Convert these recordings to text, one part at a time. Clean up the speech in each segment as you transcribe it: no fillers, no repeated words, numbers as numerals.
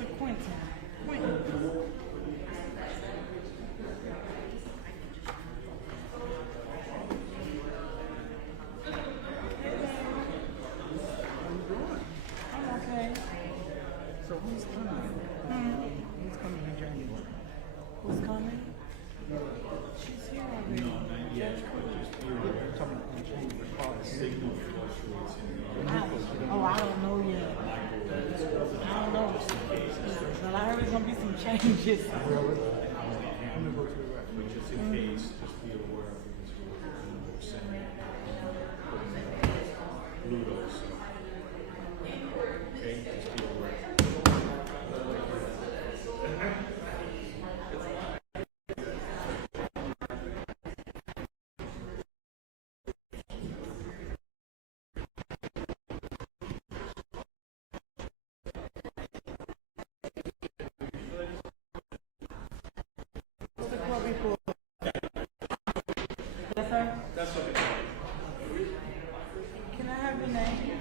Mr. Quentin. Quentin. I'm okay. So who's coming? Who's coming in January? Who's coming? She's here already. No, not yet. But just here. Coming in January. Signal fluctuates in I don't know yet. I don't know. But I heard there's going to be some changes. I'm gonna go to the rest. But just in case, just be aware of it. Ludos. Okay, just be aware. Yes, sir? That's okay. Can I have your name?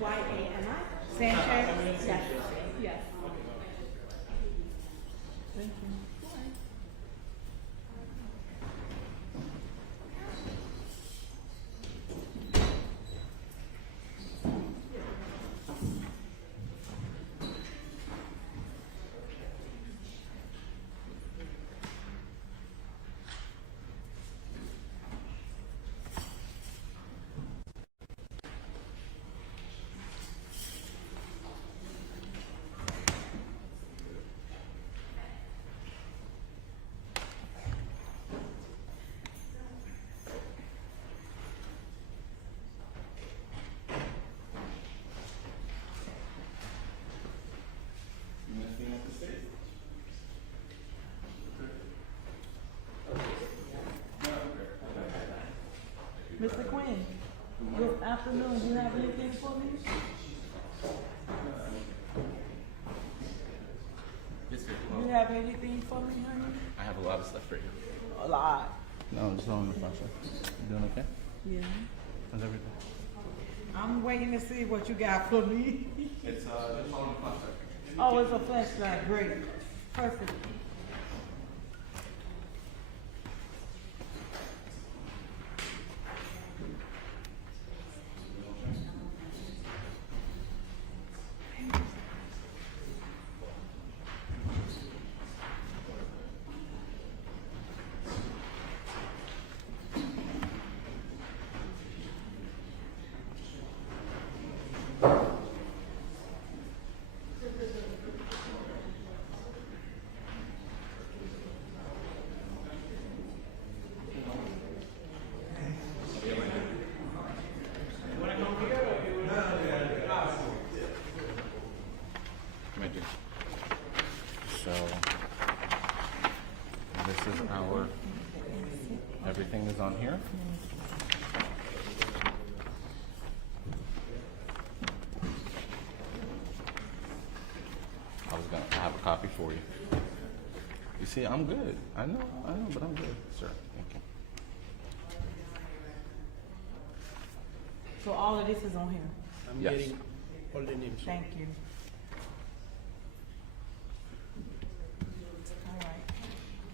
Y-A-N-I. Sanchez? Yes. Yes. Thank you. Mr. Quinn, good afternoon. Do you have anything for me? Yes, sir. Do you have anything for me, honey? I have a lot of stuff for you. A lot. No, just on the front side. You doing okay? Yeah. How's everything? I'm waiting to see what you got for me. It's just on the front side. Oh, it's a flashlight. Great. Perfect. Come here, so, this is our, everything is on here. I have a copy for you. You see, I'm good. I know, but I'm good, sir. Thank you. So all of this is on here. I'm Yes. getting all the names. Thank you. All right.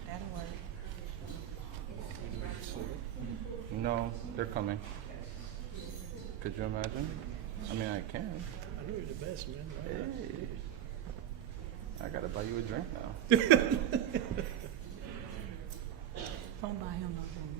That'll work. No, they're coming. Could you imagine? I mean, I can. I know you're the best, man. Hey. I gotta buy you a drink now. Don't buy him no drink.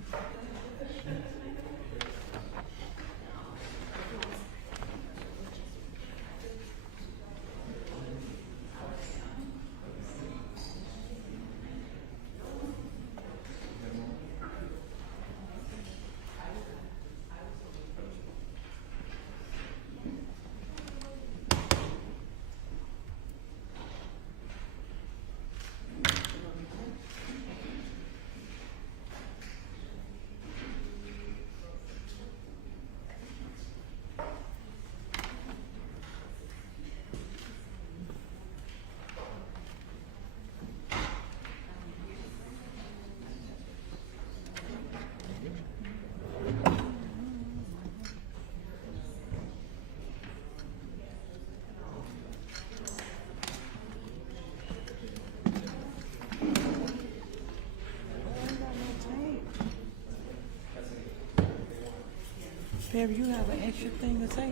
Perry, you have an extra thing to say?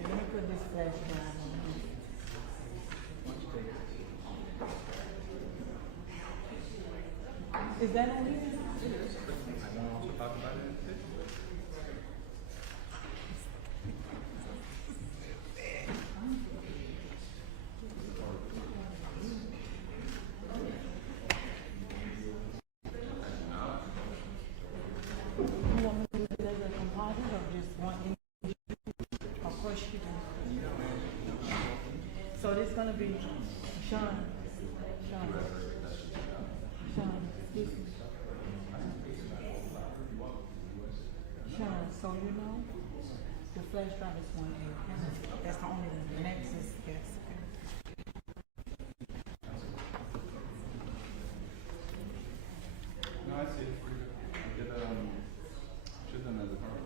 Let me put this flash drive on here. Is that on here? I want to also talk about it. You want me to do it as a composite or just one individual? Of course you do. So this gonna be Sean. Excuse me. Sean, so you know, the flash drive is 1A. That's the only one. The next is yes. No, I see. I did should have done as a part.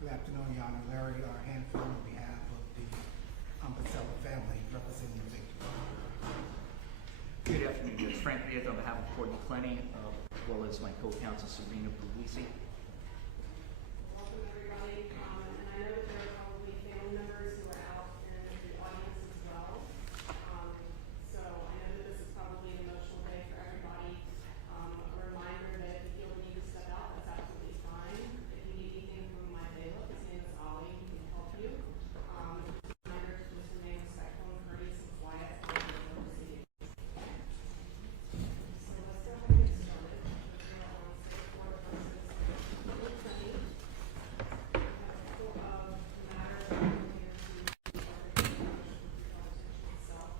Good afternoon, Your Honor. Larry R. Hanford on behalf of the Pacello family representing the victim. Good afternoon, Judge. Frank Diaz on behalf of Courtney Clenney, as well as my co-counsel Sabrina Puglisi. Welcome everybody, and I know that there are probably family members who are out in the audience as well. So I know that this is probably an emotional day for everybody. A reminder that if you feel the need to step out, that's absolutely fine. If you need anything from my bailiff, his name is Ali, he can help you. Reminder to just remain respectful and courteous and quiet as we go proceedings. So let's go ahead and get started. We're on state court versus Courtney Clenney. We have a couple of matters that we're here to start the conversation itself.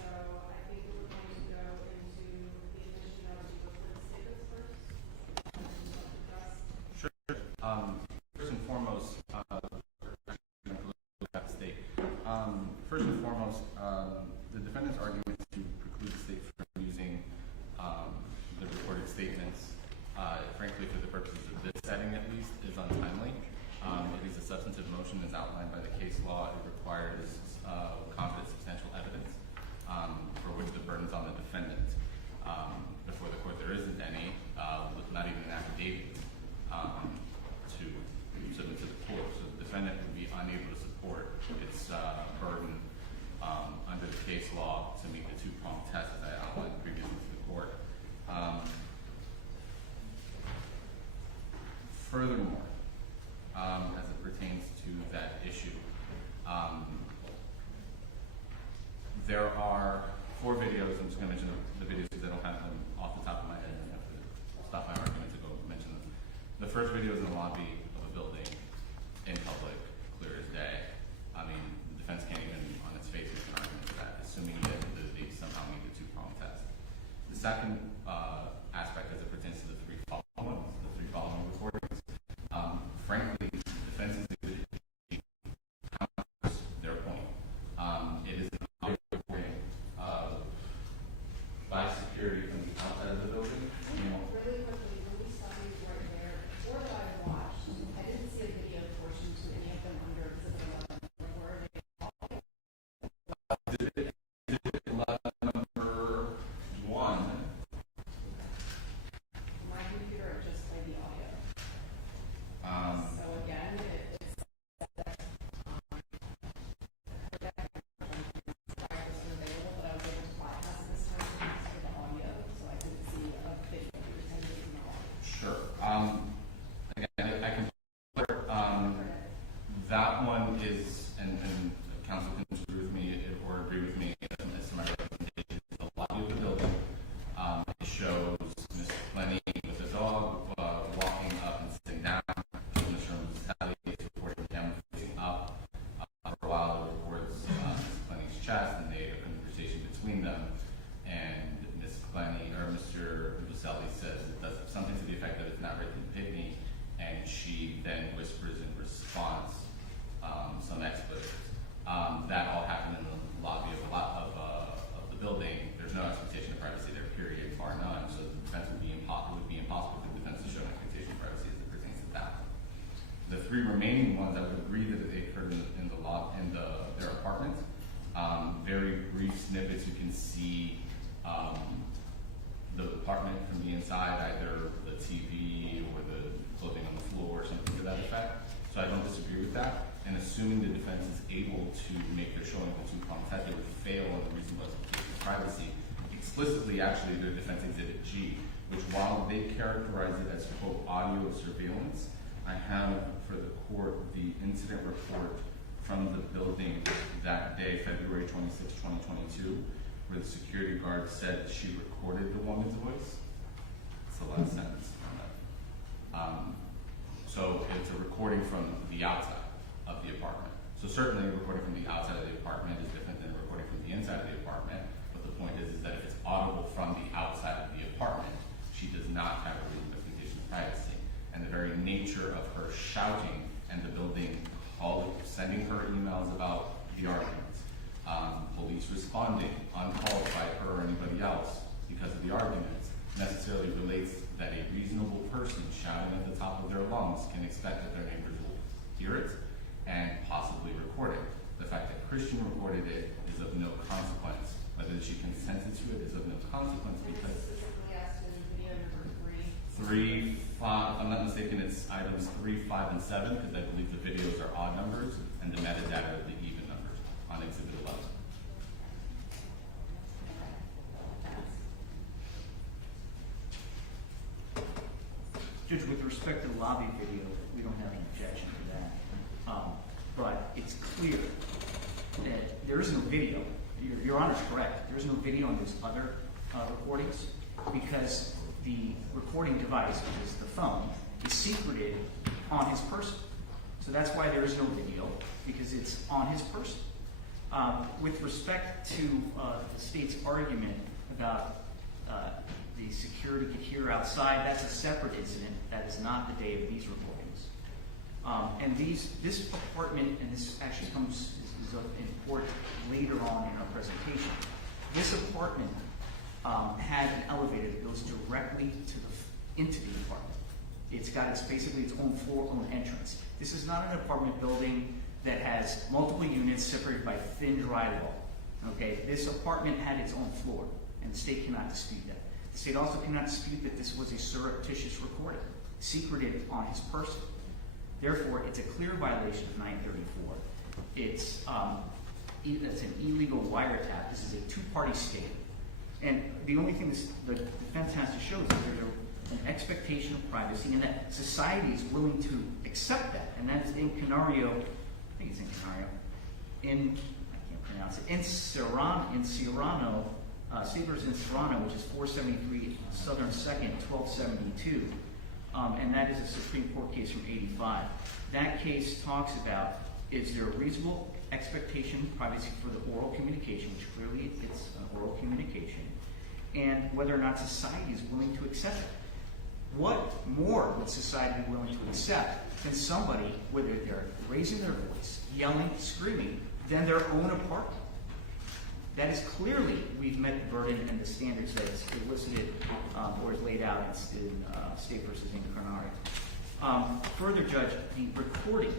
So I think we're going to go into the admission of the witness statements first. Sure. First and foremost, the defendant's argument to preclude the state from using the recorded statements, frankly, for the purposes of this setting at least, is untimely. It is a substantive motion as outlined by the case law. It requires competent substantial evidence for which the burden is on the defendant. Before the court, there isn't any, not even an affidavit to submit to the court. So the defendant would be unable to support its burden under the case law to meet the two-pronged test that I outlined previously to the court. Furthermore, as it pertains to that issue, there are 4 videos. I'm just going to mention the videos because I don't have them off the top of my head. I have to stop my argument to go mention them. The first video is in the lobby of a building in public. second aspect as it pertains to the three following recordings, frankly, defense exhibit counters their point. It is an audio recording by security from the outside of the building. Really quickly, when we saw these right there, before that I watched, I didn't see a video portion to any of them under exhibit 11. Like, where are they? Exhibit 11, number 1. My computer just played the audio. So again, it's available, but I was able to bypass it this time for the audio, so I didn't see a video presented in the audio. Sure. Again, I can. That one is, and council can disagree with me or agree with me. As my recommendation is the lobby of the building. It shows Ms. Clenney with a dog walking up and sitting down. Mr. and Mrs. Talley is reporting camera facing up. For a while, it records Ms. Clenney's chest, and they have a conversation between them. And Ms. Clenney or Mr. Buselli says it does something to the effect that it's not written in Pitney, and she then whispers in response some expletives. That all happened in the lobby of the building. There's no expectation of privacy there, period, bar none. So the defense would be impossible for the defense to show an expectation of privacy as it pertains to that. The three remaining ones, I would agree that they occurred in their apartment. Very brief snippets. You can see the apartment from the inside, either the TV or the clothing on the floor or something to that effect. So I don't disagree with that. And assuming the defense is able to make their showing of two contact, they would fail on the reasonable expectation of privacy. Explicitly, actually, their defense exhibit G, which while they characterize it as, quote, audio surveillance, I have for the court the incident report from the building that day, February 26, 2022, where the security guard said she recorded the woman's voice. It's the last sentence on that. So it's a recording from the outside of the apartment. So certainly a recording from the outside of the apartment is different than a recording from the inside of the apartment. But the point is that if it's audible from the outside of the apartment, she does not have a reasonable expectation of privacy. And the very nature of her shouting and the building sending her emails about the arguments, police responding uncalled by her or anybody else because of the arguments, necessarily relates that a reasonable person shouting at the top of their lungs can expect that their neighbors will hear it and possibly record it. The fact that Christian recorded it is of no consequence. Whether she consented to it is of no consequence because Specifically asked in video number 3. 3, 5, if I'm not mistaken, it's items 3, 5, and 7, because I believe the videos are odd numbers and the metadata are the even numbers on exhibit 11. Judge, with respect to the lobby video, we don't have an objection to that. But it's clear that there is no video. Your Honor's correct. There is no video on these other recordings because the recording device, which is the phone, is secreted on his person. So that's why there is no video, because it's on his person. With respect to the state's argument about the security could hear outside, that's a separate incident. That is not the day of these recordings. And this apartment, and this actually is of import later on in our presentation. This apartment had an elevator that goes directly into the apartment. It's got basically its own floor, own entrance. This is not an apartment building that has multiple units separated by thin drywall. Okay, this apartment had its own floor, and the state cannot dispute that. The state also cannot dispute that this was a surreptitious recording, secreted on his person. Therefore, it's a clear violation of 934. It's an illegal wiretap. This is a two-party state. And the only thing the defense has to show is that there's an expectation of privacy and that society is willing to accept that. And that's in Canario, I think it's in Canario, I can't pronounce it, in Serrano, Sabers in Serrano, which is 473 Southern 2nd, 1272. And that is a Supreme Court case from 85. That case talks about, is there a reasonable expectation of privacy for the oral communication, which clearly it's an oral communication, and whether or not society is willing to accept it. What more would society be willing to accept than somebody, whether they're raising their voice, yelling, screaming, than their own apartment? That is clearly, we've met the burden and the standards that's elicited or is laid out in State versus Interruption. Further, Judge, the recording,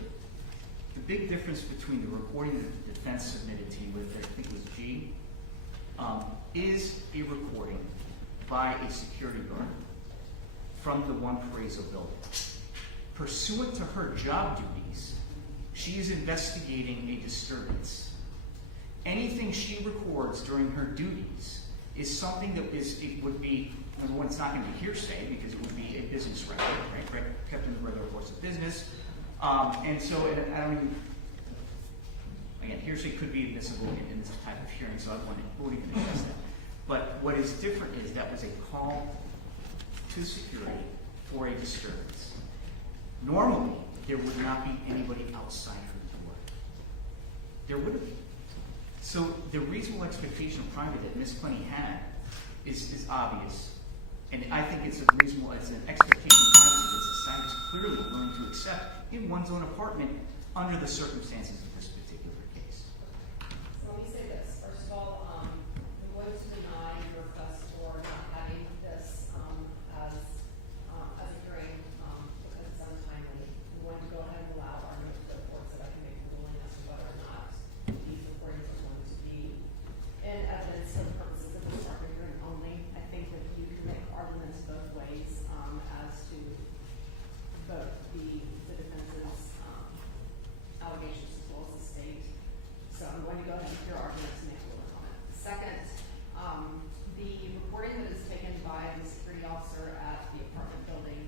the big difference between the recording that the defense submitted to you with, I think it was G, is a recording by a security guard from the One Paraiso building. Pursuant to her job duties, she is investigating a disturbance. Anything she records during her duties is something that it would be, number one, it's not going to be hearsay because it would be a business record, right? Kept in the regular course of business. And I don't even, again, hearsay could be admissible in this type of hearing, so I won't even address that. But what is different is that was a call to security for a disturbance. Normally, there would not be anybody outside her door. There wouldn't be. So the reasonable expectation of privacy that Ms. Clenney had is obvious. And I think it's an expectation of privacy that society is clearly willing to accept in one's own apartment under the circumstances of this particular case. So let me say this. First of all, I'm going to deny your request for not having this as a hearing because it's untimely. We want to go ahead and allow our notes to the court so that I can make a ruling as to whether or not these recordings are going to be in evidence for the purposes of this argument hearing only. I think that you can make arguments both ways as to both the defense's allegations as well as the state. So I'm going to go ahead and hear arguments and make a ruling on it. Second, the recording that is taken by the security officer at the apartment building,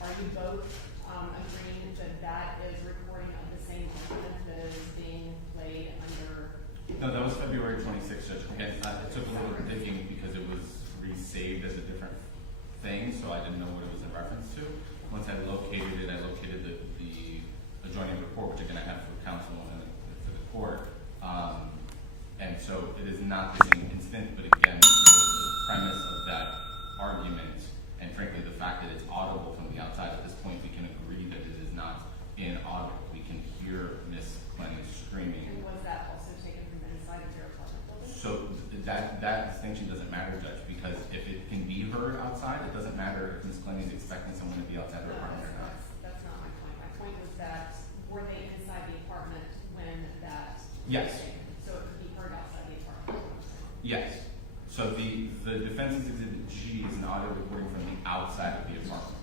are you both agreeing that that is recording of the same incident that is being played under? No, that was February 26th, Judge. Again, it took a little digging because it was re-saved as a different thing, so I didn't know what it was in reference to. Once I located it, I located the adjoining report, which again I have for counsel and for the court. And so it is not the same incident, but again, the premise of that argument, and frankly the fact that it's audible from the outside, at this point we can agree that it is not inaudible. We can hear Ms. Clenney screaming. And was that also taken from inside of your apartment building? So that distinction doesn't matter, Judge, because if it can be heard outside, it doesn't matter if Ms. Clenney is expecting someone to be outside her apartment or not. That's not my point. My point was that were they inside the apartment when that Yes. was taken? So it could be heard outside the apartment. Yes. So the defense's exhibit G is an audio recording from the outside of the apartment.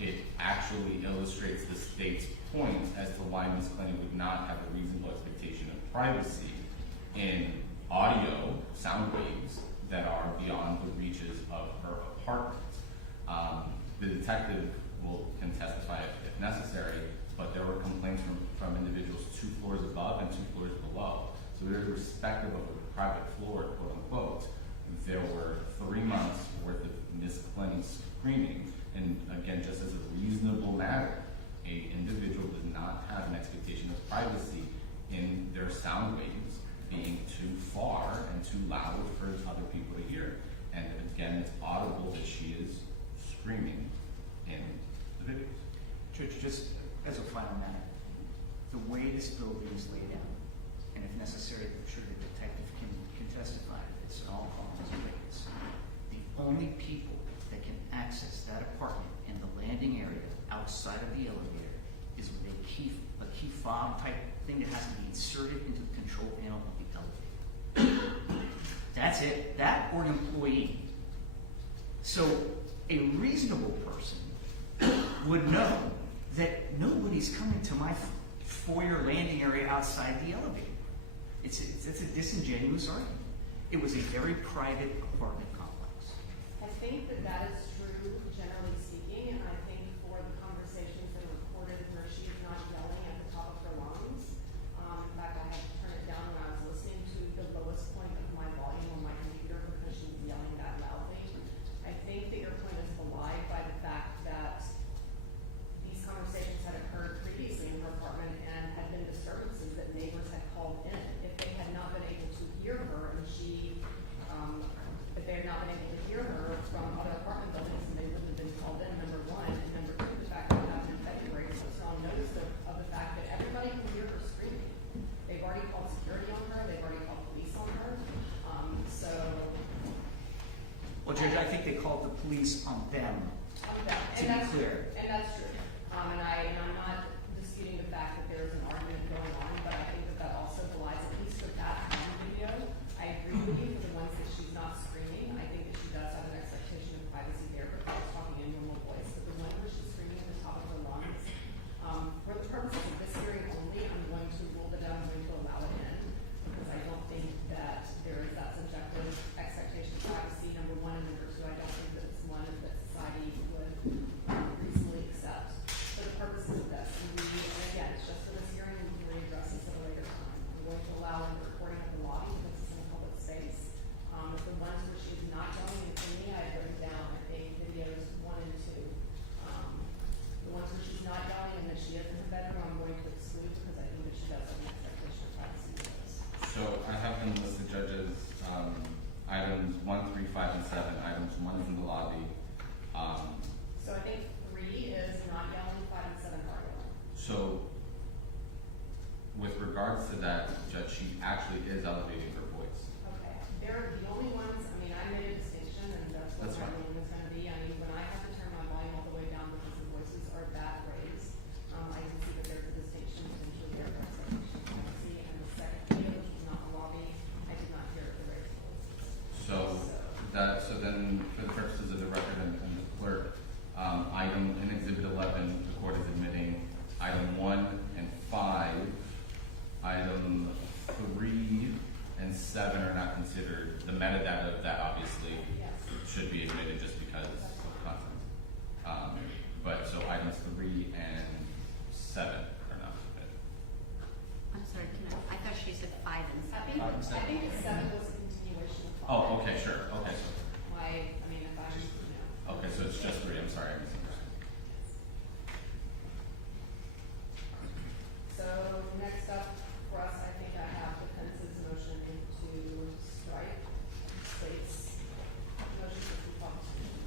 It actually illustrates the state's point as to why Ms. Clenney would not have a reasonable expectation of privacy in audio sound waves that are beyond the reaches of her apartment. The detective can testify if necessary, but there were complaints from individuals 2 floors above and 2 floors below. So irrespective of the private floor, quote unquote, there were 3 months worth of Ms. Clenney screaming. And again, just as a reasonable matter, an individual does not have an expectation of privacy in their sound waves being too far and too loud for other people to hear. And again, it's audible that she is screaming in the videos. Judge, just as a final matter, the way this building is laid out, and if necessary, I'm sure the detective can testify to this and all calls and witness. The only people that can access that apartment and the landing area outside of the elevator is with a key fob type thing that has to be inserted into the control panel of the elevator. That's it. That or an employee. So a reasonable person would know that nobody's coming to my foyer landing area outside the elevator. It's a disingenuous argument. It was a very private apartment complex. I think that is true, generally speaking, and I think for the conversations that are recorded where she is not yelling at the top of her lungs. In fact, I had to turn it down when I was listening to the lowest point of my volume on my computer because she was yelling that loudly. I think that your point is belied by the fact that these conversations had occurred previously in her apartment and had been disturbances that neighbors had called in. If they had not been able to hear her and if they had not they called the police on them, to And be that's clear. And that's true. And I'm not disputing the fact that there's an argument going on, but I think that that also belies, at least with that one video, I agree with you for the ones that she's not screaming. I think that she does have an expectation of privacy there, but she's talking in normal voice. But the one where she's screaming at the top of her lungs, for the purposes of this hearing only, I'm going to rule that I'm going to allow it in, because I don't think that there is that subjective expectation of privacy, number one, and number two, I don't think that it's one that society would reasonably accept for the purposes of this. And again, it's just for this hearing, and we can readdress this at a later time. I'm going to allow the recording of the lobby, because it's in a public space. If the ones where she's not going into me, I've written down, I think, videos 1 and 2. The ones where she's not going and that she is in her bedroom, I'm going to exclude, because I think that she does have an expectation of privacy with this. So I have them listed, judges, items 1, 3, 5, and 7. Items 1 is in the lobby. So I think 3 is not yelling, 5 and 7 are yelling. So with regards to that, Judge, she actually is elevating her voice. Okay, they're the only ones, I mean, I made a distinction, and that's what That's my fine. ruling is gonna be. I mean, when I have to turn my volume all the way down because the voices are that raised, I can see that there's a distinction potentially there for expectation of privacy. And the second video, which was not in the lobby, I did not hear the raised voices. So then, for the purposes of the record and the clerk, item in Exhibit 11, the court is admitting item 1 and 5. Item 3 and 7 are not considered. The metadata of that obviously Yes. should be admitted just because of content. But so items 3 and 7 are not admitted. I'm sorry, I thought she said 5 and 7. I think the 7 was a continuation of 5. Oh, okay, sure. Okay, so I mean, if I'm, okay, so it's just 3. I'm sorry, I misunderstood. So next up for us, I think I have defense's motion to strike state's motion for pre-publication.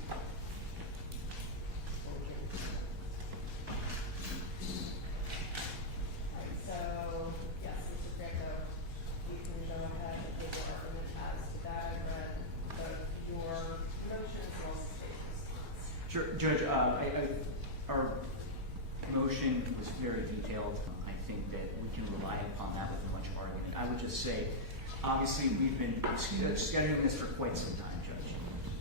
Alright, so, yes, Mr. Greco, you can go ahead and give your argument as to that. I read your motion as well as the state's response. Sure, Judge, our motion was very detailed. I think that we can rely upon that with much argument. I would just say, obviously, we've been scheduling this for quite some time, Judge.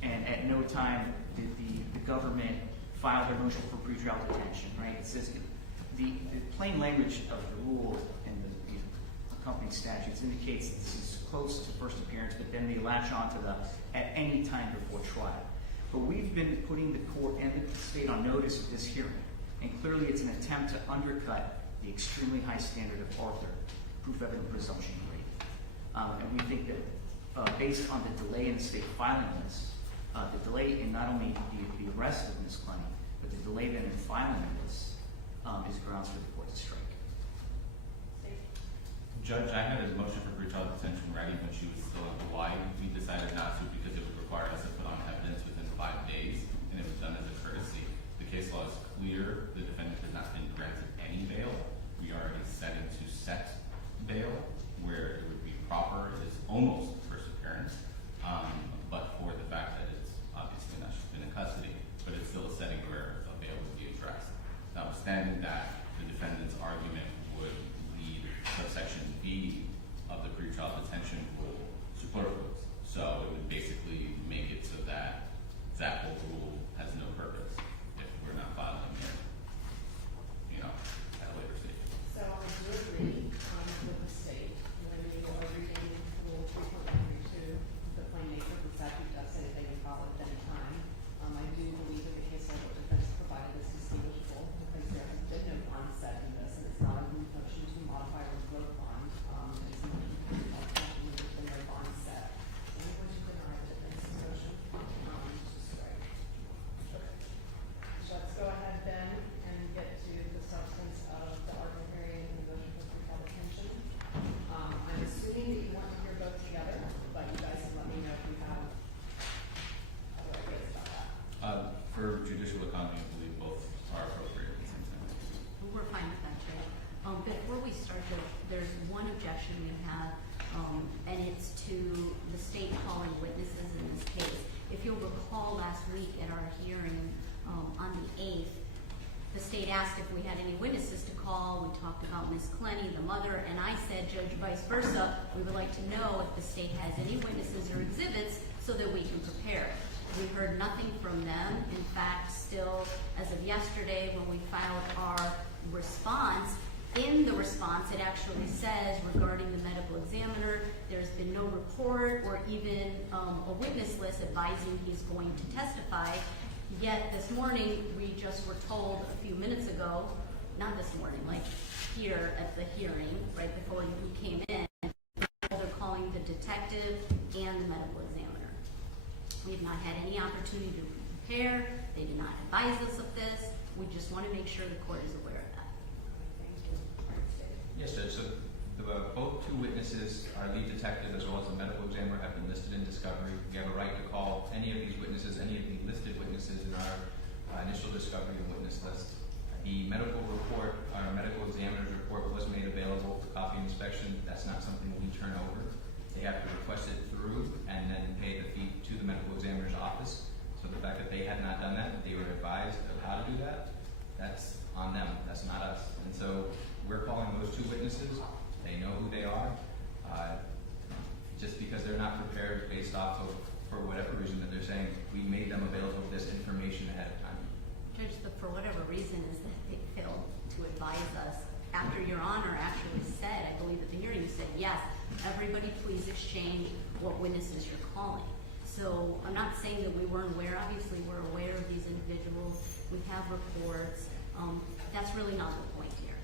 And at no time did the government file their motion for pretrial detention, right? It says the plain language of the rule and the accompanying statutes indicates that this is close to first appearance, but then they latch on to the at any time before trial. But we've been putting the court and the state on notice of this hearing. And clearly it's an attempt to undercut the extremely high standard of Arthur, proof evident presumption rate. And we think that based on the delay in the state filing this, the delay in not only the arrest of Ms. Clenney, but the delay then in filing this is grounds for the court to strike. Judge, I had a motion for pretrial detention ready when she was still in Hawaii. We decided not to because it would require us to put on evidence within 5 days, and it was done as a courtesy. The case law is clear. The defendant has not been granted any bail. We are already setting to set bail, where it would be proper. It is almost first appearance, but for the fact that it's obviously not she's been in custody, but it's still a setting where a bail would be addressed. Notwithstanding that, the defendant's argument would lead subsection B of the pretrial detention rule superfluous. So it would basically make it so that that whole rule has no purpose if we're not filing it, at a later stage. So I do agree with the state when you are reading Rule 3.132, the plain nature of the statute does say that they can file it at any time. I do believe that the case law that defense provided is distinguishable because there has been no bond set in this, and it's not a motion to modify or revoke bond. It's a motion to modify and there's been no bond set. So I'm going to deny the defense's motion to strike. Okay. So let's go ahead then and get to the substance of the argument hearing and the motion for pretrial detention. I'm assuming that you want to hear both together, but you guys can let me know if you have other ideas about that. For judicial economy, I believe both are appropriate at the same time. We're fine with that, Jay. Before we start, there's one objection we have, and it's to the state calling witnesses in this case. If you'll recall last week at our hearing on the 8th, the state asked if we had any witnesses to call. We talked about Ms. Clenney, the mother, and I said, Judge, vice versa, we would like to know if the state has any witnesses or exhibits so that we can prepare. We heard nothing from them. In fact, still, as of yesterday, when we filed our response, in the response, it actually says regarding the medical examiner, there's been no report or even a witness list advising he's going to testify. Yet this morning, we just were told a few minutes ago, not this morning, like here at the hearing, right before you came in, they're calling the detective and the medical examiner. We have not had any opportunity to prepare. They did not advise us of this. We just want to make sure the court is aware of that. Thank you. Yes, Judge. So both two witnesses, our lead detective as well as the medical examiner, have been listed in discovery. We have a right to call any of these witnesses, any of the listed witnesses in our initial discovery and witness list. The medical report, our medical examiner's report, was made available for copy inspection. That's not something we turn over. They have to request it through and then pay the fee to the medical examiner's office. So the fact that they had not done that, they were advised of how to do that, that's on them. That's not us. And so we're calling those two witnesses. They know who they are. Just because they're not prepared based off of, for whatever reason that they're saying, we made them available with this information ahead of time. Judge, for whatever reason is that they failed to advise us after Your Honor actually said, I believe at the hearing you said, yes, everybody please exchange what witnesses you're calling. So I'm not saying that we weren't aware. Obviously, we're aware of these individuals. We have reports. That's really not the point here.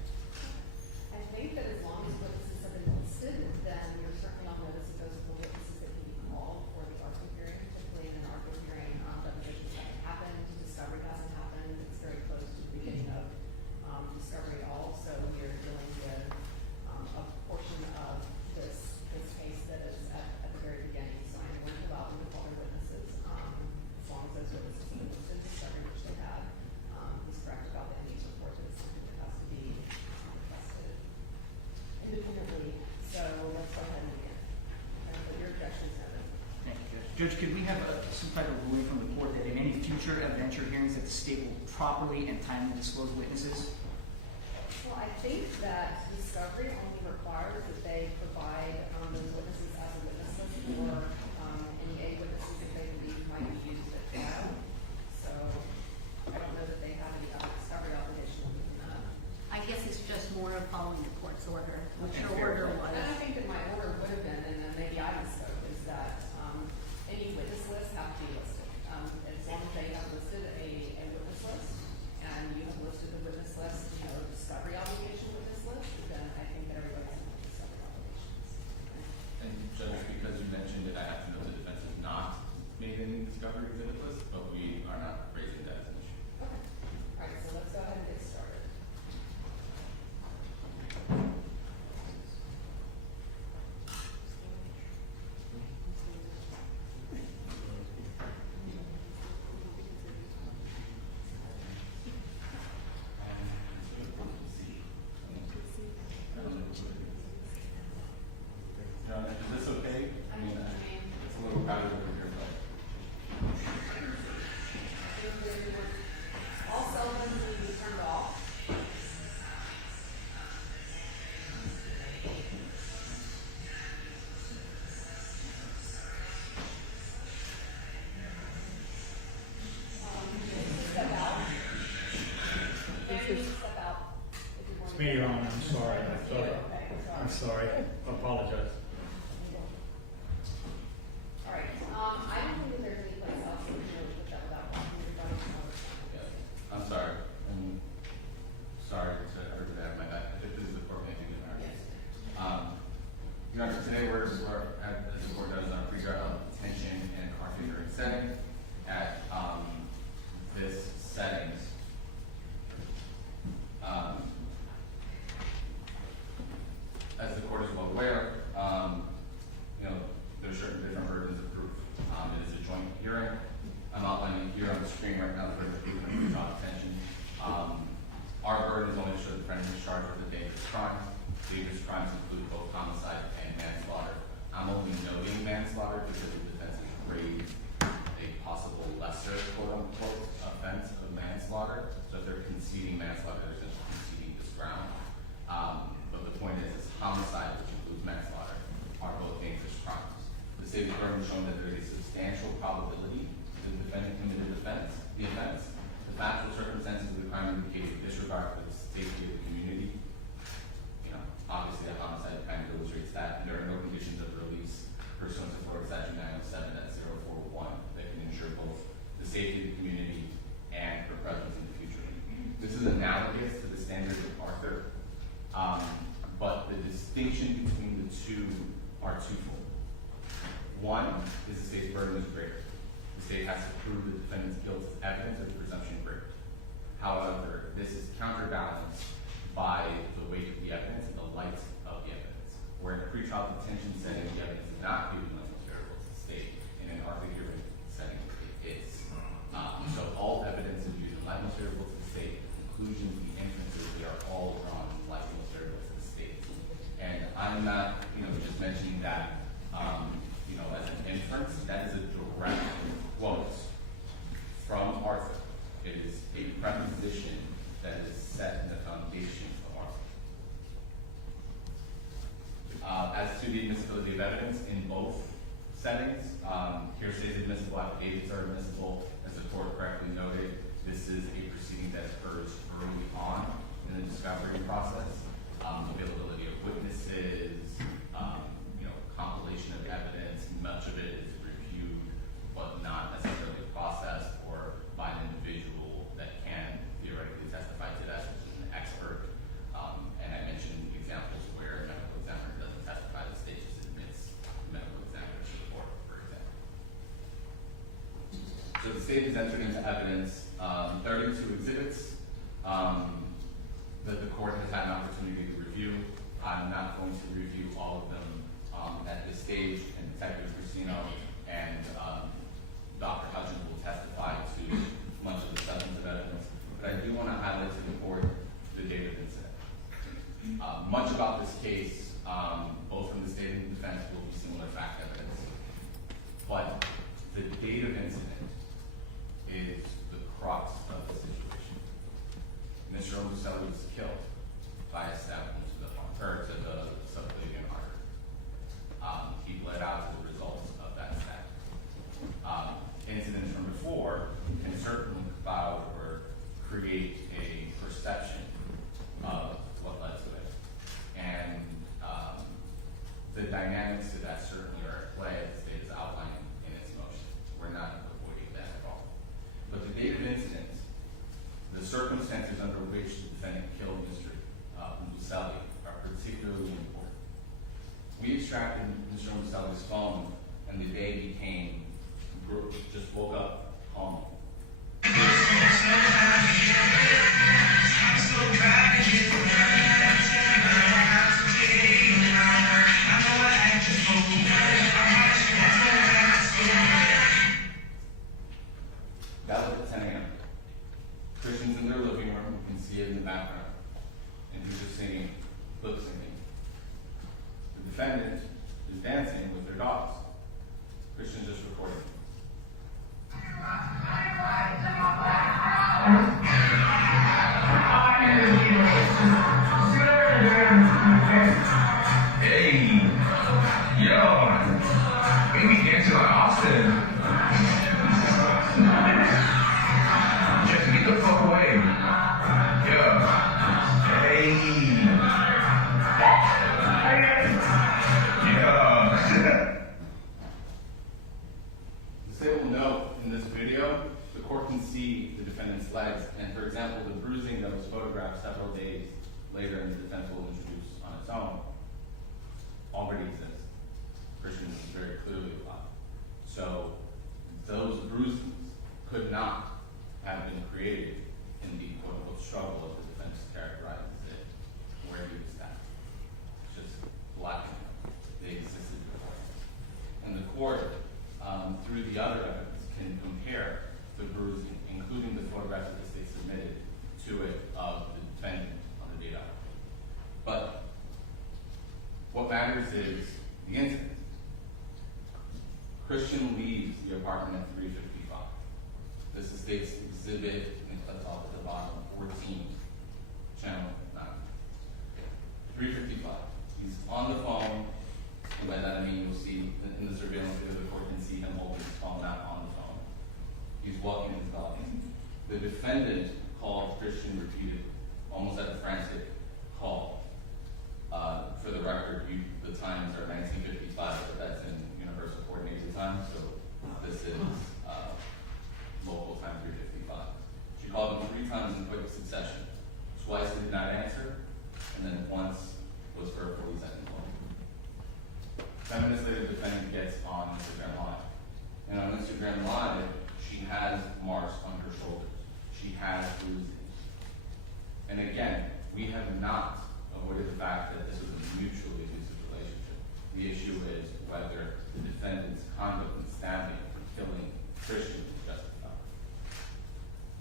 I think that as long as witnesses have been listed, then you're certainly on notice of those witnesses that can be called for the ARPA hearing. Typically in an ARPA hearing, depositions haven't happened, discovery hasn't happened. It's very close to the beginning of discovery also. You're dealing with a portion of this case that is at the very beginning. So I'm going to allow them to call their witnesses as long as those witnesses have been listed in discovery, which they have. He's correct about the ND's report that it's something that has to be requested independently. So let's go ahead and begin. And put your objections noted. Thank you, Judge. Judge, could we have some type of ruling from the court that in any future evidentiary hearings that the state will properly and timely disclose witnesses? Well, I think that discovery only requires that they provide those witnesses as a witness list or any A witnesses that they believe might be used at trial. So I don't know that they have any discovery obligation other than that. I guess it's just more of following the court's order, which your Fair order point. was. And I think that my order would have been, and then maybe I misspoke, is that any witness lists have to be listed. As long as they have listed a witness list, and you have listed the witness list, discovery obligation witness list, then I think that everybody's in the discovery obligations. state's burden has shown that there is a substantial probability that the defendant committed the offense. The factual circumstances of the crime indicate a disregard for the safety of the community. You know, obviously a homicide kind of illustrates that. And there are no conditions of release pursuant to Florida Statute 907 at 041 that can ensure both the safety of the community and her presence in the future. This is analogous to the standard of Arthur, but the distinction between the two are twofold. One is the state's burden is greater. The state has to prove the defendant's guilt as evidence of the presumption of guilt. However, this is counterbalanced by the weight of the evidence and the light of the evidence. Where in a pretrial detention setting, the evidence is not viewed as material to the state. In an Arthur hearing setting, it is. So all evidence is viewed as light material to the state. Conclusions, the inferences, they are all drawn light material to the state. And I'm not, just mentioning that, as an inference. That is a direct quote from Arthur. It is a preposition that is set in the foundation of Arthur. As to the admissibility of evidence in both settings, hearsay is admissible, affidavits are admissible. As the court correctly noted, this is a proceeding that occurs early on in the discovery process. Availability of witnesses, compilation of evidence, much of it is reviewed, but not necessarily processed or by an individual that can theoretically testify to that, such as an expert. And I mentioned examples where a medical examiner doesn't testify, the state just admits the medical examiner to the court, for example. So the state has entered into evidence 32 exhibits that the court has had an opportunity to review. I'm not going to review all of them at this stage, and Detective Cristino and Dr. Hutchins will testify to much of the substance of evidence, but I do want to highlight to the court the date of incident. Much about this case, both from the state and the defense, will be similar fact evidence, but the date of incident is the crux of the situation. Mr. Omuselli was killed by a stab to the subclavian artery. He bled out as a result of that stab. Incidents from before can certainly cloud or create a perception of what led to it. And the dynamics of that certainly are at play, as the state is outlining in its motion. We're not avoiding that at all. But the date of incident, the circumstances under which the defendant killed Mr. Omuselli are particularly important. We extracted Mr. Omuselli's phone, and the day became, just woke up calm. That was at 10 a.m. Christian's in their living room, you can see it in the background, and he's just singing, lip singing. The defendant is dancing with their dogs. Christian's just recording. Hey, yo, baby dancing like Austin. Just get the fuck away. Yeah. Hey. Yeah. The state will note in this video, the court can see the defendant's legs, and for example, the bruising that was photographed several days later and the defense will introduce on its own already exists. Christian is very clearly alive. So those bruises could not have been created in the quote-unquote struggle of the defense characterizes it where he was stabbed. It's just black and white. They existed before. And the court, through the other evidence, can compare the bruising, including the photographs that the state submitted to it of the defendant on the data. But what matters is the incident. Christian leaves the apartment at 3:55. This is state's exhibit at the top at the bottom, 14, channel 9. 3:55. He's on the phone, and by that I mean you'll see in the surveillance video defendant called Christian repeatedly, almost at a frantic call. For the record, the times are 1955, but that's in Universal Coordinated Time, so this is local time 355. She called him 3 times in quick succession. Twice he did not answer, and then once was for a 40-second call. 10 minutes later, the defendant gets on Instagram Live. And on Instagram Live, she has marks on her shoulders. She has bruises. And again, we have not avoided the fact that this was a mutually abusive relationship. The issue is whether the defendant's conduct in stabbing and killing Christian is justified.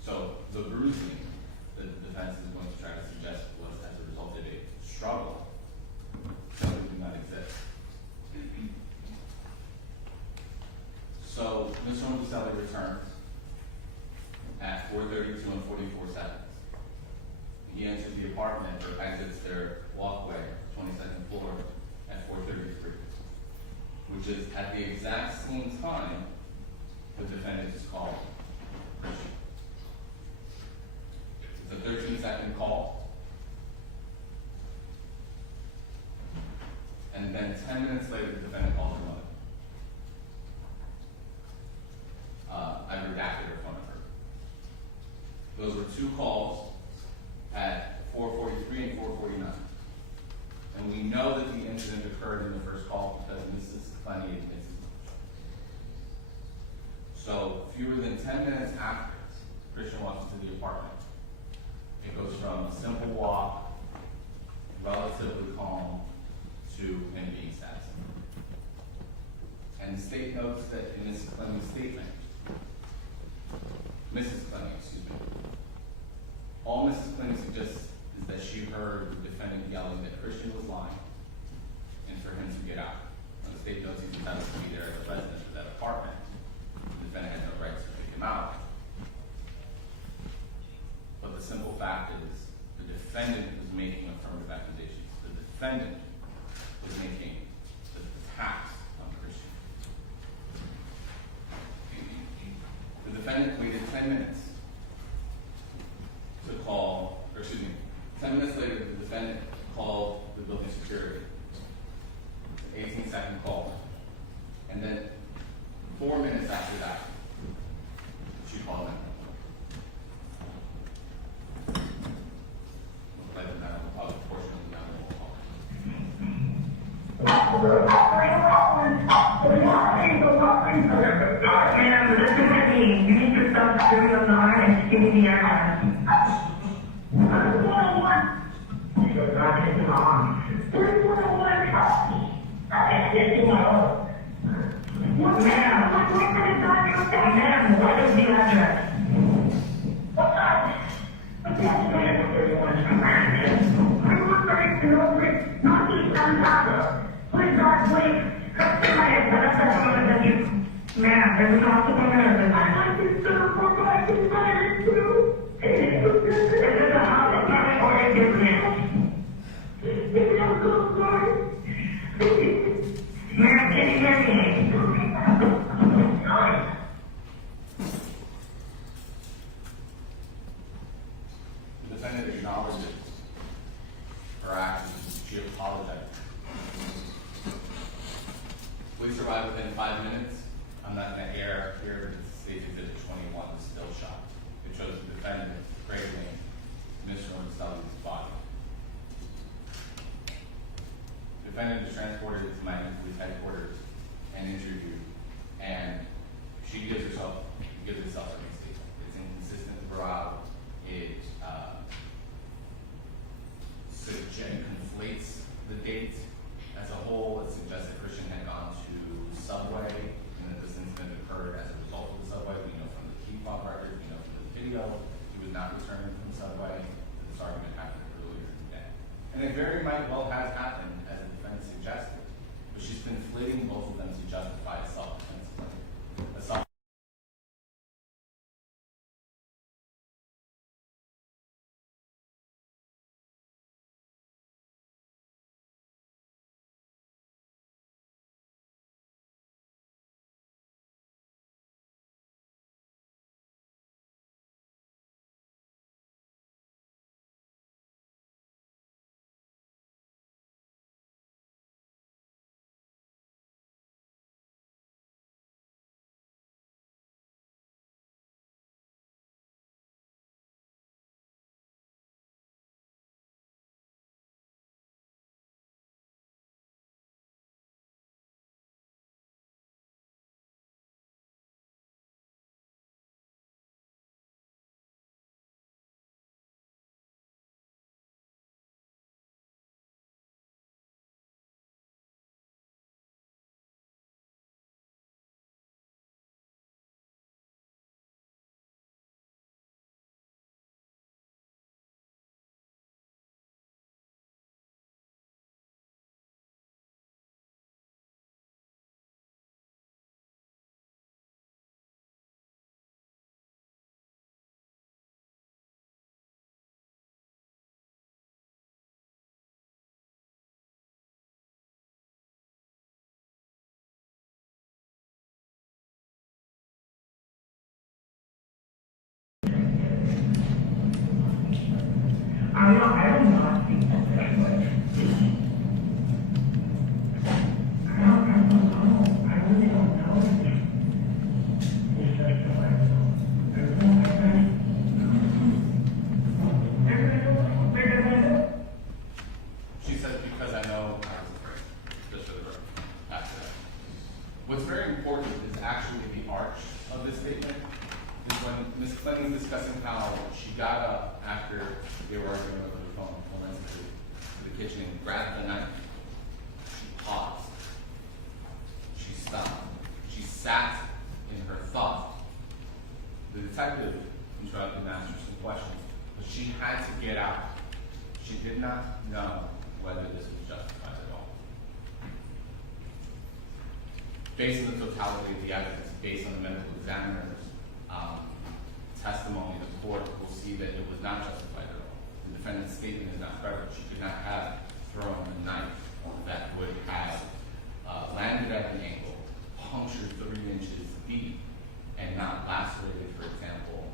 So the bruising that the defense is going to try to suggest was as a result of a struggle simply do not exist. So Mr. Murd3r returns at 4:32 and 44 seconds. He enters the apartment or exits their walkway, 22nd floor, at 4:33, which is at the exact same time the defendant is called Christian. It's a 13-second call. And then 10 minutes later, the defendant calls her mother. I redacted her phone number. Those were 2 calls at 4:43 and 4:49. And we know that the incident occurred in the first call because Mrs. Clenney admits it. So fewer than 10 minutes after Christian walks into the apartment, it goes from a simple walk, relatively calm, to him being stabbed. And the state notes that in Mrs. Clenney's statement, all Mrs. Clenney suggests is that she heard the defendant yelling that Christian was lying and for him to get out. And the state notes he's entitled to be there as a resident of that apartment. The defendant had no right to kick him out. But the simple fact is the defendant was making affirmative accusations. The defendant was making the attacks on Christian. The defendant waited 10 minutes to call, 10 minutes later, the defendant called the building security. 18-second call. And then 4 minutes after that, she called him. Looks like the other portion of the animal call. You need to stop screwing on the line and give me the airline. You go back into my arms. Ma'am, what is the address? Ma'am, there's a hospital nurse. I'd like to serve for my desire too. Is this a hospital or a business? I'm so sorry. Ma'am, can you hear me? The defendant acknowledges her actions. She apologized. Police arrived within 5 minutes. I'm not going to air here because State Exhibit 21 is still shot. It shows the defendant cradling Mr. Murd3r's body. The defendant is transported to Miami Police Headquarters and interviewed, and she gives herself a statement. It's inconsistent throughout. It conflates the date as a whole. It suggests that Christian had gone to Subway and that this incident occurred as a result of the Subway. We know from the key fob records, we know from the video, he was not returning from Subway. This argument happened earlier in the day. And it very might well have happened, as the defendant suggested, but she's conflating both of them to justify self very important is actually the arch of this statement. Is when Ms. Clenney was discussing how she got up after they were arguing over the phone, went to the kitchen and grabbed the knife. She paused. She stopped. She sat in her thought. The detective interrupted and asked her some questions, but she had to get out. She did not know whether this was justified at all. Based on the totality of the evidence, based on the medical examiner's testimony, the court will see that it was not justified at all. The defendant's statement is not credible. She could not have thrown a knife that would have landed at an angle, punctured 3 inches deep, and not lacerated, for example,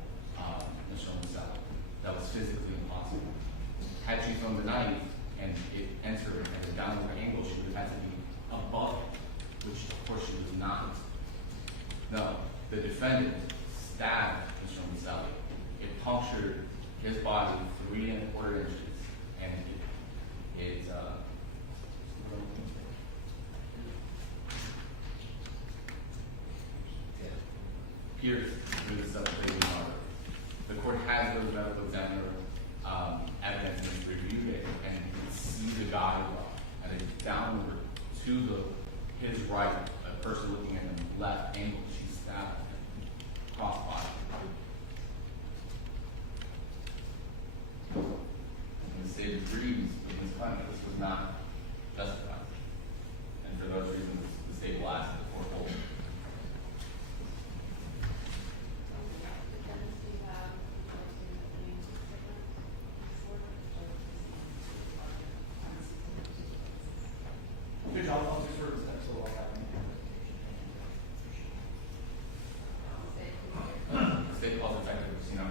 Mr. Musella. That was physically impossible. Had she thrown the knife and it entered at a downward angle, she would have had to be above it, which of course she was not. No, the defendant stabbed Mr. Musella. It punctured his body 3 1/4 inches, and it pierced through the subclavian artery. The court has those medical examiner evidence and reviewed it, and you can see the guide at a downward to his right, a person looking at him left angle. She stabbed him cross body. And the state agrees with Ms. Clenney. This was not justified. And for those reasons, the state will ask that the court hold. Judge, I'll defer to that, so I'll have State calls detective, you know.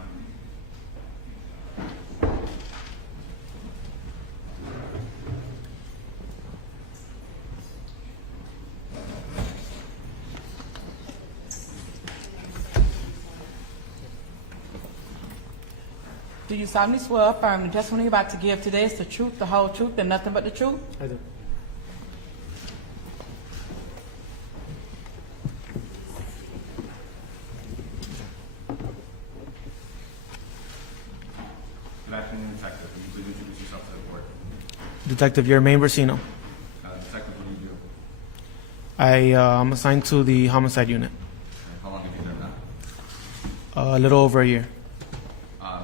Do you solemnly swear or affirm the testimony you're about to give today is the truth, the whole truth, and nothing but the truth? I do. Good afternoon, detective. Can you please introduce yourself to the board? Detective Yermaine Brasino. Detective, what do you do? I'm assigned to the homicide unit. And how long have you done that? A little over a year.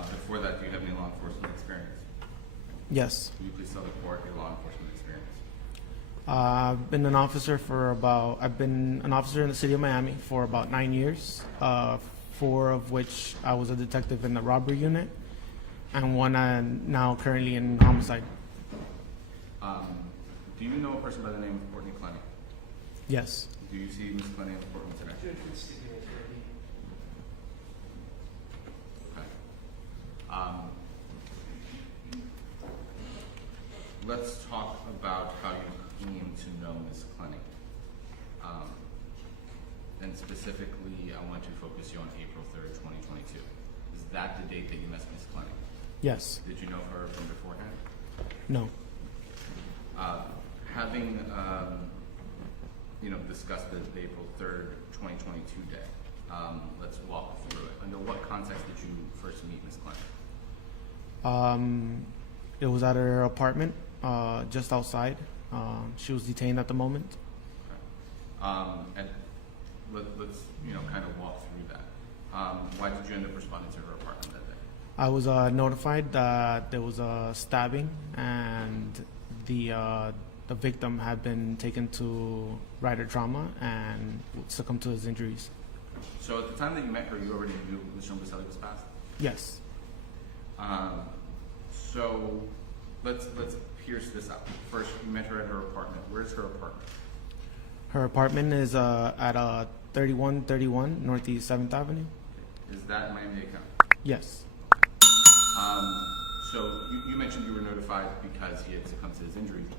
Before that, do you have any law enforcement experience? Yes. Will you please tell the court your law enforcement experience? I've been an officer in the city of Miami for about 9 years, 4 of which I was a detective in the robbery unit, and 1 now currently in homicide. Do you know a person by the name of Courtney Clenney? Yes. Do you see Ms. Clenney in the courtroom today? Okay. Let's talk about how you came to know Ms. Clenney. And specifically, I want to focus you on April 3rd, 2022. Is that the date that you met Ms. Clenney? Yes. Did you know her from beforehand? No. Having discussed the April 3rd, 2022 day, let's walk through it. Under what context did you first meet Ms. Clenney? It was at her apartment, just outside. She was detained at the moment. Okay. And let's kind of walk through that. Why did you end up responding to her apartment that day? I was notified that there was a stabbing and the victim had been taken to rider trauma and succumbed to his injuries. So at the time that you met her, you already knew Mr. Mbaseli was passed? Yes. So let's pierce this out. First, you met her at her apartment. Where's her apartment? Her apartment is at 3131 Northeast 7th Avenue. Is that Miami-Dade County? Yes. So you mentioned you were notified because he had succumbed to his injuries.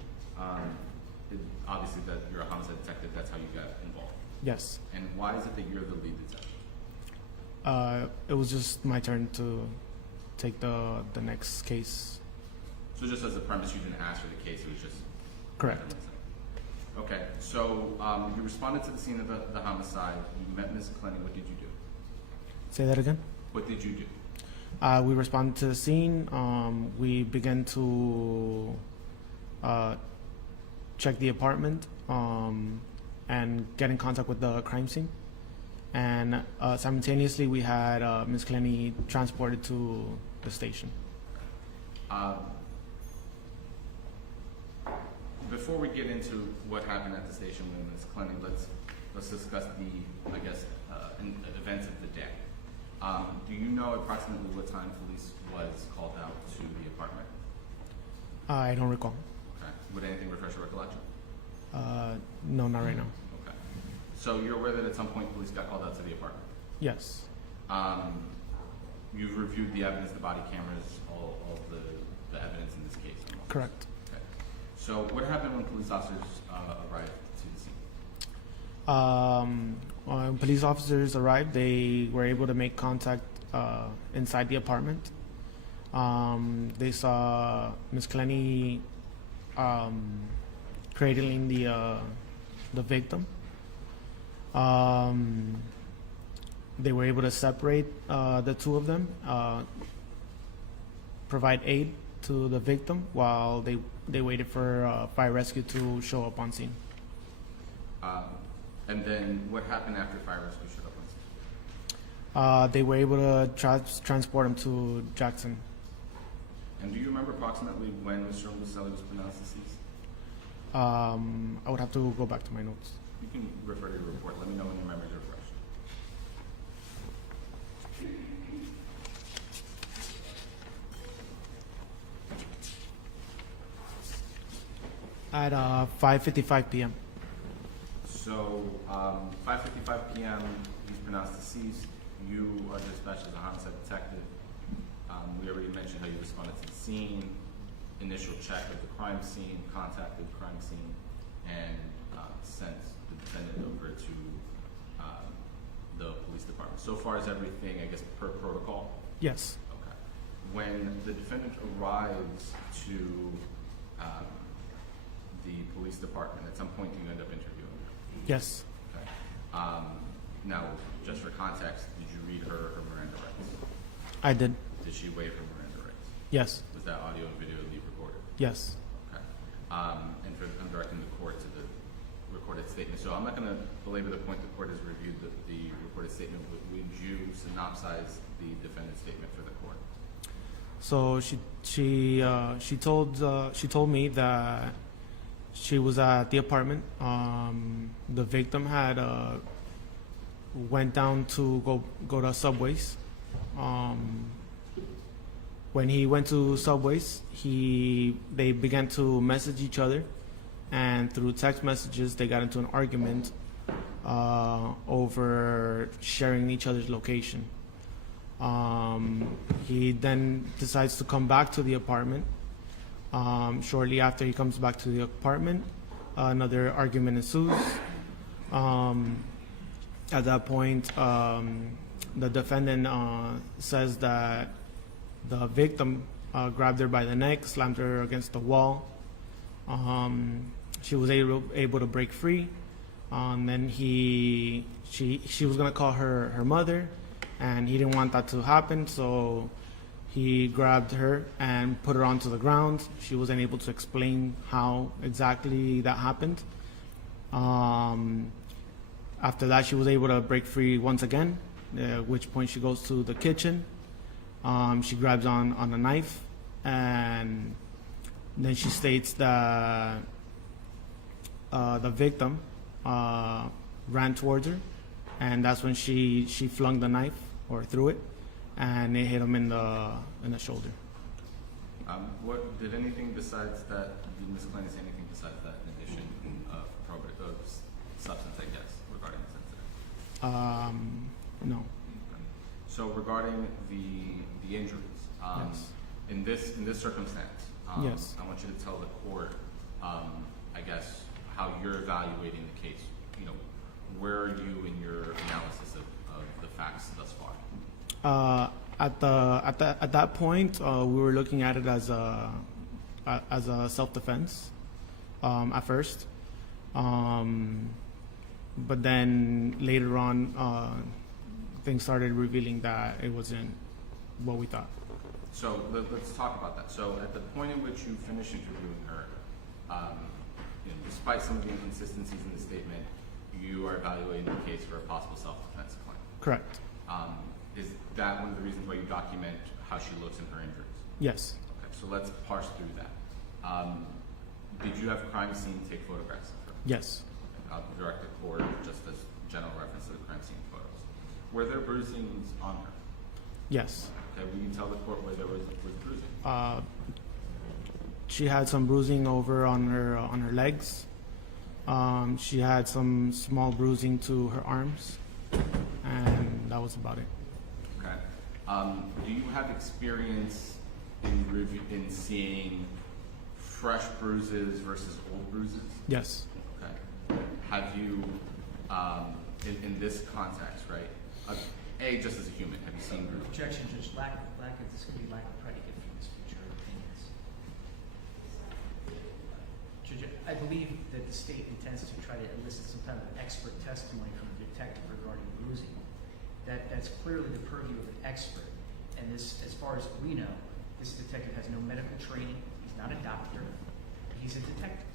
Obviously, that you're a homicide detective. That's how you got involved. Yes. And why is it that you're the lead detective? It was just my turn to take the next case. So just as a premise, you didn't ask for the case. It was just Correct. Okay, so you responded to the scene of the homicide. You met Ms. Clenney. What did you do? Say that again. What did you do? We responded to the scene. We began to check the apartment and get in contact with the crime scene. And simultaneously, we had Ms. Clenney transported to the station. Before we get into what happened at the station with Ms. Clenney, let's discuss the, I guess, events of the day. Do you know approximately what time police was called out to the apartment? I don't recall. Okay. Would anything refresh your recollection? No, not right now. Okay. So you're aware that at some point police got called out to the apartment? Yes. You've reviewed the evidence, the body cameras, all the evidence in this case? Correct. Okay. So what happened when police officers arrived to the scene? When police officers arrived, they were able to make contact inside the apartment. They saw Ms. Clenney cradling the victim. They were able to separate the two of them, provide aid to the victim while they waited for fire rescue to show up on scene. And then what happened after fire rescue showed up on scene? They were able to transport him to Jackson. And do you remember approximately when Mr. Lucelli was pronounced deceased? I would have to go back to my notes. You can refer to your report. Let me know when your memories are refreshed. At 5:55 p.m. So, 5:55 p.m., he's pronounced deceased. You are dispatched as a homicide detective. We already mentioned how you responded to the scene, initial check of the crime scene, contacted the crime scene, and sent the defendant over to the police department. So far as everything, I guess, per protocol? Yes. Okay. When the defendant arrives to the police department, at some point do you end up interviewing her? Yes. Okay. Now, just for context, did you read her Miranda rights? I did. Did she waive her Miranda rights? Yes. Was that audio and video leave recorded? Yes. Okay. I'm directing the court to the recorded statement. So I'm not going to belabor the point. The court has reviewed the recorded statement. Would you synopsize the defendant's statement for the court? So she told me that she was at the apartment. The victim had went down to go to Subway's. When he went to Subway's, they began to message each other, and through text messages they got into an argument over sharing each other's location. He then decides to come back to the apartment. Shortly after he comes back to the apartment, another argument ensues. At that point, the defendant says that the victim grabbed her by the neck, slammed her against the wall. She was able to break free. Then she was gonna call her mother, and he didn't want that to happen, so he grabbed her and put her onto the ground. She wasn't able to explain how exactly that happened. After that, she was able to break free once again, at which point she goes to the kitchen. She grabs on a knife, and then she states that the victim ran towards her, and that's when she flung the knife, or threw it, and it hit him in the shoulder. What did anything besides that? Did Ms. Clenney say anything besides that in addition of substance, I guess, regarding this incident? No. So regarding the injuries, Yes. in this circumstance, Yes. I want you to tell the court, I guess, how you're evaluating the case. You know, where are you in your analysis of the facts thus far? At that point, we were looking at it as a self-defense at first. But then later on, things started revealing that it wasn't what we thought. So let's talk about that. So at the point in which you finish interviewing her, despite some of the inconsistencies in the statement, you are evaluating the case for a possible self-defense claim. Correct. Is that one of the reasons why you document how she looks in her injuries? Yes. Okay, so let's parse through that. Did you have crime scene take photographs of her? Yes. I'll direct the court just as general reference to the crime scene photos. Were there bruisings on her? Yes. Okay, will you tell the court where there was bruising? She had some bruising over on her legs. She had some small bruising to her arms, and that was about it. Okay. Do you have experience in seeing fresh bruises versus old bruises? Yes. Okay. Have you, in this context, right? Just as a human, have you seen bruises? Objection, Judge. This could be lack of predicate from his future opinions. Judge, I believe that the state intends to try to elicit some kind of expert testimony from a detective regarding bruising. That's clearly the purview of an expert. And this, as far as we know, this detective has no medical training. He's not a doctor. He's a detective.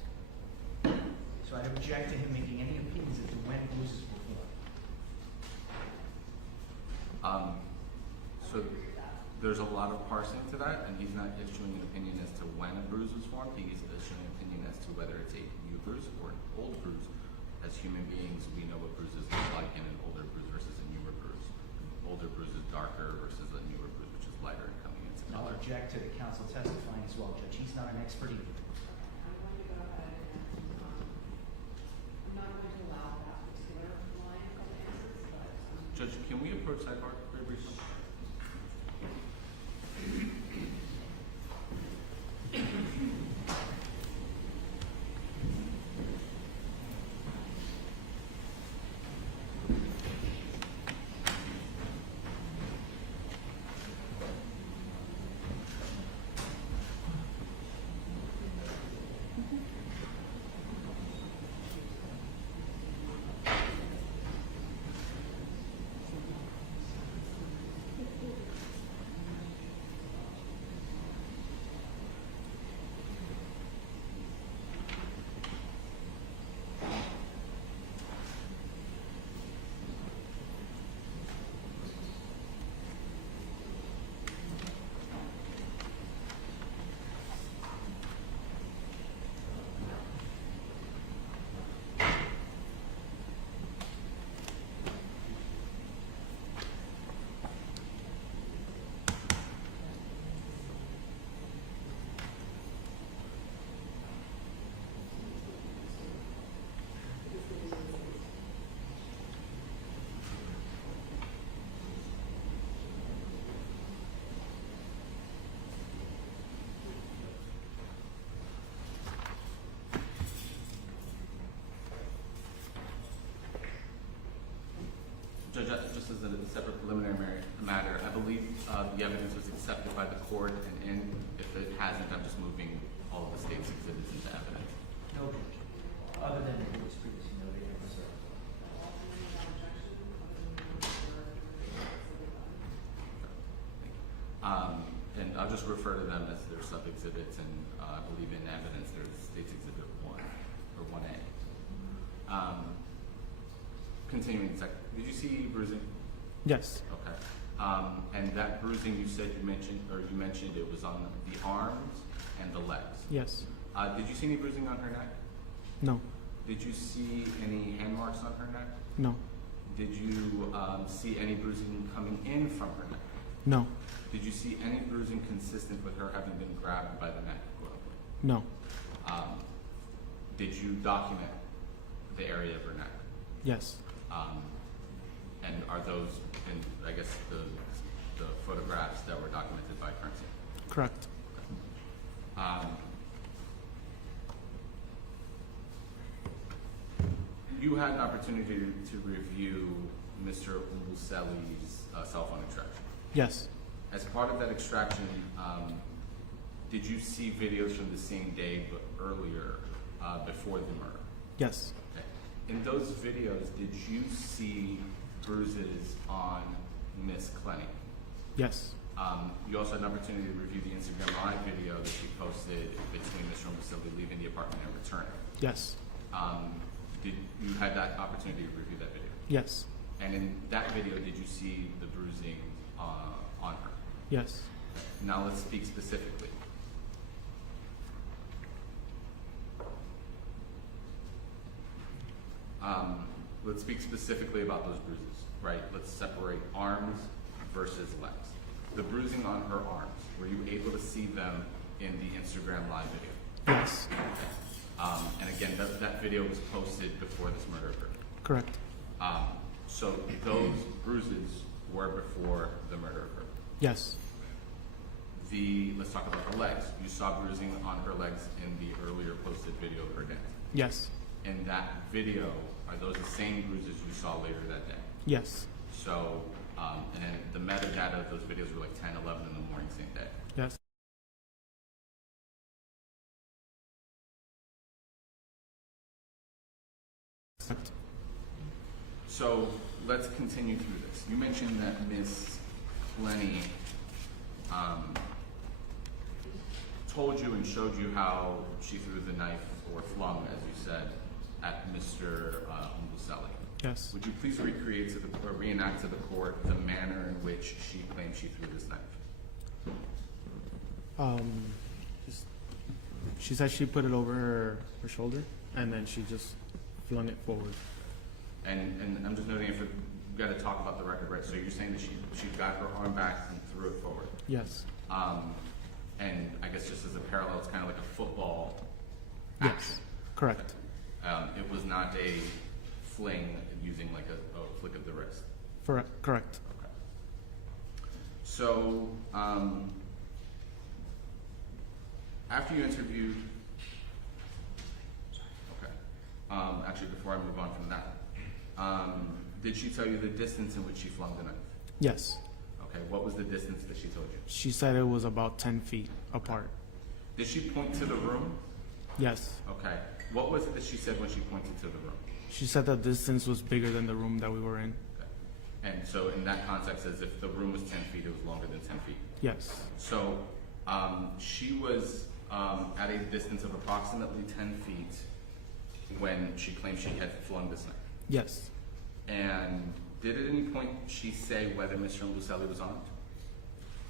So I'd object to him making any opinions as to when bruises were formed. So there's a lot of parsing to that, and he's not issuing an opinion as to when a bruise was formed. He's issuing an opinion as to whether it's a new bruise or an old bruise. As human beings, we know what bruises look like in an older bruise versus a newer bruise. Older bruise is darker versus a newer bruise, which is lighter and coming into And I'll color. object to the counsel testifying as well, Judge. He's not an expert either. I'm going to go ahead and, I'm not going to allow that particular line of answers, but, Judge, can we approach sidebar very briefly? Judge, just as a separate preliminary matter, I believe the evidence was accepted by the court, and if it hasn't, I'm just moving all of the state's exhibits into evidence. No objection. Other than it was previously noted. And I'll just refer to them as their sub-exhibits, and I believe in evidence there's State's Exhibit 1, or 1A. Continuing, did you see bruising? Yes. Okay. And that bruising you mentioned it was on the arms and the legs. Yes. Did you see any bruising on her neck? No. Did you see any hand marks on her neck? No. Did you see any bruising coming in from her neck? No. Did you see any bruising consistent with her having been grabbed by the neck, quote unquote? No. Did you document the area of her neck? Yes. And are those in, I guess, the photographs that were documented by crime scene? Correct. You had an opportunity to review Mr. Umbuseli's cell phone extraction. Yes. As part of that extraction, did you see videos from the same day but earlier before the murder? Yes. Okay. In those videos, did you see bruises on Miss Clenney? Yes. You also had an opportunity to review the Instagram Live video that she posted between Ms. Romboselli leaving the apartment and returning. Yes. Did you had that opportunity to review that video? Yes. And in that video, did you see the bruising on her? Yes. Now let's speak specifically. Let's speak specifically about those bruises, right? Let's separate arms versus legs. The bruising on her arms, were you able to see them in the Instagram Live video? Yes. And again, that video was posted before this murder occurred. Correct. So those bruises were before the murder occurred. Yes. Let's talk about the legs. You saw bruising on her legs in the earlier posted video of her dance. Yes. In that video, are those the same bruises you saw later that day? Yes. So, and then the metadata of those videos were like 10, 11 in the morning, same day. Yes. So let's continue through this. You mentioned that Ms. Clenney told you and showed you how she threw the knife or flung, as you said, at Mr. Romboselli. Yes. Would you please recreate or reenact to the court the manner in which she claimed she threw this knife? She said she put it over her shoulder, and then she just flung it forward. And I'm just noting, if we've got to talk about the record, right? So you're saying that she got her arm back and threw it forward. Yes. And I guess just as a parallel, it's kind of like a football Yes. action. Correct. It was not a fling using like a flick of the wrist. Correct. Okay. So, after you interviewed, okay. Actually, before I move on from that, did she tell you the distance in which she flung the knife? Yes. Okay. What was the distance that she told you? She said it was about 10 feet apart. Did she point to the room? Yes. Okay. What was it that she said when she pointed to the room? She said the distance was bigger than the room that we were in. Okay. And so in that context, as if the room was 10 feet, it was longer than 10 feet. Yes. So she was at a distance of approximately 10 feet when she claimed she had flung this knife. Yes. And did at any point she say whether Mr. Romboselli was armed?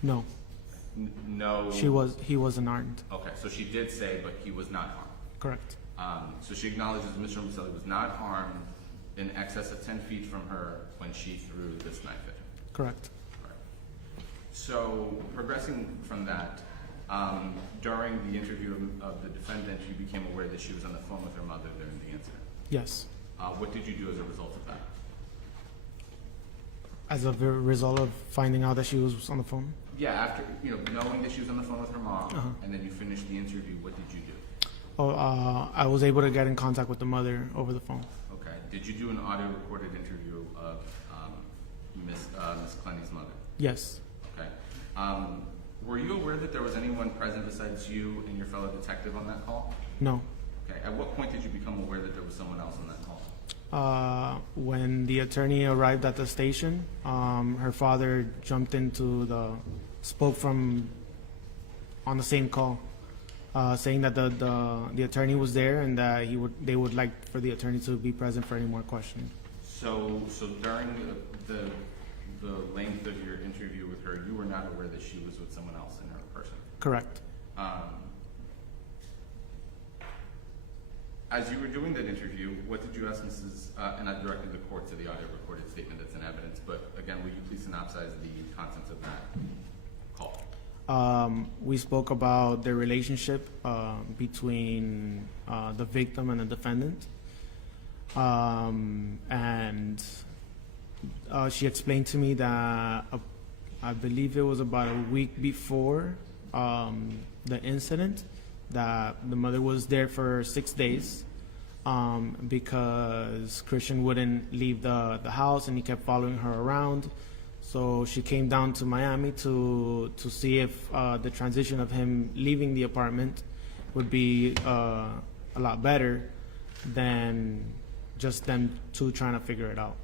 No. No. He wasn't armed. Okay, so she did say, but he was not armed. Correct. So she acknowledges Mr. Romboselli was not armed in excess of 10 feet from her when she threw this knife at her. Correct. Right. So progressing from that, during the interview of the defendant, you became aware that she was on the phone with her mother during the incident. Yes. What did you do as a result of that? As a result of finding out that she was on the phone? Yeah, after knowing that she was on the phone with her mom, and then you finished the interview, what did you do? I was able to get in contact with the mother over the phone. Okay. Did you do an audio recorded interview of Miss Clenney's mother? Yes. Okay. Were you aware that there was anyone present besides you and your fellow detective on that call? No. Okay. At what point did you become aware that there was someone else on that call? When the attorney arrived at the station, her father jumped into spoke from on the same call, saying that the attorney was there and that they would like for the attorney to be present for any more questioning. So during the length of your interview with her, you were not aware that she was with someone else in her person? Correct. As you were doing that interview, what did you ask Mrs. And I directed the court to the audio recorded statement that's in evidence, but again, will you please synopsize the contents of that call? We spoke about the relationship between the victim and the defendant. And she explained to me that I believe it was about a week before the incident that the mother was there for 6 days because Christian wouldn't leave the house and he kept following her around. So she came down to Miami to see if the transition of him leaving the apartment would be a lot better. than just them two trying to figure it out.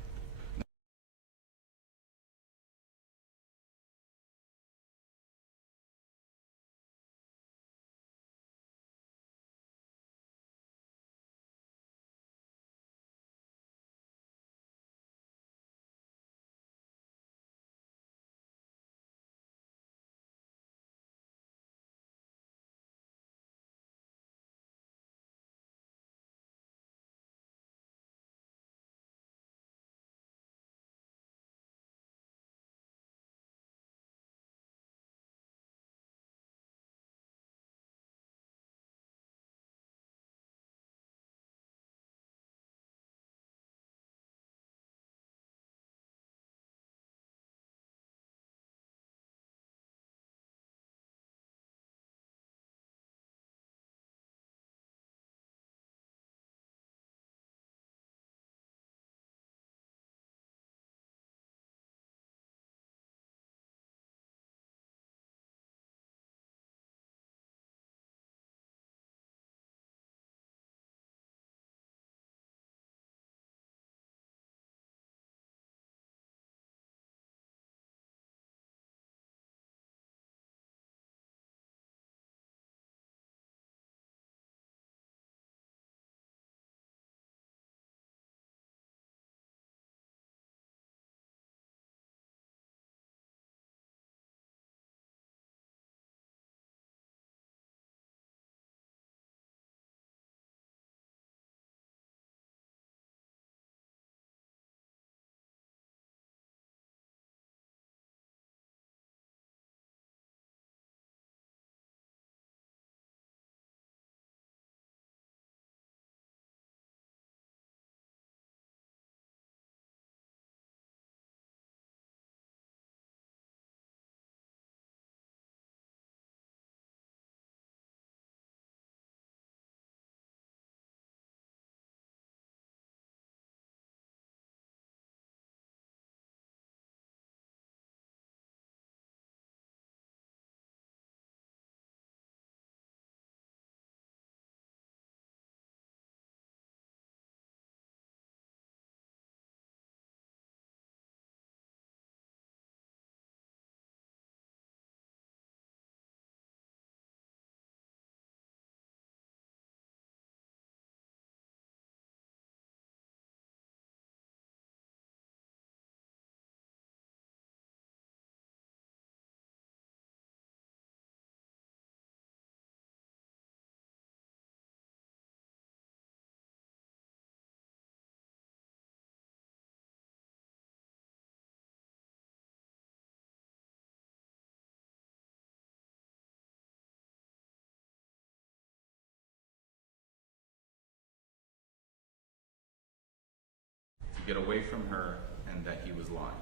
Get away from her and that he was lying.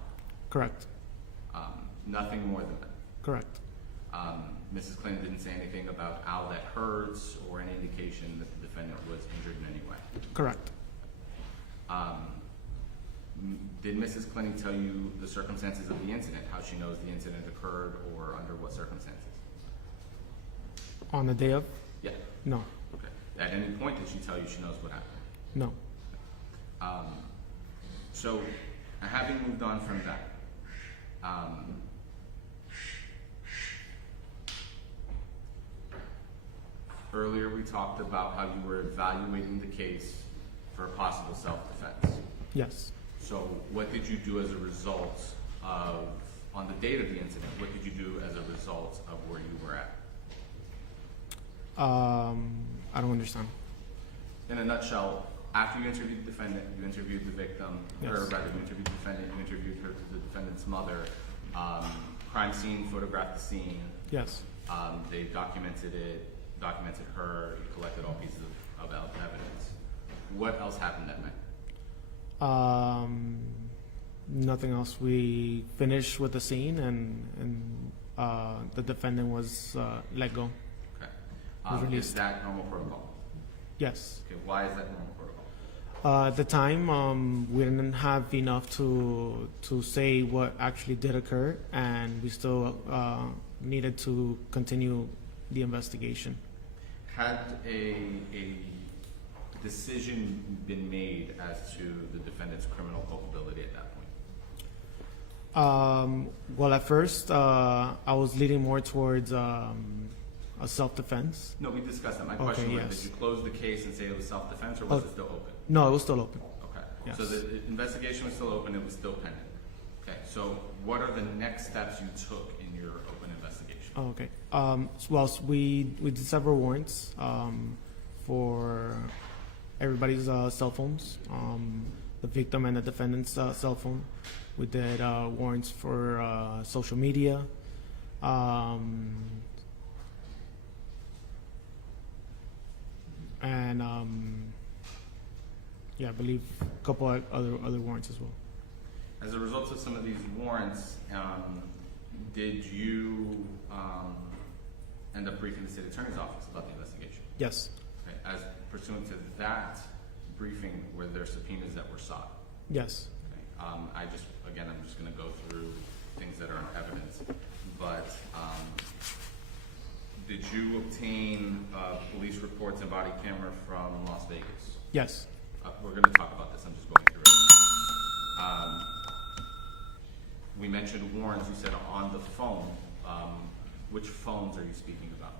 Correct. Nothing more than that. Correct. Mrs. Clenney didn't say anything about owl that hurts or any indication that the defendant was injured in any way. Correct. Did Mrs. Clenney tell you the circumstances of the incident, how she knows the incident occurred or under what circumstances? On the day of? Yeah. No. Okay. At any point did she tell you she knows what happened? No. So, having moved on from that, earlier we talked about how you were evaluating the case for a possible self-defense. Yes. So what did you do as a result of, on the date of the incident, what did you do as a result of where you were at? I don't understand. In a nutshell, after you interviewed the defendant, you interviewed the victim, Yes. or rather you interviewed the defendant, you interviewed the defendant's mother, crime scene, photographed the scene, Yes. they documented her, you collected all pieces of evidence. What else happened that night? Nothing else. We finished with the scene, and the defendant was let go. Okay. Was Is released. that normal protocol? Yes. Okay, why is that normal protocol? At the time, we didn't have enough to say what actually did occur, and we still needed to continue the investigation. Had a decision been made as to the defendant's criminal culpability at that point? Well, at first, I was leaning more towards a self-defense. No, we discussed that. My question was, yes. did you close the case and say it was self-defense, or was it still open? No, it was still open. Okay. Yes. So the investigation was still open, it was still pending. Okay, so what are the next steps you took in your open investigation? Oh, okay. Well, we did several warrants for everybody's cell phones, the victim and the defendant's cell phone. We did warrants for social media. And yeah, I believe a couple of other warrants as well. As a result of some of these warrants, did you end up briefing the state attorney's office about the investigation? Yes. Okay. As pursuant to that briefing, were there subpoenas that were sought? Yes. Okay. I'm just going to go through things that are in evidence, but did you obtain police reports and body camera from Las Vegas? Yes. We're going to talk about this. I'm just going through it. We mentioned warrants. You said on the phone. Which phones are you speaking about?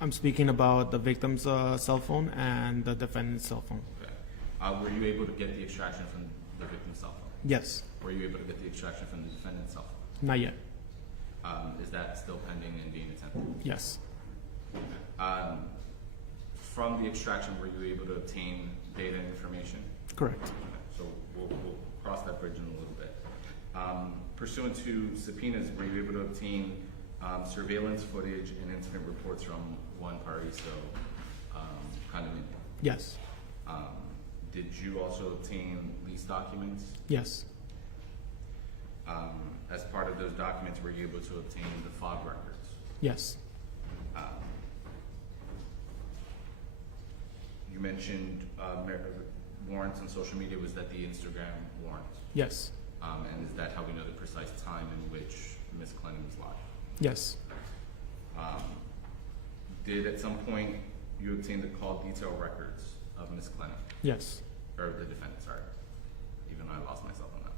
I'm speaking about the victim's cell phone and the defendant's cell phone. Okay. Were you able to get the extraction from the victim's cell phone? Yes. Were you able to get the extraction from the defendant's cell phone? Not yet. Is that still pending and being attempted? Yes. From the extraction, were you able to obtain data and information? Correct. Okay, so we'll cross that bridge in a little bit. Pursuant to subpoenas, were you able to obtain surveillance footage and incident reports from one Paraiso condominium? Yes. Did you also obtain lease documents? Yes. As part of those documents, were you able to obtain the FOG records? Yes. You mentioned warrants on social media. Was that the Instagram warrants? Yes. And is that how we know the precise time in which Ms. Clenney was live? Yes. Did at some point you obtain the call detail records of Ms. Clenney? Yes. Or the defendant, sorry. Even though I lost myself on that.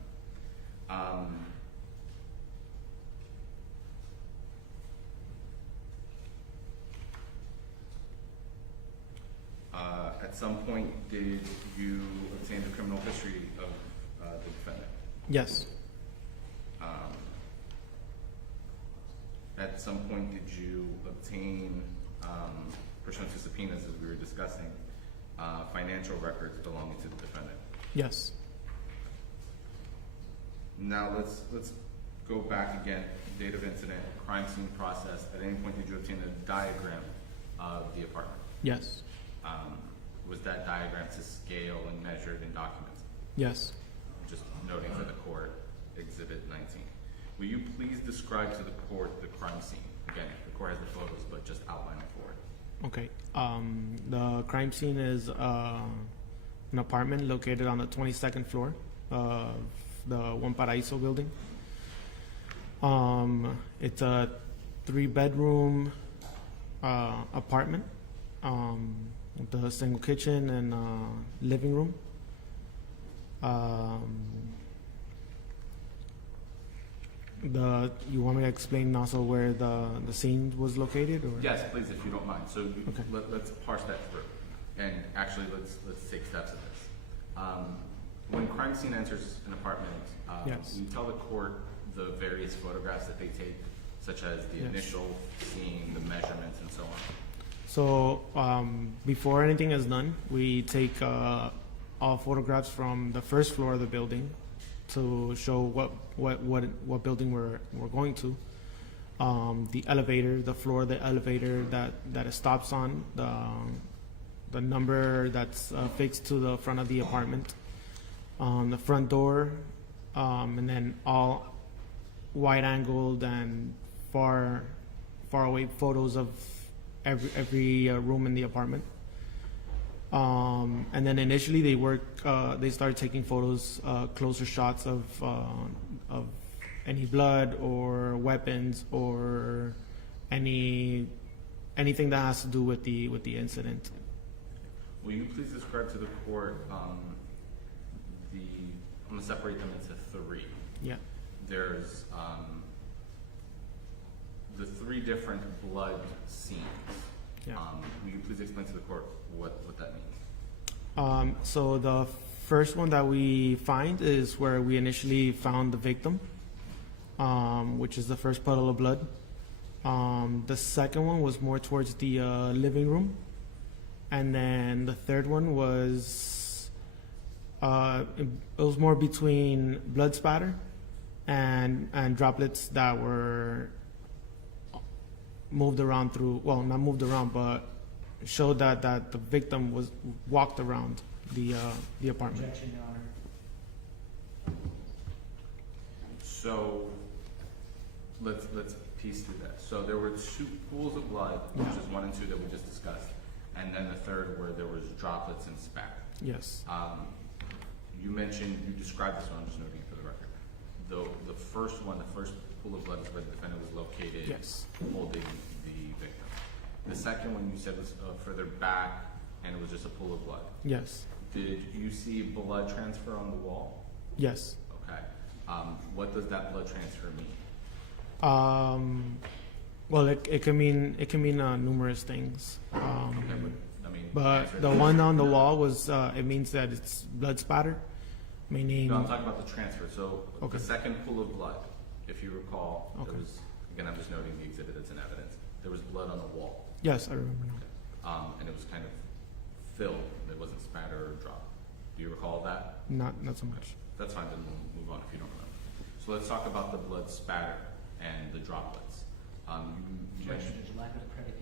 At some point, did you obtain the criminal history of the defendant? Yes. At some point, did you obtain, pursuant to subpoenas as we were discussing, financial records belonging to the defendant? Yes. Now let's go back again. Date of incident, crime scene process. At any point, did you obtain a diagram of the apartment? Yes. Was that diagram to scale and measured and documented? Yes. Just noting for the court, Exhibit 19. Will you please describe to the court the crime scene? Again, the court has the photos, but just outline it for it. Okay. The crime scene is an apartment located on the 22nd floor of the One Paraiso building. It's a 3-bedroom apartment with a single kitchen and living room. You want me to explain also where the scene was located, or? Yes, please, if you don't mind. So Okay. let's parse that through, and actually let's take steps of this. When crime scene enters an apartment, Yes. you tell the court the various photographs that they take, such as the Yes. initial scene, the measurements, and so on. So before anything is done, we take all photographs from the first floor of the building to show what building we're going to. The elevator, the floor of the elevator that it stops on, the number that's fixed to the front of the apartment, the front door, and then all wide-angled and far away photos of every room in the apartment. And then initially they started taking photos, closer shots of any blood or weapons or anything that has to do with the incident. Will you please describe to the court I'm gonna separate them into three. Yeah. There's the three different blood scenes. Yeah. Will you please explain to the court what that means? So the first one that we find is where we initially found the victim, which is the first puddle of blood. The second one was more towards the living room. And then the third one was, it was more between blood spatter and droplets that were moved around through, well, not moved around, but showed that the victim was walked around the apartment. Objection, Your Honor. So let's piece through that. So there were two pools of blood, which is 1 and 2 that we just discussed, and then the third where there was droplets and spatter. Yes. You described this one, I'm just noting it for the record. The first one, the first pool of blood is where the defendant was located, Yes. holding the victim. The second one you said was further back, and it was just a pool of blood. Yes. Did you see blood transfer on the wall? Yes. Okay. What does that blood transfer mean? Well, it can mean numerous things. Okay, but I mean, But answer the it. one on the wall was it means that it's blood spatter, meaning. No, I'm talking about the transfer. So Okay. the second pool of blood, if you recall, Okay. there was, again, I'm just noting the exhibit that's in evidence. There was blood on the wall, Yes, I remember now. and it was kind of filled. It wasn't spatter or drop. Do you recall that? Not so much. That's fine. Then we'll move on if you don't remember. So let's talk about the blood spatter and the droplets. You Objection, mentioned. there's a lack of predicate.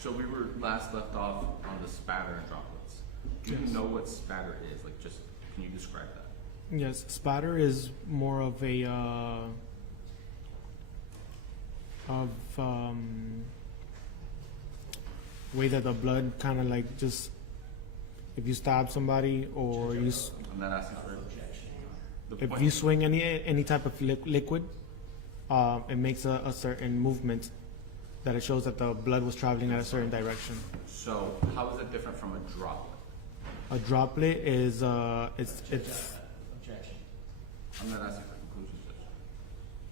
So we were last left off on the spatter and droplets. Do you Yes. know what spatter is? Like, just can you describe that? Yes, spatter is more of a way that the blood kind of like just if you stab somebody or I'm not asking for it. The if point- you swing any type of liquid, it makes a certain movement that it shows that the blood was traveling at a certain direction. So how is it different from a droplet? A droplet is it's Objection. I'm not asking for conclusions, Judge.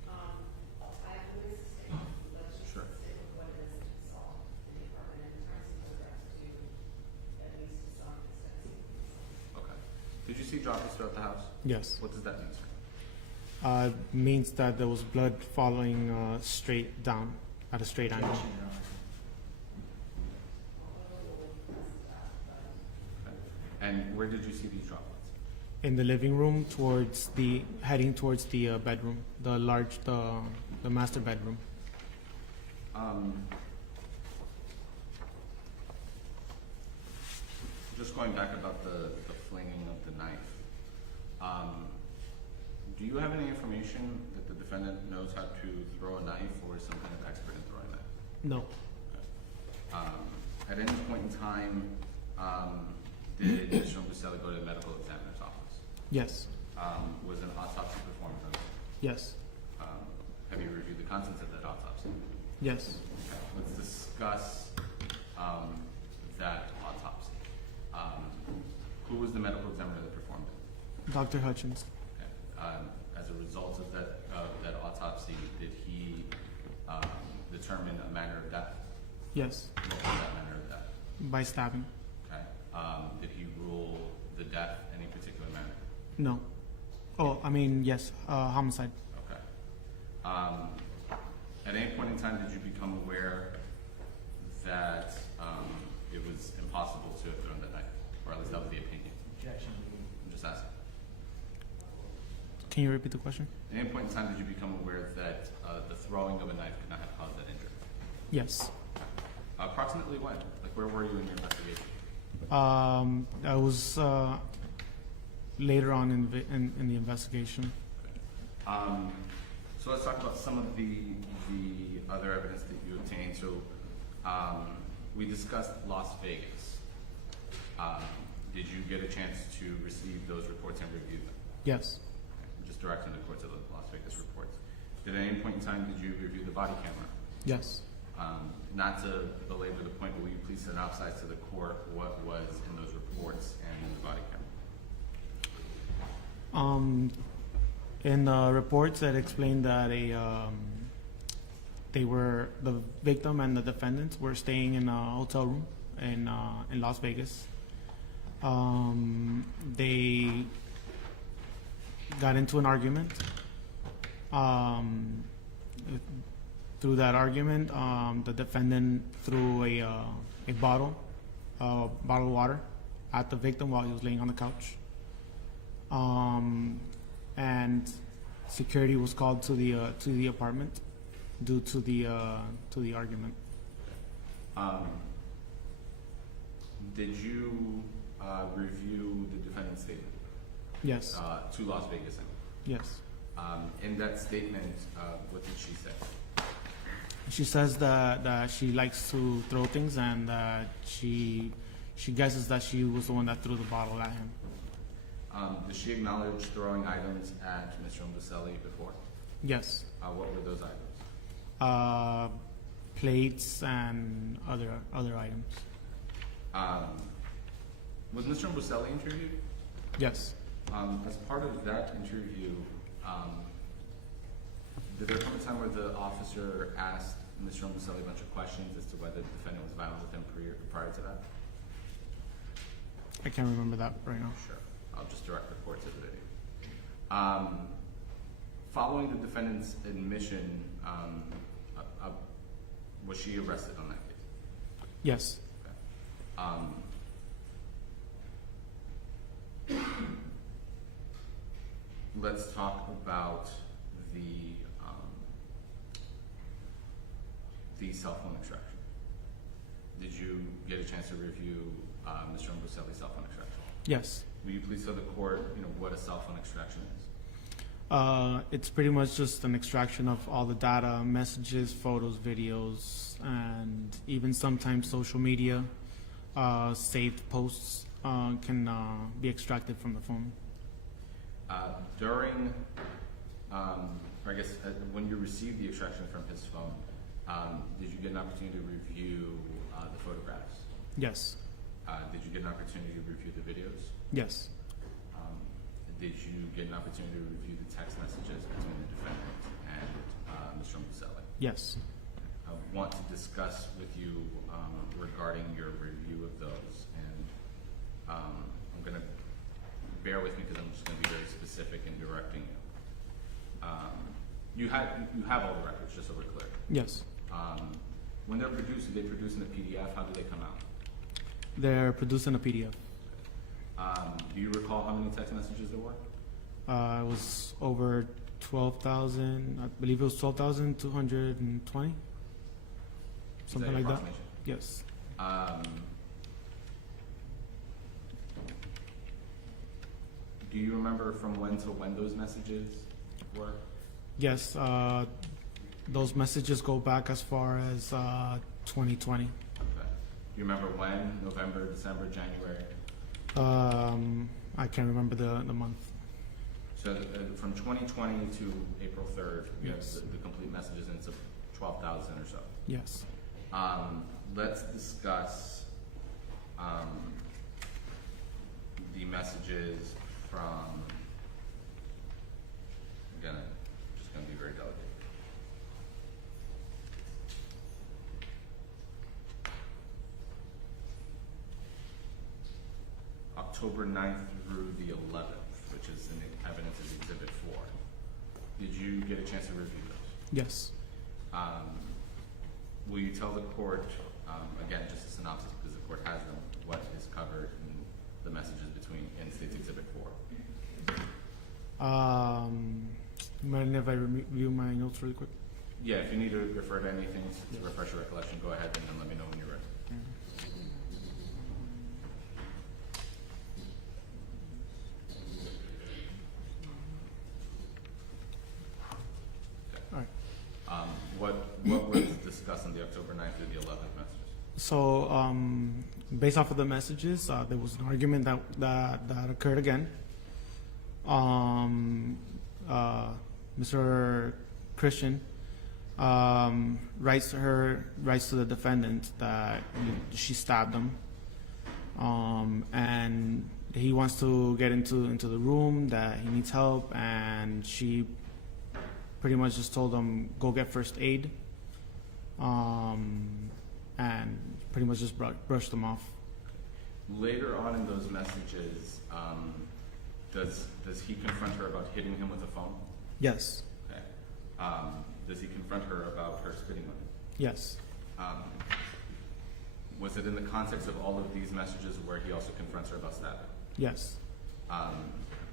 I have a witness statement, let's just Sure. stick with what it is to solve in the apartment and turn some photographs to at least to some extent. Okay. Did you see droplets throughout the house? yes. What does that mean, sir? Means that there was blood following straight down at a straight angle. Objection, Your Honor. see these droplets? In the living room, heading towards the bedroom, the master bedroom. Just going back about the flinging of the knife. Do you have any information that the defendant knows how to throw a knife or is some kind of expert in throwing a knife? No. At any point in time, did Mr. Murd3r go to the medical examiner's office? Yes. Was an autopsy performed on him? Yes. Have you reviewed the contents of that autopsy? Yes. Okay. Let's discuss that autopsy. Who was the medical examiner that performed it? Dr. Hutchins. Okay. As a result of that autopsy, did he determine a manner of death? Yes. What was that manner of death? By stabbing. Okay. Did he rule the death any particular manner? No. Oh, I mean, yes. Homicide. Okay. At any point in time, did you become aware that it was impossible to have thrown the knife? Or at least that was the opinion? Objection. I'm just asking. Can you repeat the question? At any point in time, did you become aware that the throwing of a knife could not have caused that injury? Yes. Approximately when? Like, where were you in your investigation? I was later on in the investigation. So let's talk about some of the other evidence that you obtained. So we discussed Las Vegas. Did you get a chance to receive those reports and review them? Yes. Okay. Just directing the court to the Las Vegas reports. Did at any point in time did you review the body camera? Yes. Not to belabor the point, but will you please synopsize to the court what was in those reports and in the body camera? In the reports, it explained that the victim and the defendants were staying in a hotel room in Las Vegas. They got into an argument. Through that argument, the defendant threw a bottle of water at the victim while he was laying on the couch. And security was called to the apartment due to the argument. Did you review the defendant's statement? Yes. To Las Vegas. Yes. In that statement, what did she say? She says that she likes to throw things, and she guesses that she was the one that threw the bottle at him. Does she acknowledge throwing items at Mr. Murd3r before? Yes. What were those items? Plates and other items. Was Mr. Murd3r interviewed? Yes. As part of that interview, did there come a time where the officer asked Mr. Murd3r a bunch of questions as to whether the defendant was violent with him prior to that? I can't remember that right now. Sure. I'll just direct the court to the video. Following the defendant's admission, was she arrested on that case? Yes. Okay. Let's talk about the cell phone extraction. Did you get a chance to review Mr. Murd3r's cell phone extraction? Yes. Will you please tell the court, what a cell phone extraction is? It's pretty much just an extraction of all the data, messages, photos, videos, and even sometimes social media, saved posts can be extracted from the phone. During, or I guess when you received the extraction from his phone, did you get an opportunity to review the photographs? Yes. Did you get an opportunity to review the videos? Yes. Did you get an opportunity to review the text messages between the defendant and Mr. Murd3r? Yes. I want to discuss with you regarding your review of those, and I'm going to bear with me because I'm just going to be very specific in directing you. You have all the records, just so we're clear. Yes. When they're produced, do they produce in a PDF? How do they come out? They're produced in a PDF. Do you recall how many text messages there were? It was over 12,000. I believe it was 12,220. Something your like that. approximation? Yes. Do you remember from when to when those messages were? Yes. Those messages go back as far as 2020. Okay. Do you remember when? November, December, January? I can't remember the month. So from 2020 to April 3rd, you Yes. have the complete messages, and it's 12,000 or so. Yes. Let's discuss the messages from, again, I'm just going to be very delicate. October 9th through the 11th, which is in evidence as Exhibit 4. Did you get a chance to review those? Yes. Will you tell the court, again, just a synopsis because the court has them, what is covered in the messages between in State's Exhibit 4? Mind if I review my notes really quick? Yeah, if you need to refer to anything to refresh your recollection, go ahead and then let me know when you're ready. All right. What was discussed on the October 9th through the 11th messages? So, based off of the messages, there was an argument that occurred again. Mr. Christian writes to the defendant that she stabbed him, and he wants to get into the room, that he needs help, and she pretty much just told him go get first aid, and pretty much just brushed him off. Later on in those messages, does he confront her about hitting him with a phone? Yes. Okay. Does he confront her about her spitting on him? Yes. Was it in the context of all of these messages where he also confronts her about stabbing? Yes.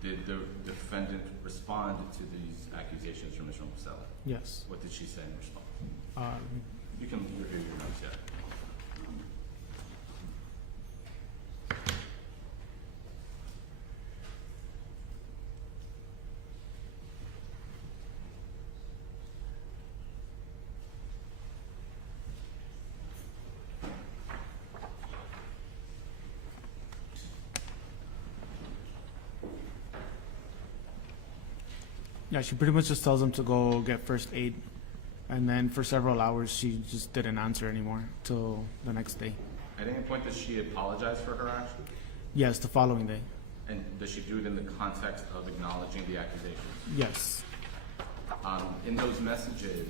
Did the defendant respond to these accusations from Ms. Romoselli? Yes. What did she say in response? You can review your notes, yeah. Yeah, she pretty much just tells him to go get first aid, and then for several hours she just didn't answer anymore till the next day. At any point does she apologize for her action? Yes, the following day. And does she do it in the context of acknowledging the accusations? Yes. In those messages,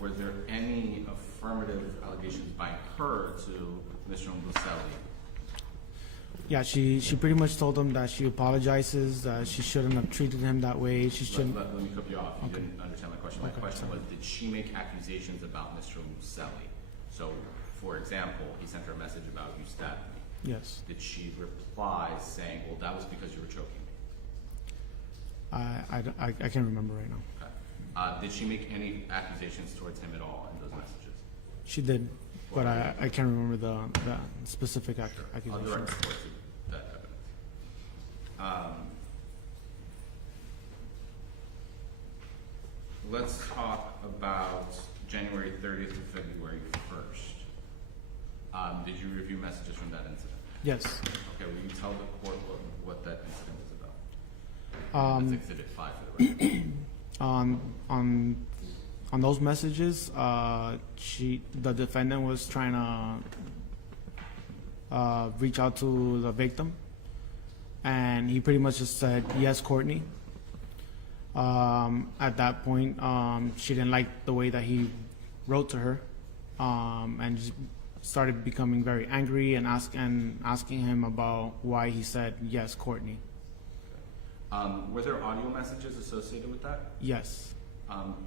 were there any affirmative allegations by her to Ms. Romoselli? Yeah, she pretty much told him that she apologizes, that she shouldn't have treated him that way. She shouldn't. Let me cut you off. You Okay. didn't understand my question. My Okay, question sorry. was, did she make accusations about Mr. Romoselli? So, for example, he sent her a message about you stabbed me. Yes. Did she reply saying, well, that was because you were choking me? I can't remember right now. Okay. Did she make any accusations towards him at all in those messages? She did, but I can't remember the specific I'll direct accusations. the court to that evidence. Let's talk about January 30th to February 1st. Did you review messages from that incident? Yes. Okay, will you tell the court what that incident was about? That's Exhibit 5 for the record. On those messages, the defendant was trying to reach out to the victim, and he pretty much just said, "Yes, Courtney." At that point, she didn't like the way that he wrote to her, and just started becoming very angry and asking him about why he said, "Yes, Courtney." Were there audio messages associated with that? Yes.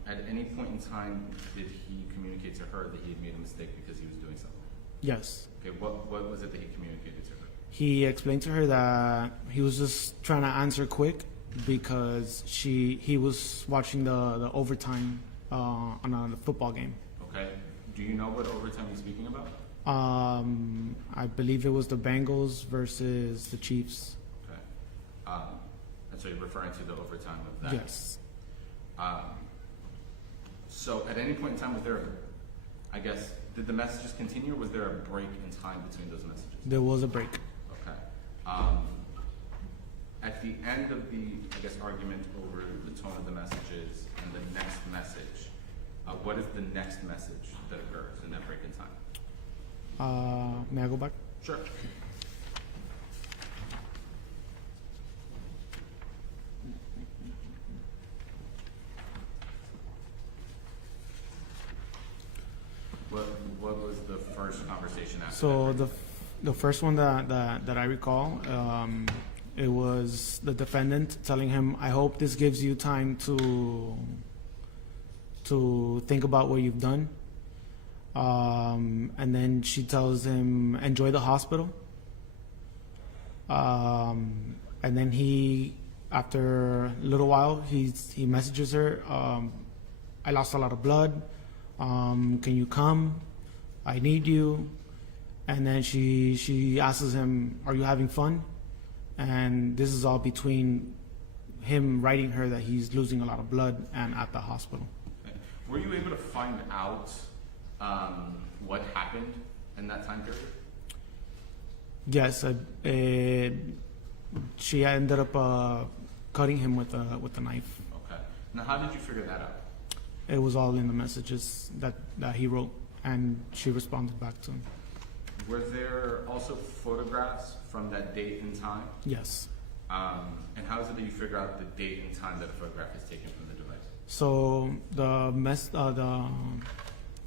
At any point in time, did he communicate to her that he had made a mistake because he was doing something? Yes. Okay, what was it that he communicated to her? He explained to her that he was just trying to answer quick because he was watching the overtime on a football game. Okay. Do you know what overtime he's speaking about? I believe it was the Bengals versus the Chiefs. Okay. And so you're referring to the overtime of that? Yes. So at any point in time, was there, I guess, did the messages continue, or was there a break in time between those messages? There was a break. Okay. At the end of the, I guess, argument over the tone of the messages and the next message, what is the next message that occurs in that break in time? May I go back? Sure. What was the first conversation after So that? the first one that I recall, it was the defendant telling him, "I hope this gives you time to think about what you've done." And then she tells him, "Enjoy the hospital." And then after a little while, he messages her, "I lost a lot of blood. Can you come? I need you." And then she asks him, "Are you having fun?" And this is all between him writing her that he's losing a lot of blood and at the hospital. Okay. Were you able to find out what happened in that time period? Yes, she ended up cutting him with a knife. Okay. Now, how did you figure that out? It was all in the messages that he wrote, and she responded back to him. Were there also photographs from that date and time? Yes. And how is it that you figure out the date and time that a photograph is taken from the device? So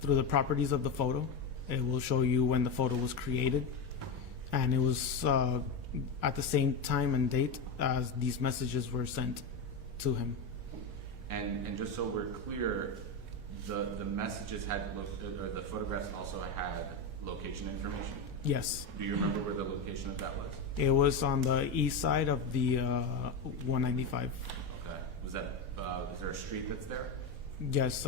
through the properties of the photo, it will show you when the photo was created, and it was at the same time and date as these messages were sent to him. And just so we're clear, the messages had or the photographs also had location information. Yes. Do you remember where the location of that was? It was on the east side of the 195. Okay. Was that is there a street that's there? Yes,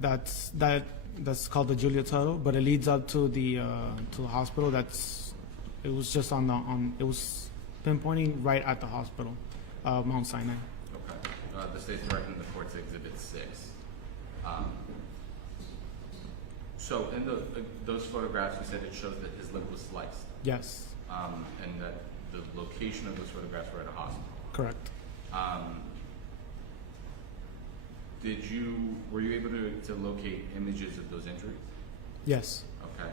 that's called the Julia Tuttle, but it leads up to the hospital. It was just it was pinpointing right at the hospital, Mount Sinai. Okay. The state's directing the court to Exhibit 6. So in those photographs, you said it shows that his lip was sliced. Yes. And that the location of those photographs were at a hospital. Correct. Were you able to locate images of those injuries? Yes. Okay.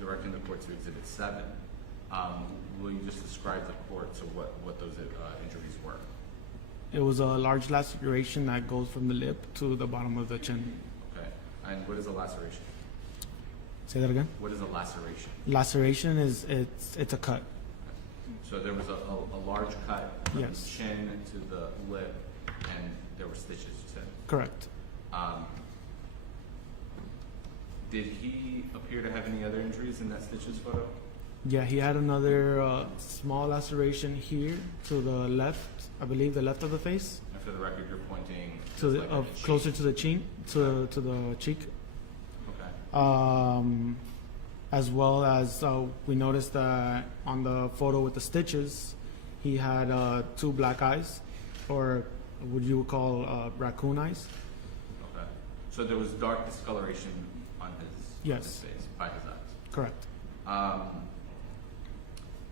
Directing the court to Exhibit 7. Will you just describe the court to what those injuries were? It was a large laceration that goes from the lip to the bottom of the chin. Okay. And what is a laceration? Say that again? What is a laceration? Laceration it's a cut. So there was a large cut from Yes. the chin to the lip, and there were stitches, you said? Correct. Did he appear to have any other injuries in that stitches photo? Yeah, he had another small laceration here to the left, I believe the left of the face, And for the record, you're pointing to the, like at the closer cheek. to the chin, to the cheek. Okay. As well as we noticed that on the photo with the stitches, he had 2 black eyes, or what you would call raccoon eyes. Okay. So there was dark discoloration on Yes. his face, by his eyes. Correct.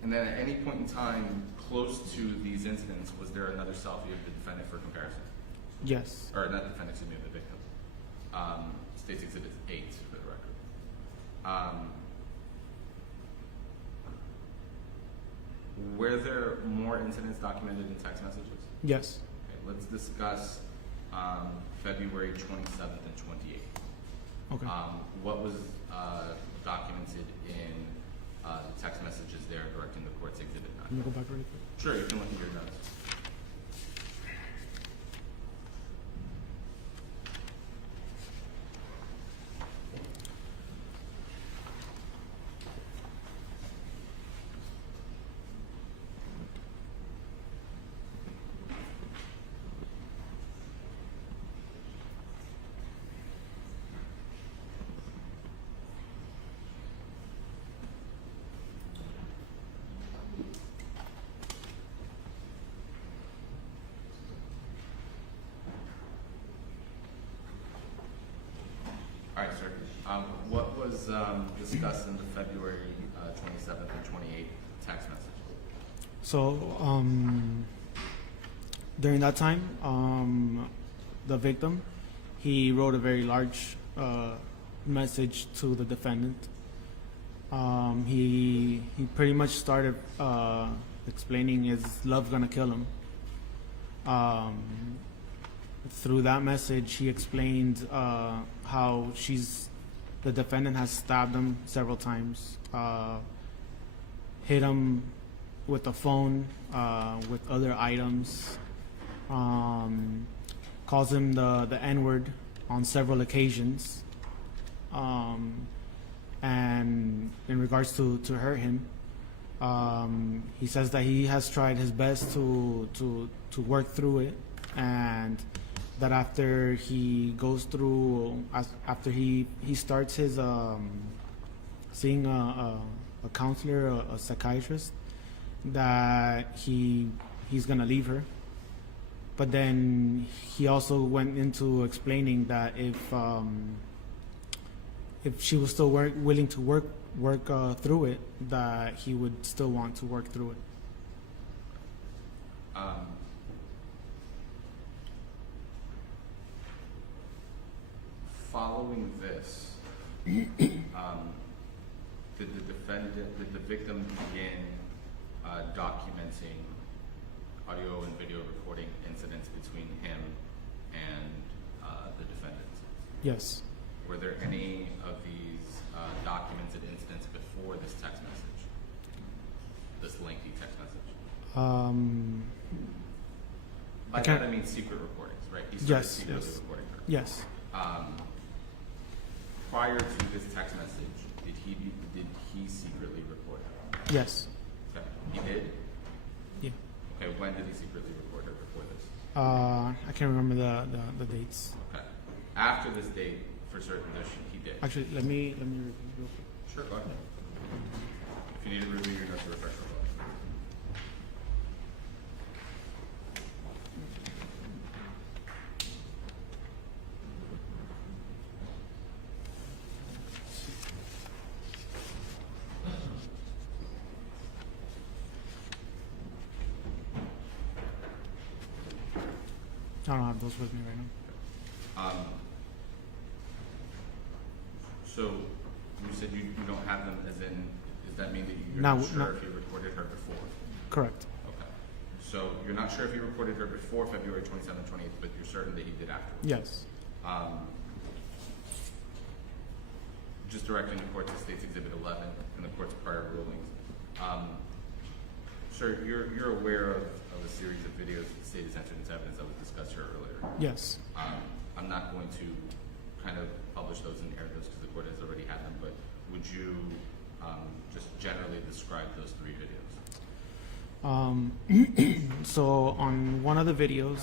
And then at any point in time close to these incidents, was there another selfie of the defendant for comparison? Yes. Or not defendant, excuse me, the victim. States Exhibit 8 for the record. Were there more incidents documented in text messages? Yes. Okay, let's discuss February 27th and 28th. Okay. What was documented in the text messages there directing the court's Exhibit 9? Can you go back really quick? Sure, you can look at your notes. What was discussed in the February 27th and 28th text message? So during that time, the victim, he wrote a very large message to the defendant. He pretty much started explaining, is love gonna kill him? Through that message, he explained how the defendant has stabbed him several times, hit him with a phone, with other items, calls him the N-word on several occasions, and in regards to hurt him, he says that he has tried his best to work through it, and that after he goes through, after he starts his seeing a counselor, a psychiatrist, that he's gonna leave her. But then he also went into explaining that if she was still willing to work through it, that he would still want to work through it. Following this, did the victim begin documenting audio and video recording incidents between him and the defendant? Yes. Were there any of these documented incidents before this text message? This lengthy text message? By that I mean secret recordings, right? He started secretly recording her. Yes. Prior to this text message, did he secretly record her? Yes. Okay. He did? Yeah. Okay, when did he secretly record her before this? I can't remember the dates. Okay. After this date, for certain, he did. Actually, let me review real quick. Sure, go ahead. If you need to review your notes, refresh your book. I don't have those with me right now. So you said you don't have them, as in, does that mean that you're No, not sure no. if you recorded her before? Correct. Okay. So you're not sure if you recorded her before February 27th, 28th, but you're certain that he did afterwards? Yes. Just directing the court to State's Exhibit 11 and the court's prior rulings. Sir, you're aware of a series of videos that the state has entered into evidence that was discussed here earlier. Yes. I'm not going to kind of publish those and air those because the court has already had them, but would you just generally describe those 3 videos? So on one of the videos,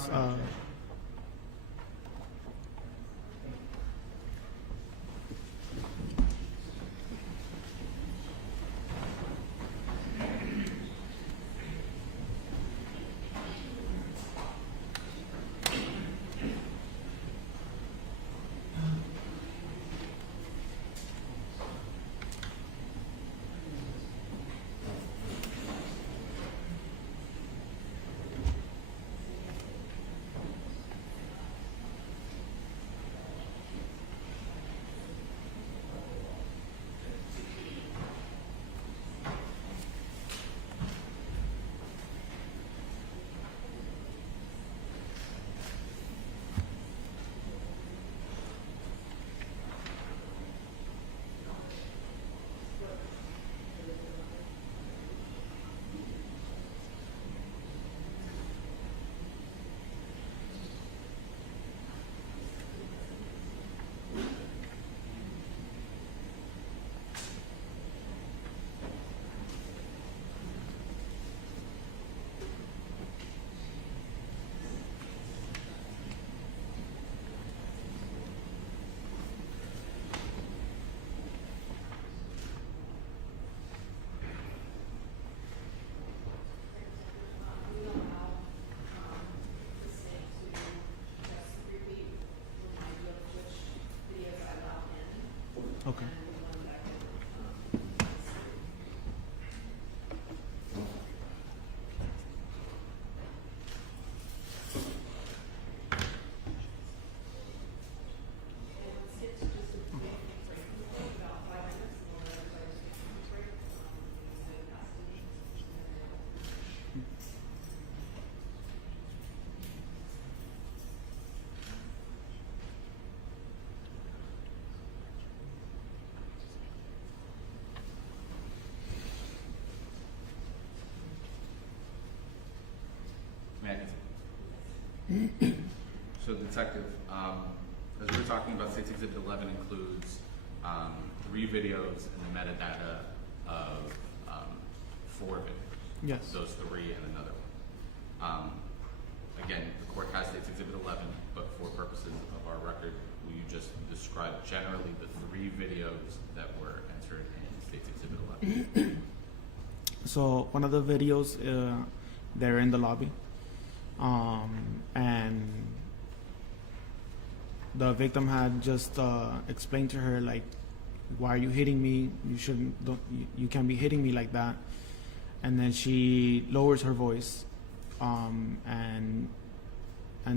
May I continue? So, Detective, as we're talking about, State's Exhibit 11 includes 3 videos and the metadata of 4 videos. Yes. Those 3 and another one. Again, the court has State's Exhibit 11, but for purposes of our record, will you just describe generally the 3 videos that were entered in State's Exhibit 11? So one of the videos, they're in the lobby, and the victim had just explained to her, like, why are you hitting me? You can't be hitting me like that. And then she lowers her voice, and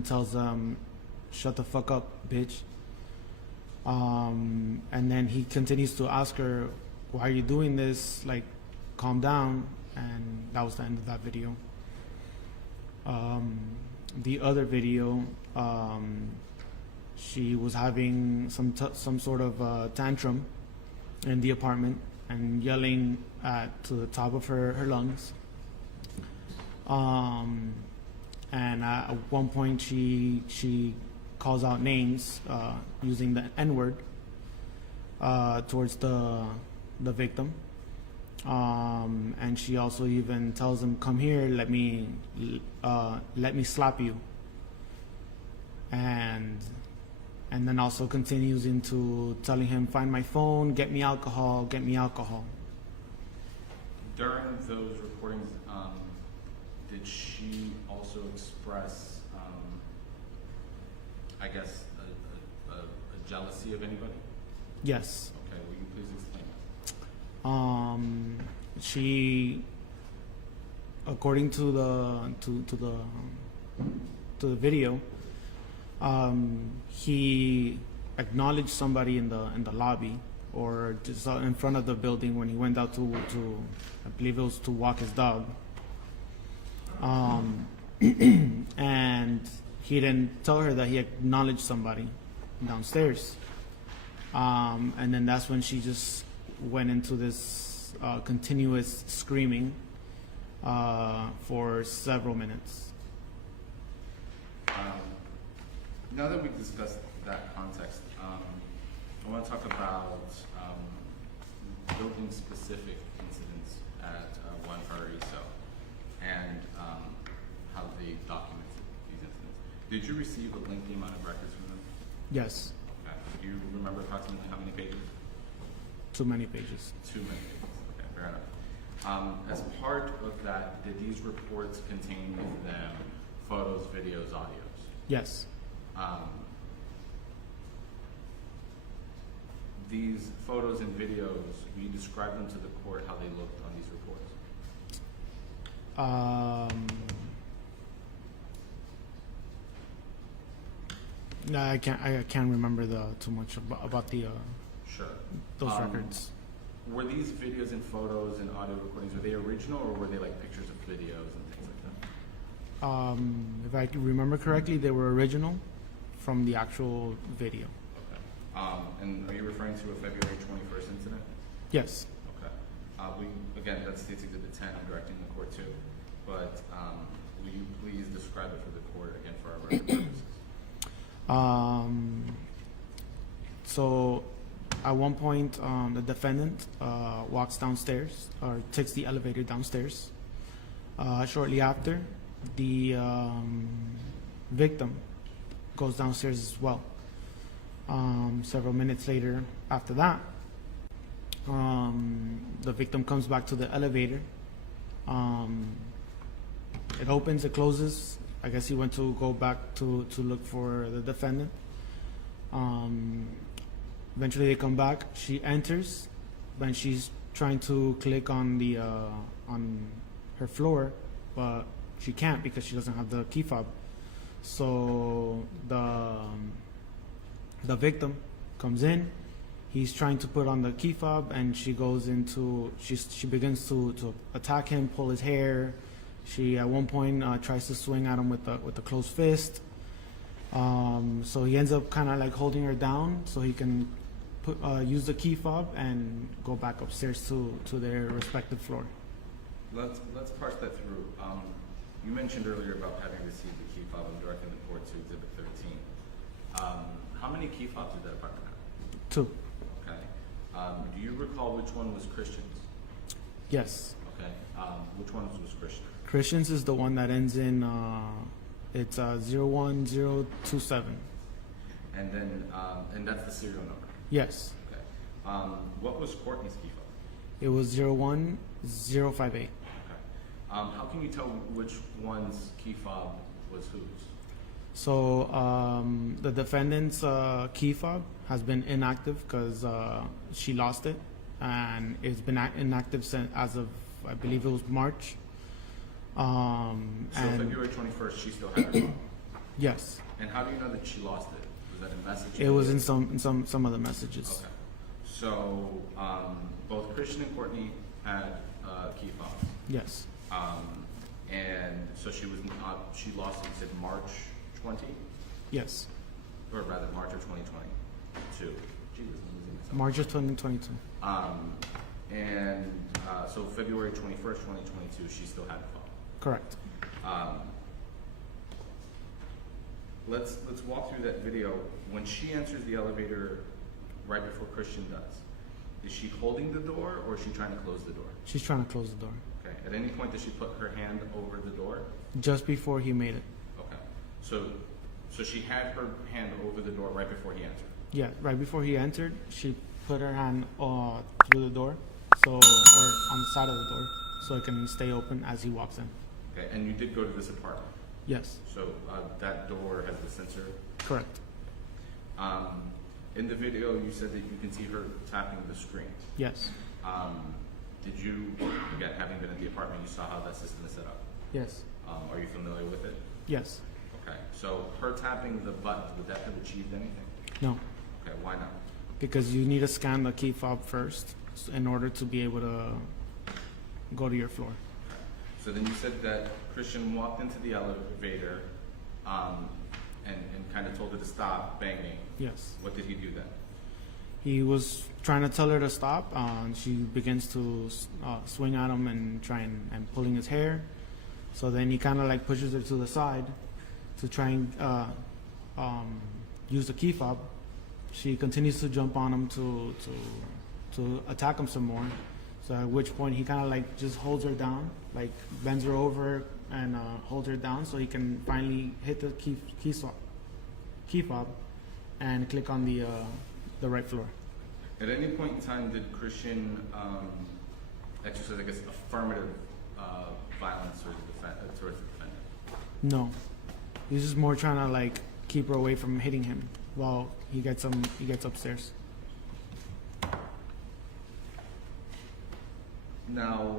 tells them, shut the fuck up, bitch. And then he continues to ask her, why are you doing this? Like, calm down. And that was the end of that video. The other video, she was having some sort of tantrum in the apartment and yelling to the top of her lungs. And at one point she calls out names using the N-word towards the victim. And she also even tells him, come here, let me slap you. And then also continues into telling him, find my phone, get me alcohol, get me alcohol. During those recordings, did she also express, I guess, a jealousy of anybody? Yes. Okay, will you please explain? She, according to the video, he acknowledged somebody in the lobby or just in front of the building when he went out to I believe it was to walk his dog. And he didn't tell her that he acknowledged somebody downstairs. And then that's when she just went into this continuous screaming for several minutes. Now that we've discussed that context, I want to talk about building-specific incidents at one Priority Cell and how they documented these incidents. Did you receive a lengthy amount of records from them? Yes. Okay. Do you remember approximately how many pages? Too many pages. Too many pages. Okay, fair enough. As part of that, did these reports contain with them photos, videos, audios? Yes. These photos and videos, will you describe them to the court how they looked on these reports? No, I can't remember too much about the Sure. those records. Were these videos and photos and audio recordings, were they original or were they like pictures of videos and things like that? If I remember correctly, they were original from the actual video. Okay. And are you referring to a February 21st incident? Yes. Okay. Again, that's State's Exhibit 10, I'm directing the court to, but will you please describe it for the court again for our record purposes? So at one point, the defendant walks downstairs or takes the elevator downstairs. Shortly after, the victim goes downstairs as well. Several minutes later after that, the victim comes back to the elevator. It opens, it closes. I guess he went to go back to look for the defendant. Eventually they come back. She enters, when she's trying to click on the on her floor, but she can't because she doesn't have the key fob. So the victim comes in. He's trying to put on the key fob, and she goes into she begins to attack him, pull his hair. She at one point tries to swing at him with a closed fist. So he ends up kind of like holding her down so he can use the key fob and go back upstairs to their respective floor. Let's parse that through. You mentioned earlier about having received the key fob and directing the court to Exhibit 13. How many key fobs did that apartment have? 2. Okay. Do you recall which one was Christian's? Yes. Okay. Which one was Christian? Christians is the one that ends in it's 01027. And then, and that's the serial number. Yes. Okay. What was Courtney's key fob? It was 01058. Okay. How can you tell which one's key fob was whose? So The defendant's key fob has been inactive because she lost it, and it's been inactive since as of, I believe it was March. And February 21st, she still had her fob. Yes, And how do you know that she lost it? Was that a message? it was in some of the messages. Okay. So both Christian and Courtney had key fobs. Yes, And so she lost it, you said March 20? yes, Or rather, March of 2022. Jesus, I'm losing myself. March of 2022. So February 21st, 2022, she still had the fob. Correct. Let's walk through that video. When she enters the elevator right before Christian does, is she holding the door or is she trying to close the door? She's trying to close the door. Okay. At any point does she put her hand over the door? Just before he made it. Okay. So she had her hand over the door right before he entered. Yeah, right before he entered, she put her hand through the door, or on the side of the door, so it can stay open as he walks in. Okay. And you did go to this apartment. Yes, So that door has the sensor. correct. In the video, you said that you can see her tapping the screen. Yes, Did you, again, having been at the apartment, you saw how that system is set up? yes, Are you familiar with it? yes. Okay. So her tapping the button, would that have achieved anything? No, Okay. Why not? because you need to scan the key fob first in order to be able to go to your floor. Okay. So then you said that Christian walked into the elevator and kind of told her to stop banging. Yes. What did he do then? He was trying to tell her to stop. She begins to swing at him and try and pulling his hair. So then he kind of like pushes her to the side to try and use the key fob. She continues to jump on him to attack him some more. So at which point he kind of like just holds her down, like bends her over and holds her down so he can finally hit the key fob and click on the right floor. At any point in time, did Christian exercise, I guess, affirmative violence towards the defendant? No, he's just more trying to like keep her away from hitting him while he gets upstairs. Now,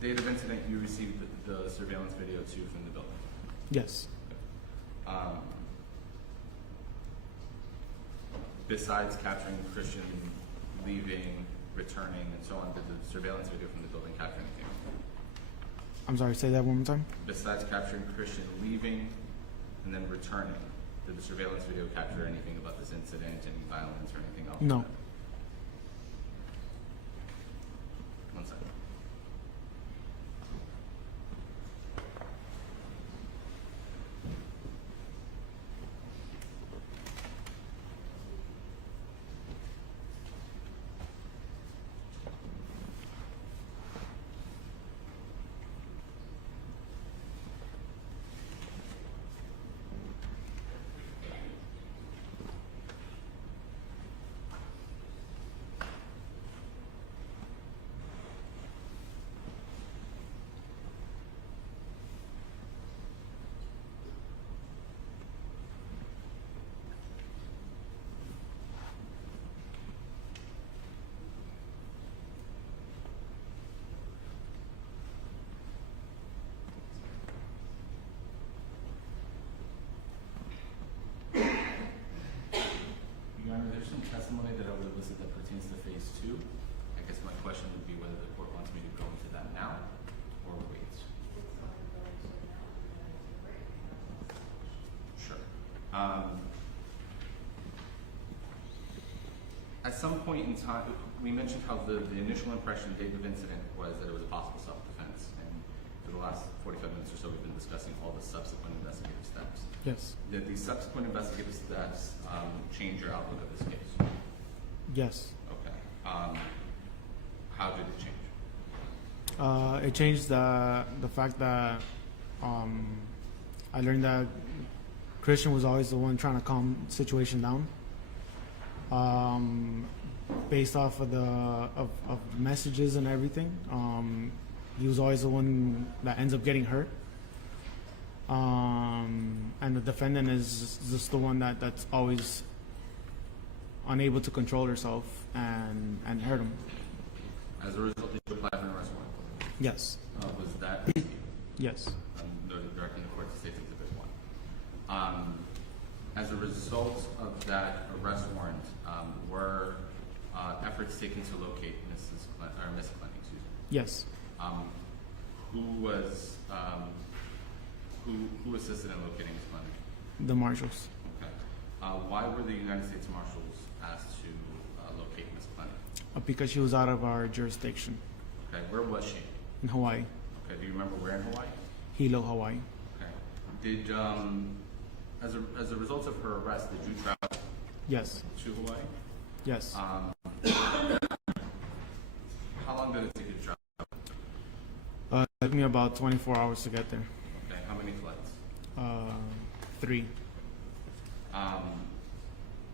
date of incident, you received the surveillance video too from the building. Yes. Besides capturing Christian leaving, returning, and so on, did the surveillance video from the building capture anything? I'm sorry, say that one more time. Besides capturing Christian leaving and then returning, did the surveillance video capture anything about this incident, any violence or anything else? No. One second. Your Honor, there's some testimony that I would elicit that pertains to phase 2. I guess my question would be whether the court wants me to go into that now or wait. Sure. At some point in time, we mentioned how the initial impression, date of incident, was that it was a possible self-defense, and for the last 45 minutes or so, we've been discussing all the subsequent investigative steps. Yes. Did these subsequent investigative steps change your outlook of this case? Yes. Okay. How did it change? It changed the fact that I learned that Christian was always the one trying to calm the situation down. Based off of the messages and everything, he was always the one that ends up getting hurt. And the defendant is just the one that's always unable to control herself and hurt him. As a result, did you apply for an arrest warrant? Yes. Was that Yes. directing the court to State's Exhibit 1? As a result of that arrest warrant, were efforts taken to locate Miss Clenney, excuse me? Yes. Who assisted in locating Miss Clenney? The marshals. Okay. Why were the United States Marshals asked to locate Miss Clenney? Because she was out of our jurisdiction Okay. Where was she? in Hawaii, Okay. Do you remember where in Hawaii? Hilo, Hawaii. Okay. Did as a result of her arrest, did you travel Yes. to Hawaii? Yes. How long did it take you to travel? It took me about 24 hours to get there. Okay. How many flights? 3.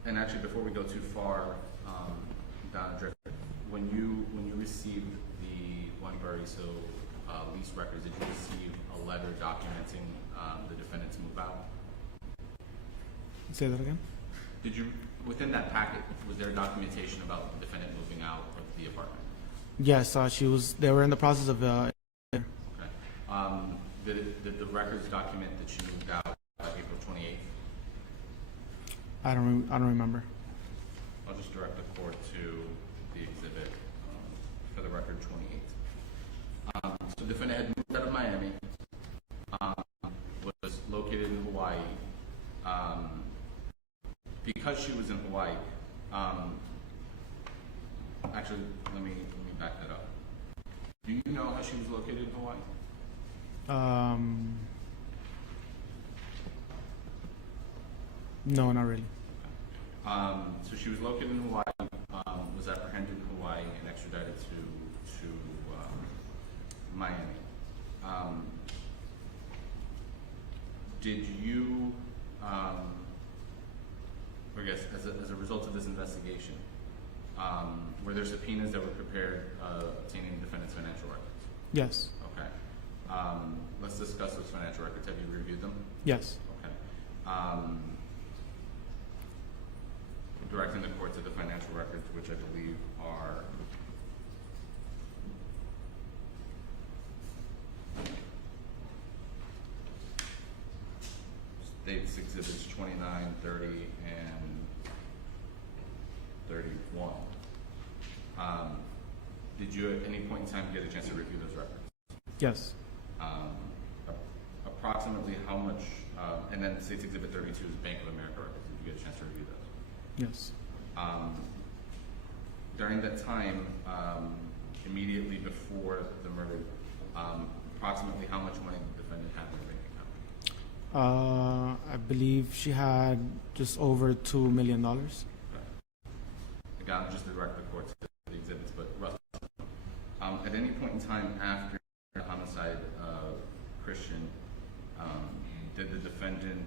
And actually, before we go too far down the drift, when you received the Bori lease records, did you receive a letter documenting the defendant's move out? Say that again? Did you, within that packet, was there documentation about the defendant moving out of the apartment? Yes. They were in the process of. Okay. Did the records document that she moved out April 28th? I don't remember. I'll just direct the court to the exhibit for the record 28th. So the defendant had moved out of Miami, was located in Hawaii. Because she was in Hawaii, actually, let me back that up. Do you know how she was located in Hawaii? No, not really. So she was located in Hawaii, was apprehended in Hawaii and extradited to Miami. Did you, I guess, as a result of this investigation, were there subpoenas that were prepared obtaining the defendant's financial records? Yes. Okay. Let's discuss those financial records. Have you reviewed them? Yes. Okay. Directing the court to the financial records, which I believe are State's Exhibits 29, 30, and 31. Did you at any point in time get a chance to review those records? Yes. Approximately how much, and then State's Exhibit 32 is Bank of America records. Did you get a chance to review those? Yes. During that time, immediately before the murder, approximately how much money did the defendant have in her bank account? I believe she had just over $2 million. Okay. Again, just to direct the court to the exhibits, but roughly. At any point in time after the homicide of Christian, did the defendant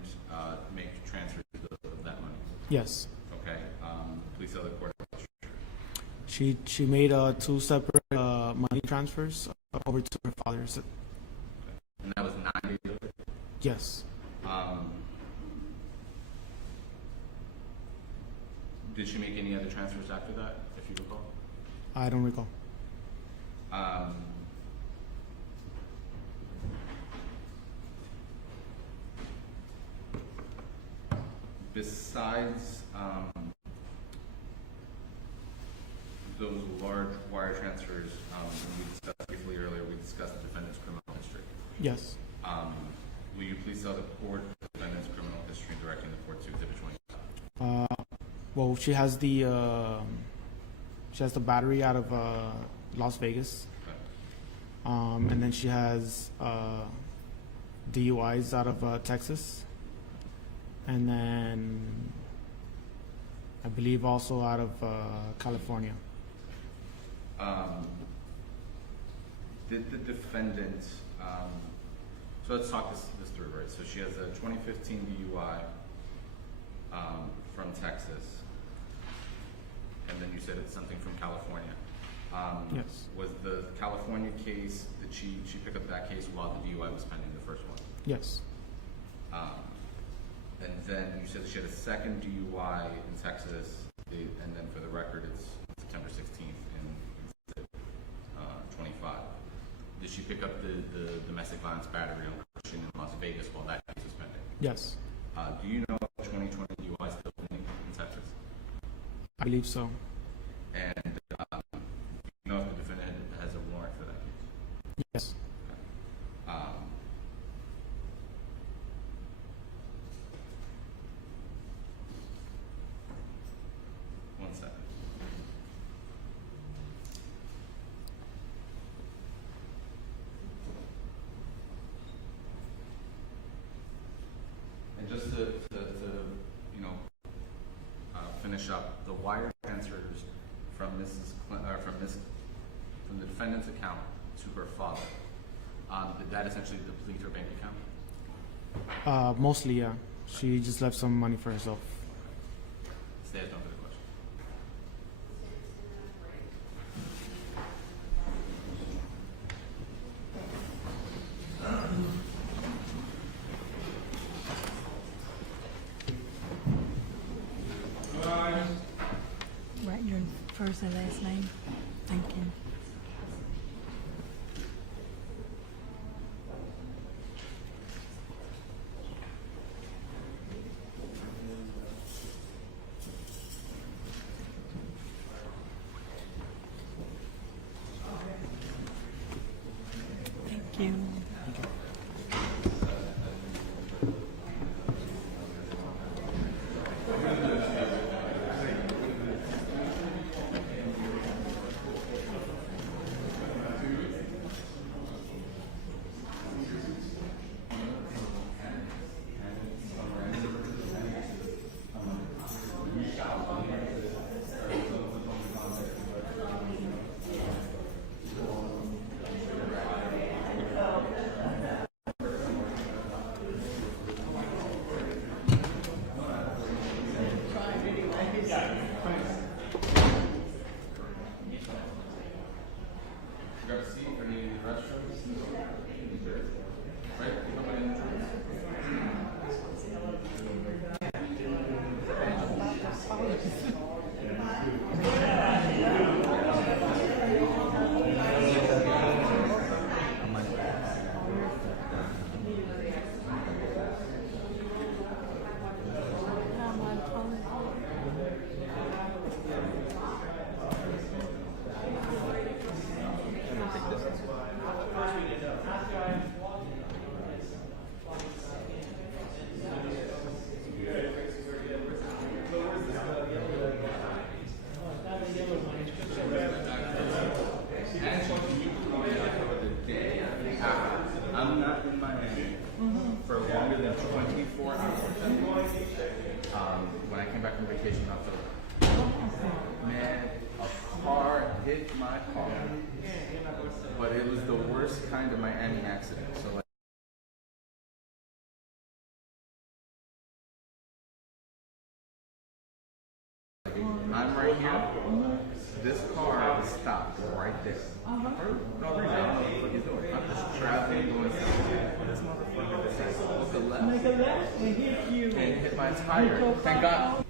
make transfers of that money? Yes. Okay. Please tell the court. She made 2 separate money transfers over to her father's. Okay. And that was 9 days ago? Yes. Did she make any other transfers after that, if you recall? I don't recall. Besides those large wire transfers, we discussed briefly earlier, we discussed the defendant's criminal history. Yes. Will you please tell the court the defendant's criminal history and directing the court to Exhibit 25? Well, she has the battery out of Las Vegas. Okay. And then she has DUIs out of Texas. And then I believe also out of California. Did the defendant, so let's talk this through, right? So she has a 2015 DUI from Texas, and then you said it's something from California. Yes. Was the California case, did she pick up that case while the DUI was pending, the first one? Yes. And then you said she had a second DUI in Texas, and then for the record, it's September 16th in 25. Did she pick up the domestic violence battery on Christian in Las Vegas while that case was pending? Yes. Do you know if 2020 DUI is still pending in Texas? I believe so. And do you know if the defendant has a warrant for that case? Yes. One second. And just to you know, finish up, the wire transfers from from the defendant's account to her father, did that essentially deplete her bank account? Mostly, yeah. She just left some money for herself. Stay at home for the question. Write your first and last name. Thank you. Thank you. Grab a seat or need any restrooms? Right? Nobody in the room? I'm not in Miami for longer than 24 hours. When I came back from vacation in October, man, a car hit my car, but it was the worst kind of Miami accident. So like, I'm right here. This car is stopped right there. For no reason. I don't know what he's doing. I'm just traveling, going somewhere. This motherfucker decided to make a left and hit you. And hit my tire. Thank God.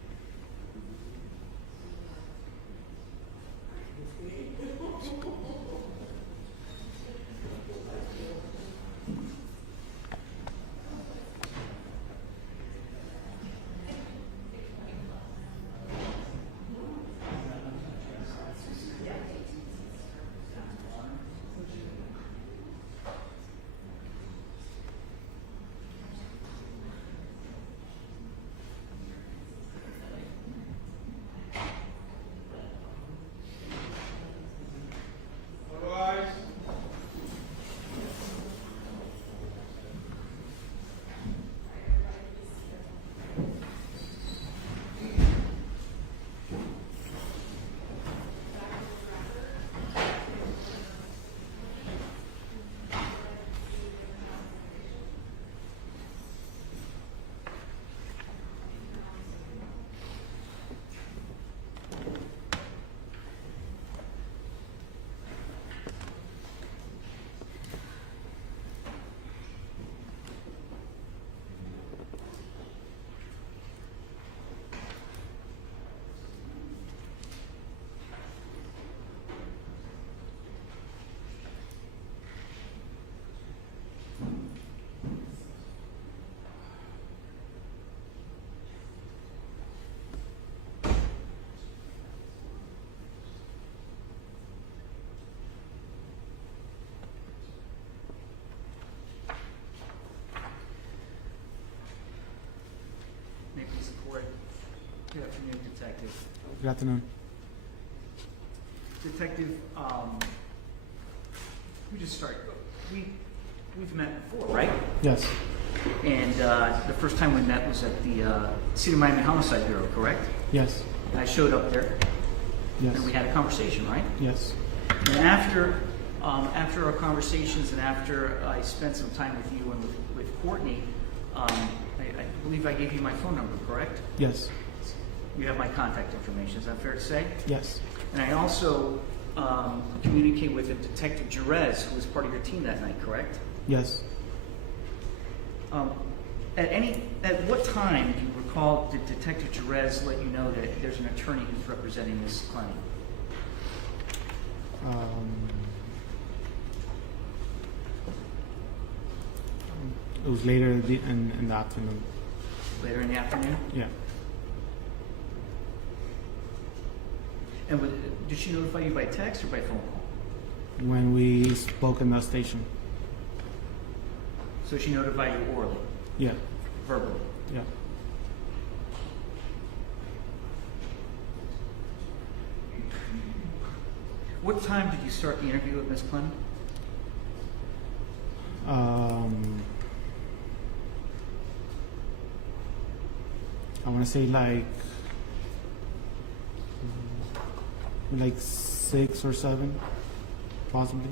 Good afternoon, Detective. Good afternoon. Detective, let me just start. We've met before, right? Yes. And the first time we met was at the City of Miami Homicide Bureau, correct? Yes. I showed up there, Yes. and we had a conversation, right? Yes. And after our conversations and after I spent some time with you and with Courtney, I believe I gave you my phone number, correct? Yes. You have my contact information, is that fair to say? Yes. And I also communicate with a Detective Jerez, who was part of your team that night, correct? Yes. At what time do you recall did Detective Jerez let you know that there's an attorney who's representing Ms. Clenney? It was later in the afternoon. Later in the afternoon? Yeah. And did she notify you by text or by phone call? When we spoke in the station. So she notified you orally, Yeah. verbally. Yeah. What time did you start the interview with Ms. Clenney? I want to say like 6 or 7, possibly.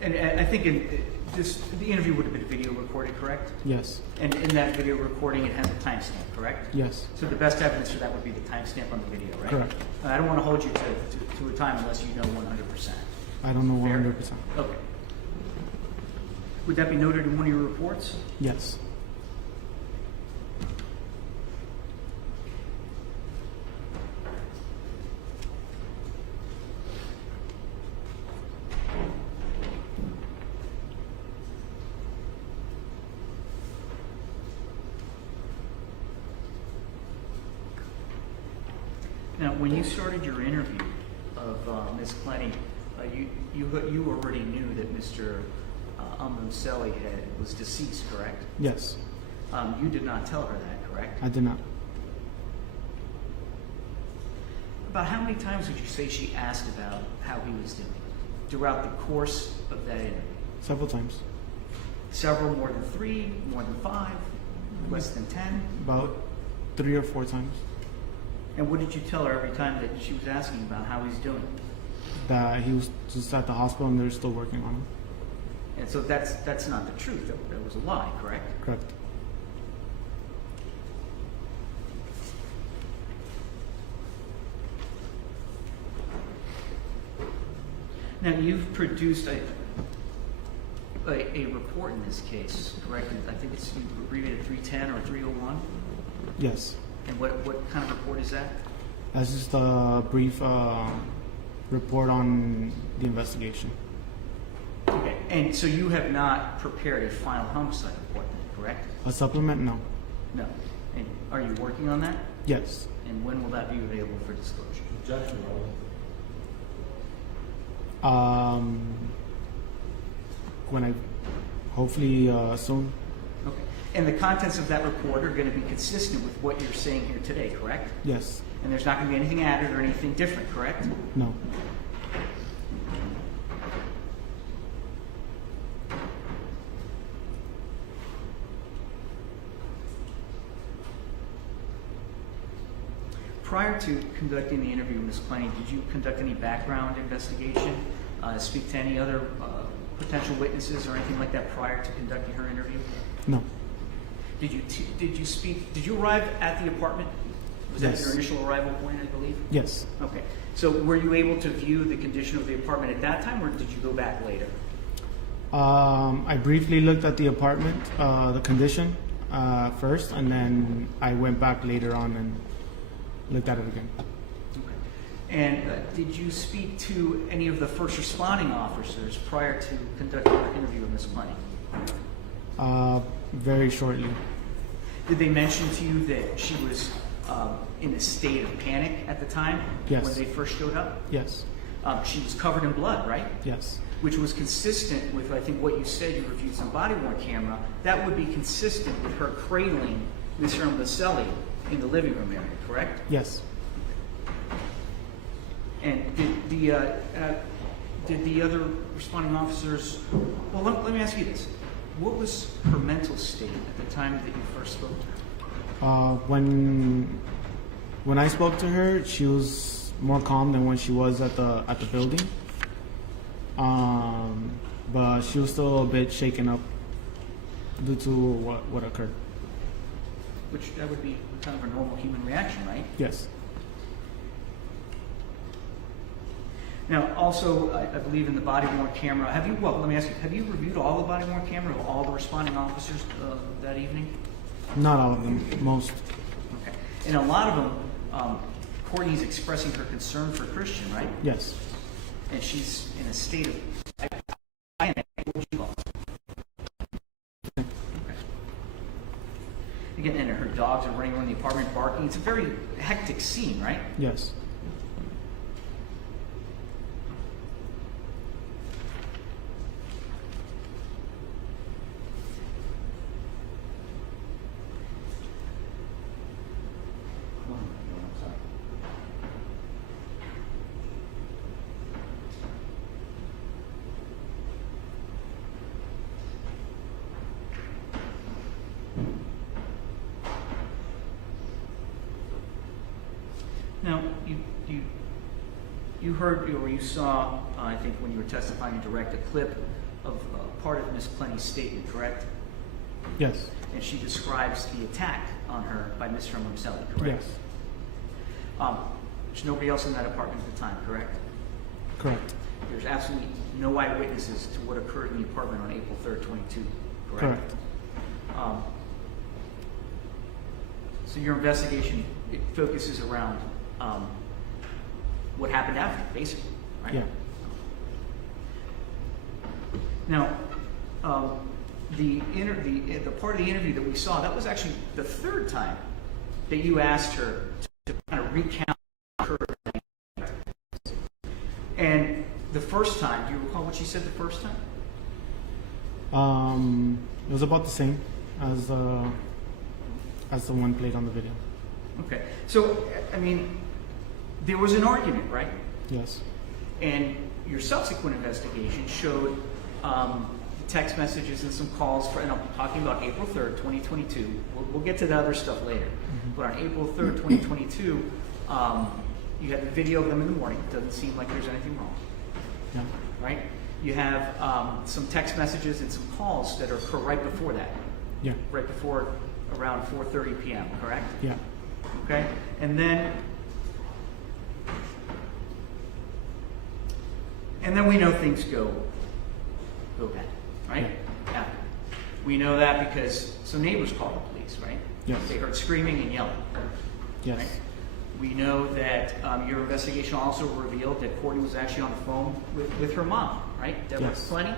And I think the interview would have been video recorded, correct? Yes. And in that video recording, it has a timestamp, correct? Yes. So the best evidence for that would be the timestamp on the video, right? Correct. I don't want to hold you to a time unless you know 100%. I don't know Fair? 100%. Okay. Would that be noted in one of your reports? Yes. Now, when you started your interview of Ms. Clenney, you already knew that Mr. Murd3r was deceased, correct? Yes. You did not tell her that, correct? I did not. About how many times would you say she asked about how he was doing throughout the course of that interview? Several times. Several, more than 3, more than 5, less than 10? About 3 or 4 times. And what did you tell her every time that she was asking about how he's doing? That he was just at the hospital and they're still working on him. And so that's not the truth. That was a lie, correct? Correct. Now, you've produced a report in this case, correct? I think it's you abbreviated 310 or 301? Yes. And what kind of report is that? That's just a brief report on the investigation. Okay, and so you have not prepared a final homicide report then, correct? A supplement? No. No. And are you working on that? Yes. And when will that be available for disclosure? Objection, When I, hopefully soon. Okay. And the contents of that report are going to be consistent with what you're saying here today, correct? Yes. And there's not going to be anything added or anything different, correct? No. Prior to conducting the interview with Ms. Clenney, did you conduct any background investigation, speak to any other potential witnesses or anything like that prior to conducting her interview? No. Did you arrive at the apartment? Was that Yes. your initial arrival point, I believe? Yes. Okay. So were you able to view the condition of the apartment at that time, or did you go back later? I briefly looked at the apartment, the condition first, and then I went back later on and looked at it again. Okay. And did you speak to any of the first responding officers prior to conducting your interview with Ms. Clenney? Very shortly. Did they mention to you that she was in a state of panic at the time Yes. when they first showed up? Yes. She was covered in blood, right? Yes. Which was consistent with, I think, what you said. You reviewed some body-worn camera. That would be consistent with her cradling Mr. Murd3r in the living room area, correct? Yes. And did the other responding officers, well, let me ask you this. What was her mental state at the time that you first spoke to her? When I spoke to her, she was more calm than when she was at the building. But she was still a bit shaken up due to what occurred. Which that would be kind of a normal human reaction, right? Yes. Now, also, I believe in the body-worn camera. Let me ask you, have you reviewed all the body-worn camera of all the responding officers that evening? Not all of them, most. Okay. And a lot of them, Courtney's expressing her concern for Christian, right? Yes. And she's in a state of, what would you call it? Okay. Again, and her dogs are running around the apartment barking. It's a very hectic scene, right? Yes. Now, you heard or you saw, I think when you were testifying in direct, a clip of part of Ms. Clenney's statement, correct? Yes. And she describes the attack on her by Mr. Murd3r, correct? Yes. There's nobody else in that apartment at the time, correct? Correct. There's absolutely no eyewitnesses to what occurred in the apartment on April 3rd, 22, correct? Correct. So your investigation, it focuses around what happened after, basically, right? Yeah. Now, the part of the interview that we saw, that was actually the third time that you asked her to kind of recount her. And the first time, do you recall what she said the first time? It was about the same as the one played on the video. Okay. So, I mean, there was an argument, right? Yes. And your subsequent investigation showed the text messages and some calls for, and I'm talking about April 3rd, 2022. We'll get to the other stuff later. Mm-hmm. But on April 3rd, 2022, you had the video of them in the morning. Doesn't seem like there's anything wrong. Yeah. Right? You have some text messages and some calls that occur right before that. Yeah. Right before around 4:30 p.m., correct? Yeah. Okay? And then we know things go bad, right? Yeah. We know that because some neighbors called the police, right? Yes. They heard screaming and yelling. Yes. Right? We know that your investigation also revealed that Courtney was actually on the phone with her mom, right? Deborah Yes. Clenney.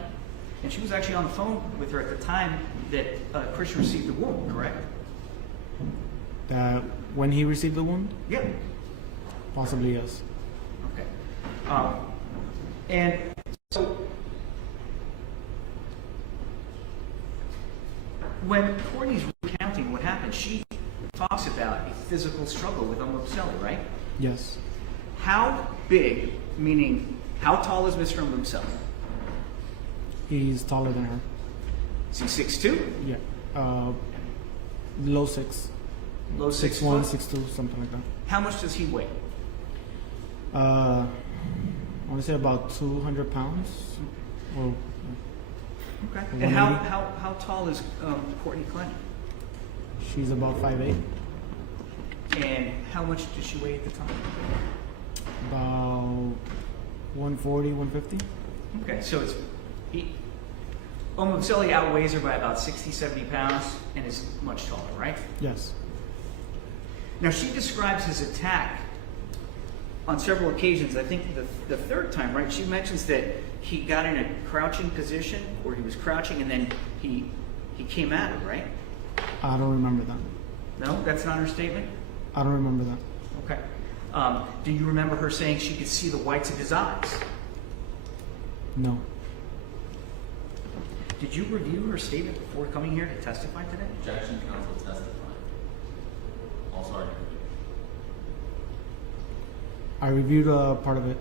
And she was actually on the phone with her at the time that Christian received the wound, correct? When he received the wound? Yeah. Possibly, yes. Okay. And so when Courtney's recounting what happened, she talks about a physical struggle with Murd3r, right? Yes. How big, meaning how tall is Mr. Murd3r? He's taller than her. Is he 6'2"? Yeah. Low 6. Low 6'1", 6'1", 6'2", something like that. How much does he weigh? I want to say about 200 pounds. Or, Okay. Or And how 180. tall is Courtney Clenney? she's about 5'8". And how much did she weigh at the time? About 140, 150. Okay, so it's Murd3r outweighs her by about 60, 70 pounds and is much taller, right? Yes. Now she describes his attack on several occasions. I think the third time, right? She mentions that he got in a crouching position, or he was crouching, and then he came at her, right? I don't remember that. No, that's not her statement? I don't remember that. Okay. Do you remember her saying she could see the whites of his eyes? No. Did you review her statement before coming here to testify today? Objection, counsel testifying. also argued the video. I reviewed part of it.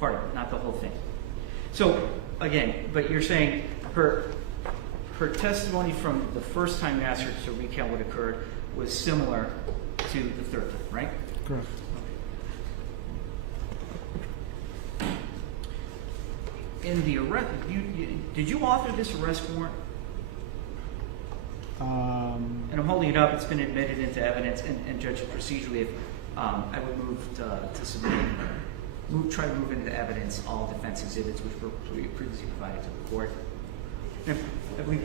Part of it, not the whole thing. So, again, but you're saying her testimony from the first time you asked her to recount what occurred was similar to the third time, right? Correct. In the arrest, did you author this arrest warrant? And I'm holding it up. It's been admitted into evidence, and Judge, procedurally, I would move to submit, try to move into evidence all defense exhibits which were previously provided to the court. And I believe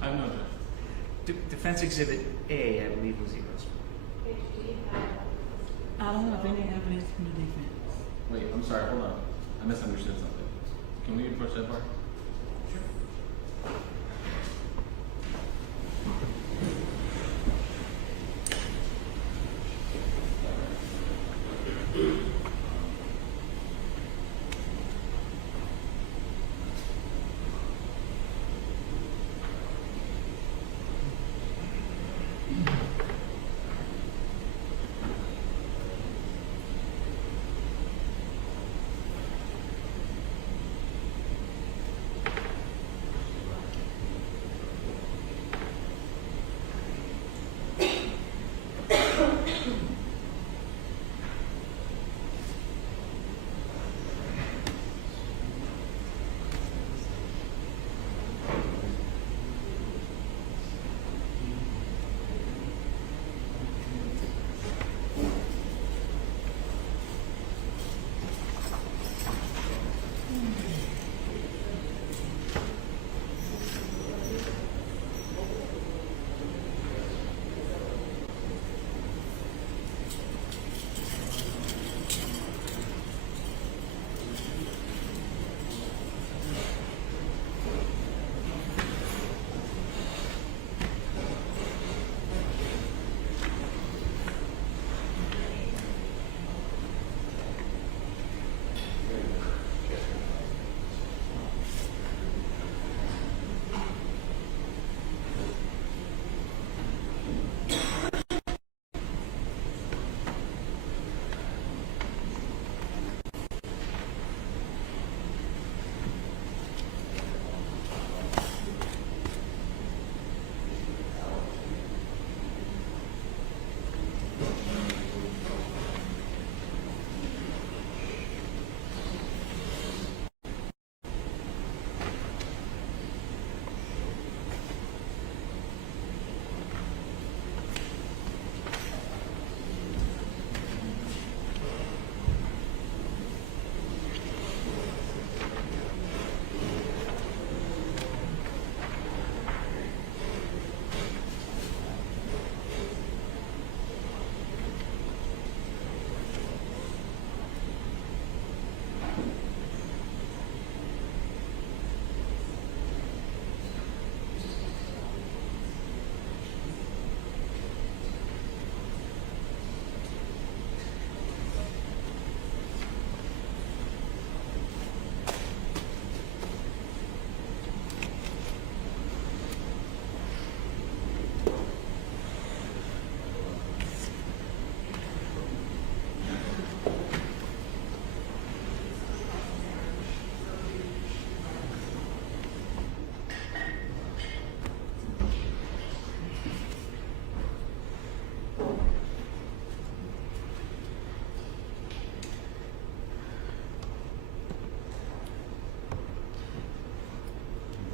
I have no objection. defense exhibit A, I believe, was the arrest warrant. I don't have any evidence from the defense. Wait, I'm sorry, hold on. I misunderstood something. Can we approach that part?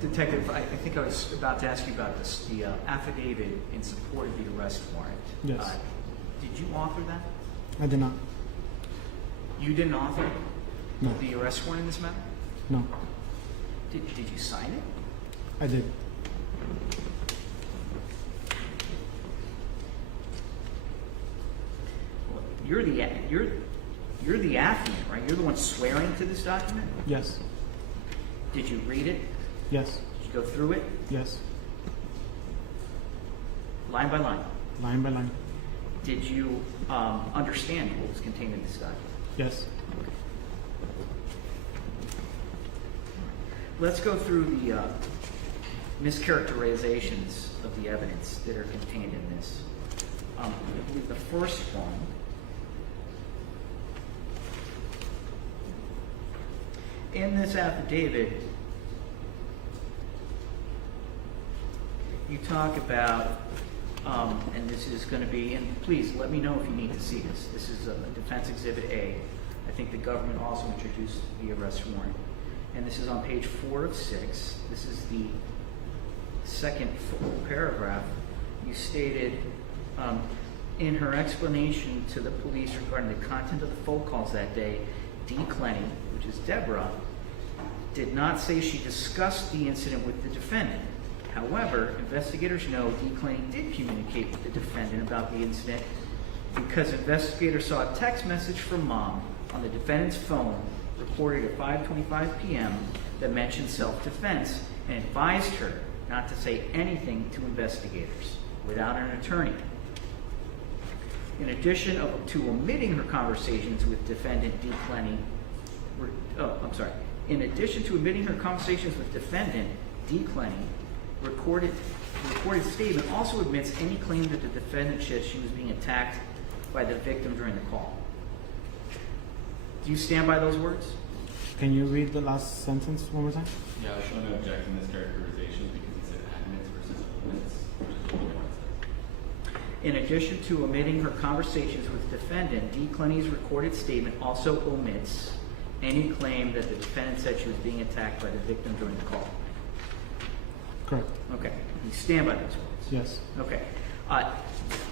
Detective, I think I was about to ask you about this, the affidavit in support of the arrest warrant. Yes. Did you author that? I did not. You didn't author No. the arrest warrant in this matter? No. Did you sign it? I did. Well, you're the affidavit, right? You're the one swearing to this document? Yes. Did you read it? Yes. Did you go through it? Yes. Line by line? Line by line. Did you understand what was contained in this document? Yes. Let's go through the mischaracterizations of the evidence that are contained in this. I believe the first one. In this affidavit, you talk about, and this is going to be, and please let me know if you need to see this. This is a Defense Exhibit A. I think the government also introduced the arrest warrant. And this is on page 4 of 6. This is the second full paragraph. You stated, in her explanation to the police regarding the content of the phone calls that day, D. Clenney, which is Deborah, did not say she discussed the incident with the defendant. However, investigators know D. Clenney did communicate with the defendant about the incident because investigators saw a text message from mom on the defendant's phone recorded at 5:25 p.m. that mentioned self-defense and advised her not to say anything to investigators without an attorney. In addition to omitting her conversations with defendant D. Clenney, in addition to omitting her conversations with defendant D. Clenney, recorded statement also admits any claim that the defendant said she was being attacked by the victim during the call. Do you stand by those words? Can you read the last sentence one more time? Yeah, I was showing an objection to this characterization because he said admits versus omits, which is what it says. In addition to omitting her conversations with defendant, D. Clenney's recorded statement also omits any claim that the defendant said she was being attacked by the victim during the call. Correct. Okay. You stand by those words? Yes. Okay.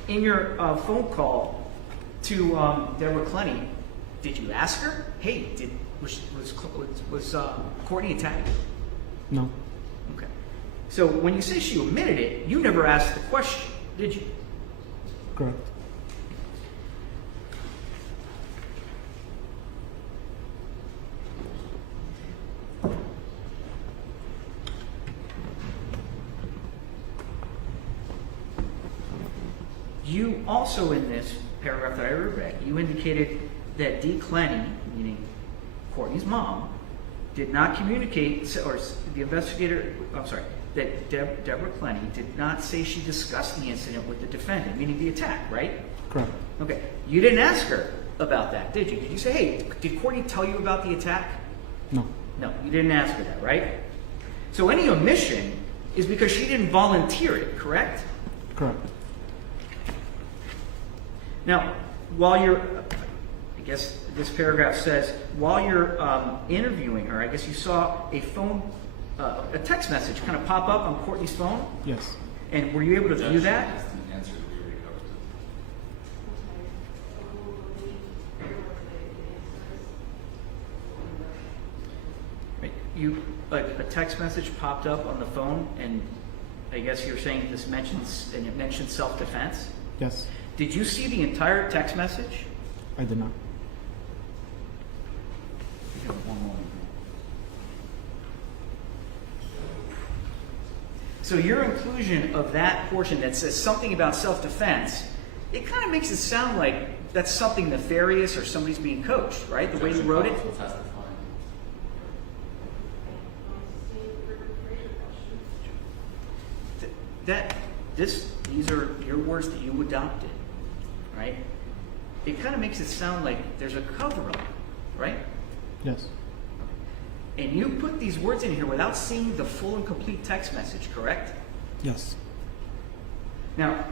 In your phone call to Deborah Clenney, did you ask her, hey, was Courtney attacked? No. Okay. So when you say she omitted it, you never asked the question, did you? Correct. You also, in this paragraph that I read, you indicated that D. Clenney, meaning Courtney's mom, did not communicate, or the investigator, that Deborah Clenney did not say she discussed the incident with the defendant, meaning the attack, right? Correct. Okay. You didn't ask her about that, did you? Did you say, hey, did Courtney tell you about the attack? No. No, you didn't ask her that, right? So any omission is because she didn't volunteer it, correct? Correct. Now, while you're, I guess this paragraph says, while you're interviewing her, I guess you saw a phone, a text message kind of pop up on Courtney's phone? Yes. And were you able to view that? That's the answer that we already covered. A text message popped up on the phone, and I guess you're saying this mentions, and it mentioned self-defense? Yes. Did you see the entire text message? I did not. One moment. So your inclusion of that portion that says something about self-defense, it kind of makes it sound like that's something nefarious or somebody's being coached, right? The way you wrote it? Counsel testifying. These are your words that you adopted, right? It kind of makes it sound like there's a cover-up, right? Yes. And you put these words in here without seeing the full and complete text message, correct? Yes. Now,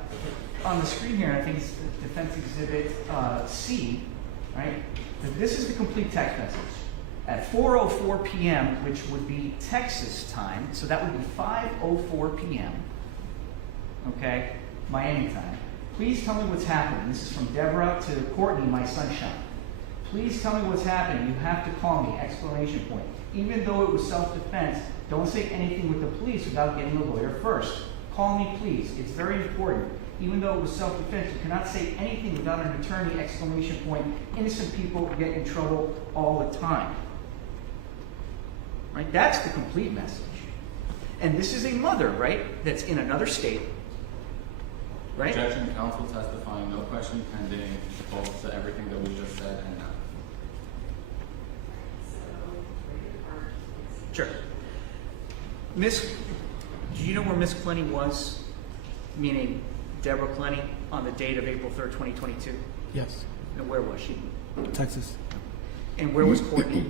on the screen here, I think it's the Defense Exhibit C, right? This is the complete text message. At 4:04 p.m., which would be Texas time, so that would be 5:04 p.m., okay, Miami time. Please tell me what's happening. This is from Deborah to Courtney, my sunshine. Please tell me what's happening. You have to call me, exclamation point. Even though it was self-defense, don't say anything with the police without getting a lawyer first. Call me, please. It's very important. Even though it was self-defense, you cannot say anything without an attorney, exclamation point. Innocent people get in trouble all the time. Right? That's the complete message. And this is a mother, right, that's in another state. Right? Objection, counsel testifying, no question pending, both to everything that we just said and now. Sure. Do you know where Miss Clenney was? Meaning Deborah Clenney on the date of April 3rd, 2022? Yes. And where was she? Texas. And where was Courtney?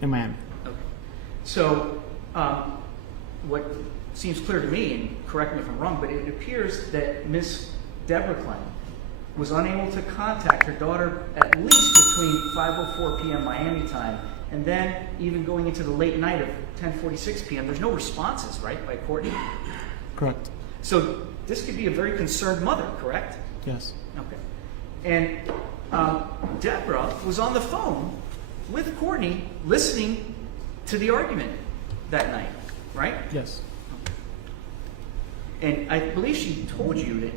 In Miami. Okay. So, what seems clear to me, and correct me if I'm wrong, but it appears that Miss Deborah Clenney was unable to contact her daughter at least between 5:04 p.m. Miami time, and then even going into the late night of 10:46 p.m. There's no responses, right, by Courtney? Correct. So this could be a very concerned mother, correct? Yes. Okay. And Deborah was on the phone with Courtney listening to the argument that night, right? Yes. And I believe she told you that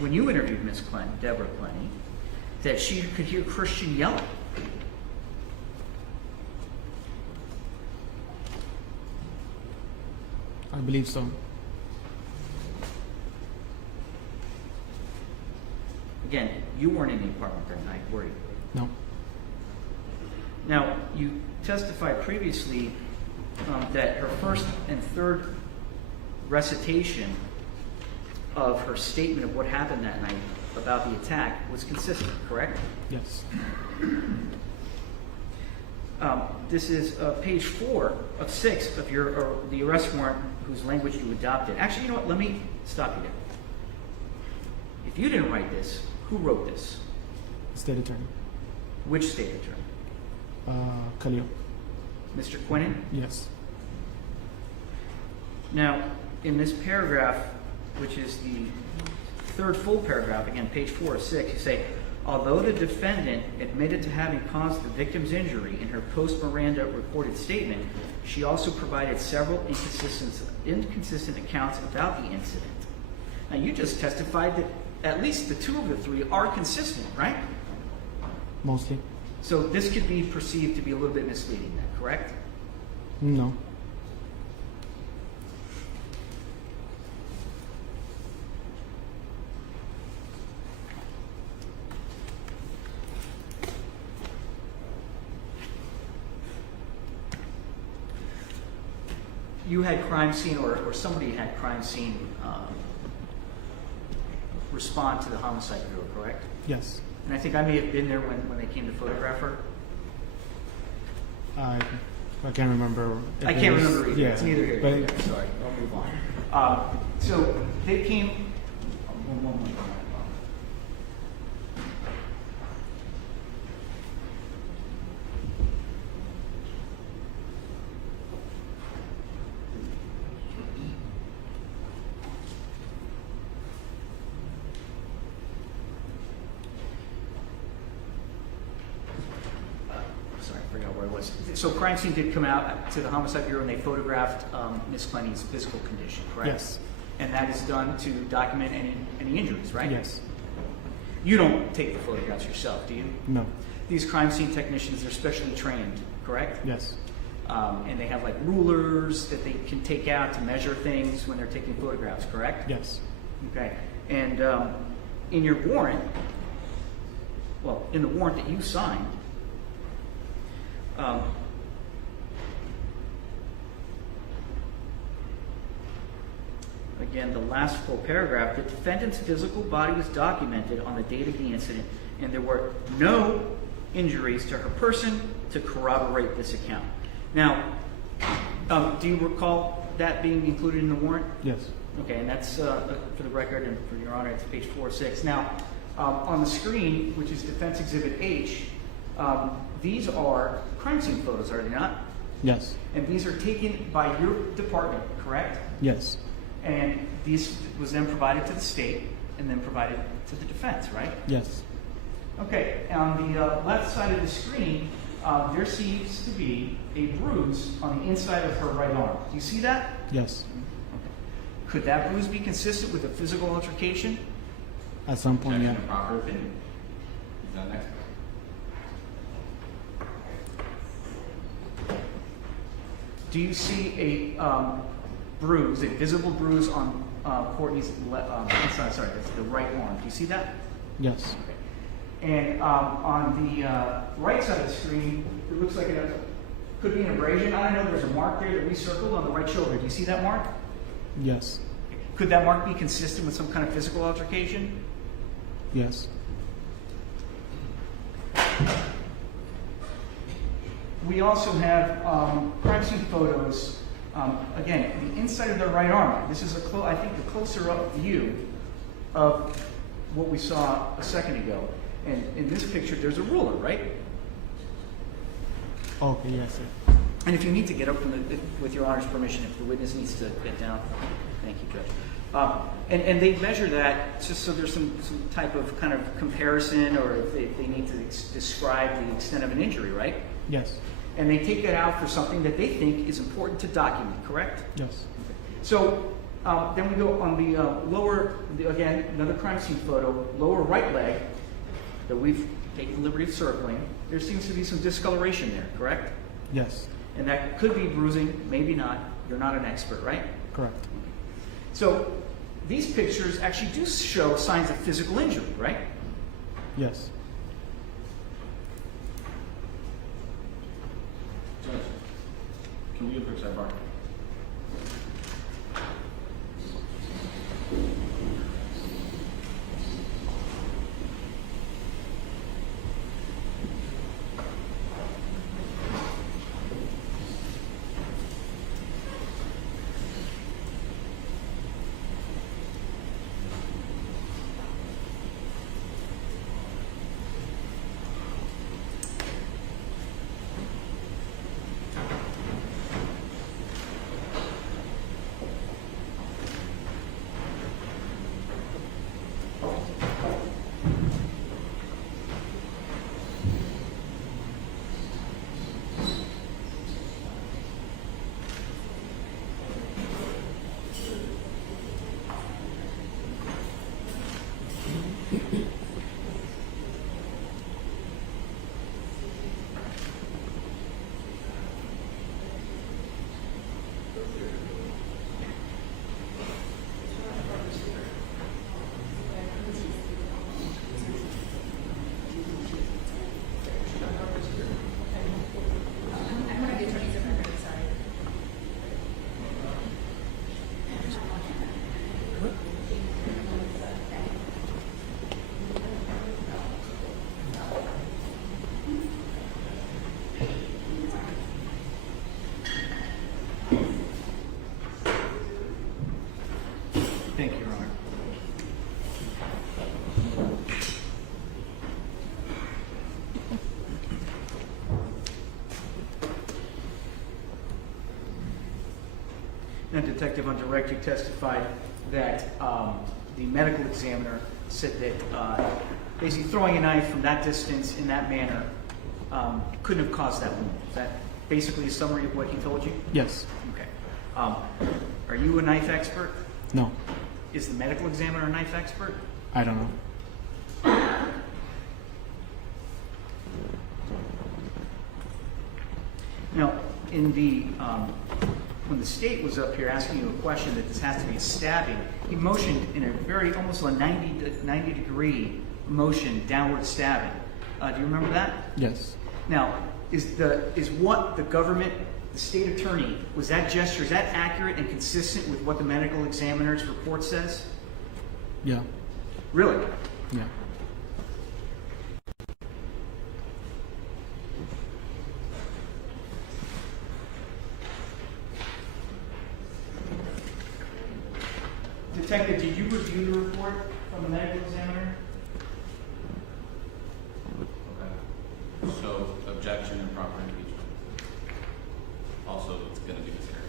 when you interviewed Miss Clenney, Deborah Clenney, that she could hear Christian yelling. I believe so. Again, you weren't in the apartment that night, were you? No. Now, you testified previously that her first and third recitation of her statement of what happened that night about the attack was consistent, correct? Yes. This is page 4 of 6 of the arrest warrant whose language you adopted. Actually, you know what? Let me stop you there. If you didn't write this, who wrote this? State attorney. Which state attorney? Khalil. Mr. Quinnen? Yes. Now, in this paragraph, which is the third full paragraph, again, page 4 of 6, you say, although the defendant admitted to having caused the victim's injury in her post-Miranda recorded statement, she also provided several inconsistent accounts about the incident. Now, you just testified that at least the 2 of the 3 are consistent, right? Mostly. So this could be perceived to be a little bit misleading then, correct? No. You had crime scene, or somebody had crime scene respond to the homicide bureau, correct? Yes. And I think I may have been there when they came to photograph her. I can't remember. I can't remember either. Yeah, It's neither here. but nor there. Sorry, I'll move on. So they came. One moment. Sorry, I forgot where I was. So crime scene did come out to the homicide bureau and they photographed Miss Clenney's physical condition, correct? Yes. And that is done to document any injuries, right? Yes. You don't take the photographs yourself, do you? No. These crime scene technicians are specially trained, correct? Yes. And they have like rulers that they can take out to measure things when they're taking photographs, correct? Yes. Okay. And in your warrant, well, in the warrant that you signed, again, the last full paragraph, the defendant's physical body was documented on the date of the incident, and there were no injuries to her person to corroborate this account. Now, do you recall that being included in the warrant? Yes. Okay, and that's, for the record and for your honor, it's page 406. Now, on the screen, which is Defense Exhibit H, these are crime scene photos, are they not? Yes. And these are taken by your department, correct? Yes. And these was then provided to the state and then provided to the defense, right? Yes. Okay, on the left side of the screen, there seems to be a bruise on the inside of her right arm. Do you see that? Yes. Okay. Could that bruise be consistent with a physical altercation? At some point, yeah. Objection to proper opinion. Is that next? Do you see a bruise, a visible bruise on Courtney's inside? Sorry, that's the right arm. Do you see that? Yes. And on the right side of the screen, it looks like it could be an abrasion. I don't know. There's a mark there that we circled on the right shoulder. Do you see that mark? Yes. Could that mark be consistent with some kind of physical altercation? Yes. We also have crime scene photos. Again, the inside of the right arm. This is I think the closer up view of what we saw a second ago. And in this picture, there's a ruler, right? Okay, yes, sir. And if you need to get up with your Honor's permission, if the witness needs to get down, thank you, Judge. And they measure that just so there's some type of kind of comparison, or if they need to describe the extent of an injury, right? Yes. And they take that out for something that they think is important to document, correct? Yes. So then we go on the again, another crime scene photo, lower right leg that we've taken the liberty of circling. There seems to be some discoloration there, correct? Yes. And that could be bruising, maybe not. You're not an expert, right? Correct. So these pictures actually do show signs of physical injury, right? Yes. Judge, can we approach that bar? Thank you, Your Honor. Now, Detective, on direct, you testified that the medical examiner said that basically throwing a knife from that distance in that manner couldn't have caused that wound. Is that basically a summary of what he told you? Yes. Okay. Are you a knife expert? No. Is the medical examiner a knife expert? I don't know. Now, in the when the state was up here asking you a question that this has to be a stabbing, he motioned in a very almost a 90-degree motion, downward stabbing. Do you remember that? Yes. Now, is what the government, the state attorney, was that gesture, is that accurate and consistent with what the medical examiner's report says? Yeah. Really? Yeah. Detective, did you review the report from the medical examiner? Okay. So, objection and proper impeachment. Also, it's going to be mischaracterization.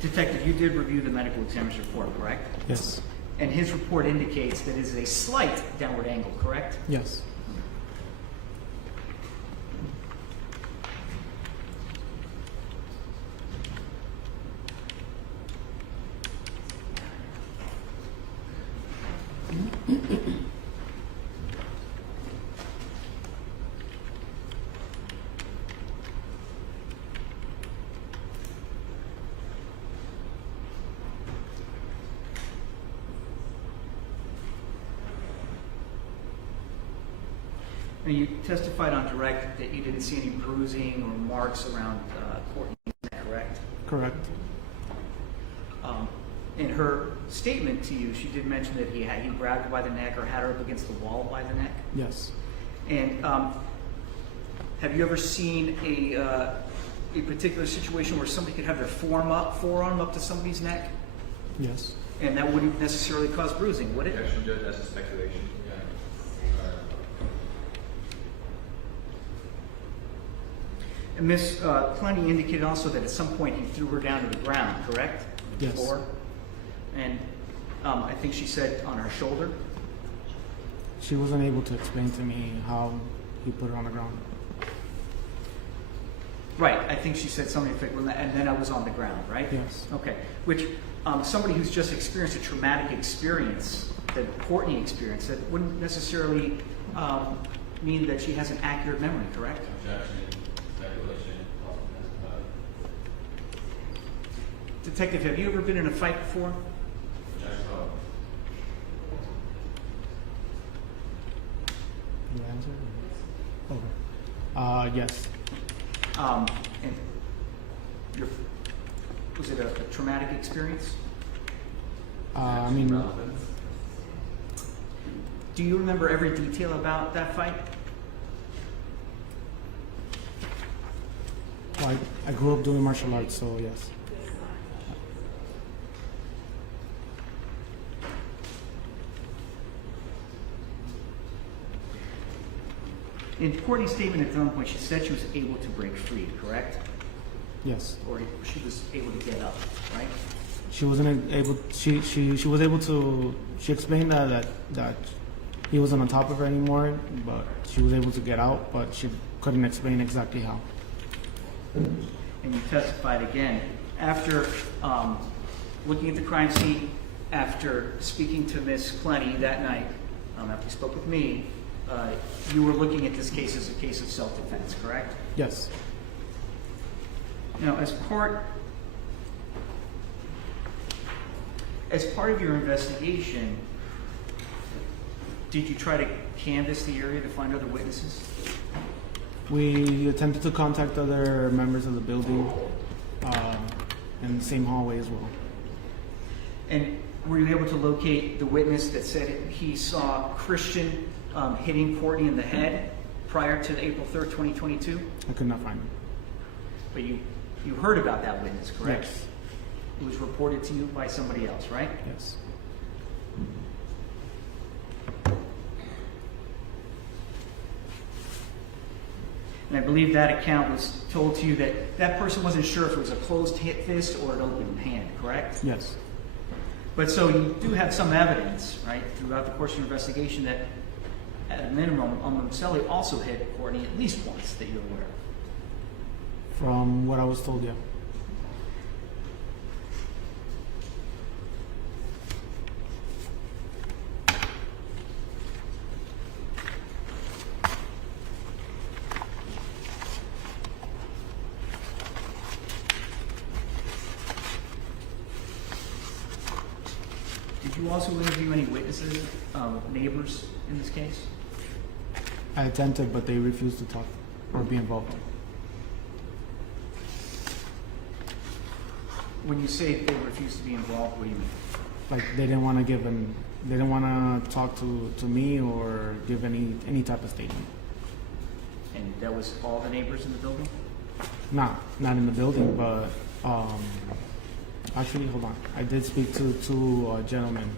Detective, you did review the medical examiner's report, correct? Yes. And his report indicates that it is a slight downward angle, correct? Yes. And you testified on direct that you didn't see any bruising or marks around Courtney's neck, correct? Correct. In her statement to you, she did mention that he grabbed her by the neck or had her up against the wall by the neck. Yes. And have you ever seen a particular situation where somebody could have their forearm up to somebody's neck, Yes. and that wouldn't necessarily cause bruising, would it? Objection, Judge, that's a speculation. And Ms. Clenney indicated also that at some point he threw her down to the ground, correct? Yes. Before? And I think she said on her shoulder. She wasn't able to explain to me how he put her on the ground. Right, I think she said something like, well, and then I was on the ground, right? Yes. Okay, which somebody who's just experienced a traumatic experience that Courtney experienced, that wouldn't necessarily mean that she has an accurate memory, correct? Objection. Speculation. Detective, have you ever been in a fight before? Objection. You answer? Okay. Yes. And was it a traumatic experience? I mean, Do you remember every detail about that fight? well, I grew up doing martial arts, so yes. In Courtney's statement at one point, she said she was able to break free, correct? Yes. Or she was able to get up, right? She wasn't able. She was able to. She explained that he wasn't on top of her anymore, but she was able to get out, but she couldn't explain exactly how. And you testified again after looking at the crime scene, after speaking to Ms. Clenney that night, after you spoke with me, you were looking at this case as a case of self-defense, correct? Yes. Now, as part of your investigation, did you try to canvass the area to find other witnesses? We attempted to contact other members of the building in the same hallway as well. And were you able to locate the witness that said he saw Christian hitting Courtney in the head prior to April 3rd, 2022? I could not find him. But you heard about that witness, correct? Yes. It was reported to you by somebody else, right? Yes. And I believe that account was told to you that that person wasn't sure if it was a closed fist or an open hand, correct? Yes. But so you do have some evidence, right, throughout the course of your investigation that at a minimum, Maselli also hit Courtney at least once that you're aware of. From what I was told, yeah. Did you also interview any witnesses, neighbors in this case? I attempted, but they refused to talk or be involved. When you say they refused to be involved, what do you mean? Like they didn't want to give them, they didn't want to talk to me or give any type of statement. And that was all the neighbors in the building? Not in the building, but actually, hold on. I did speak to two gentlemen.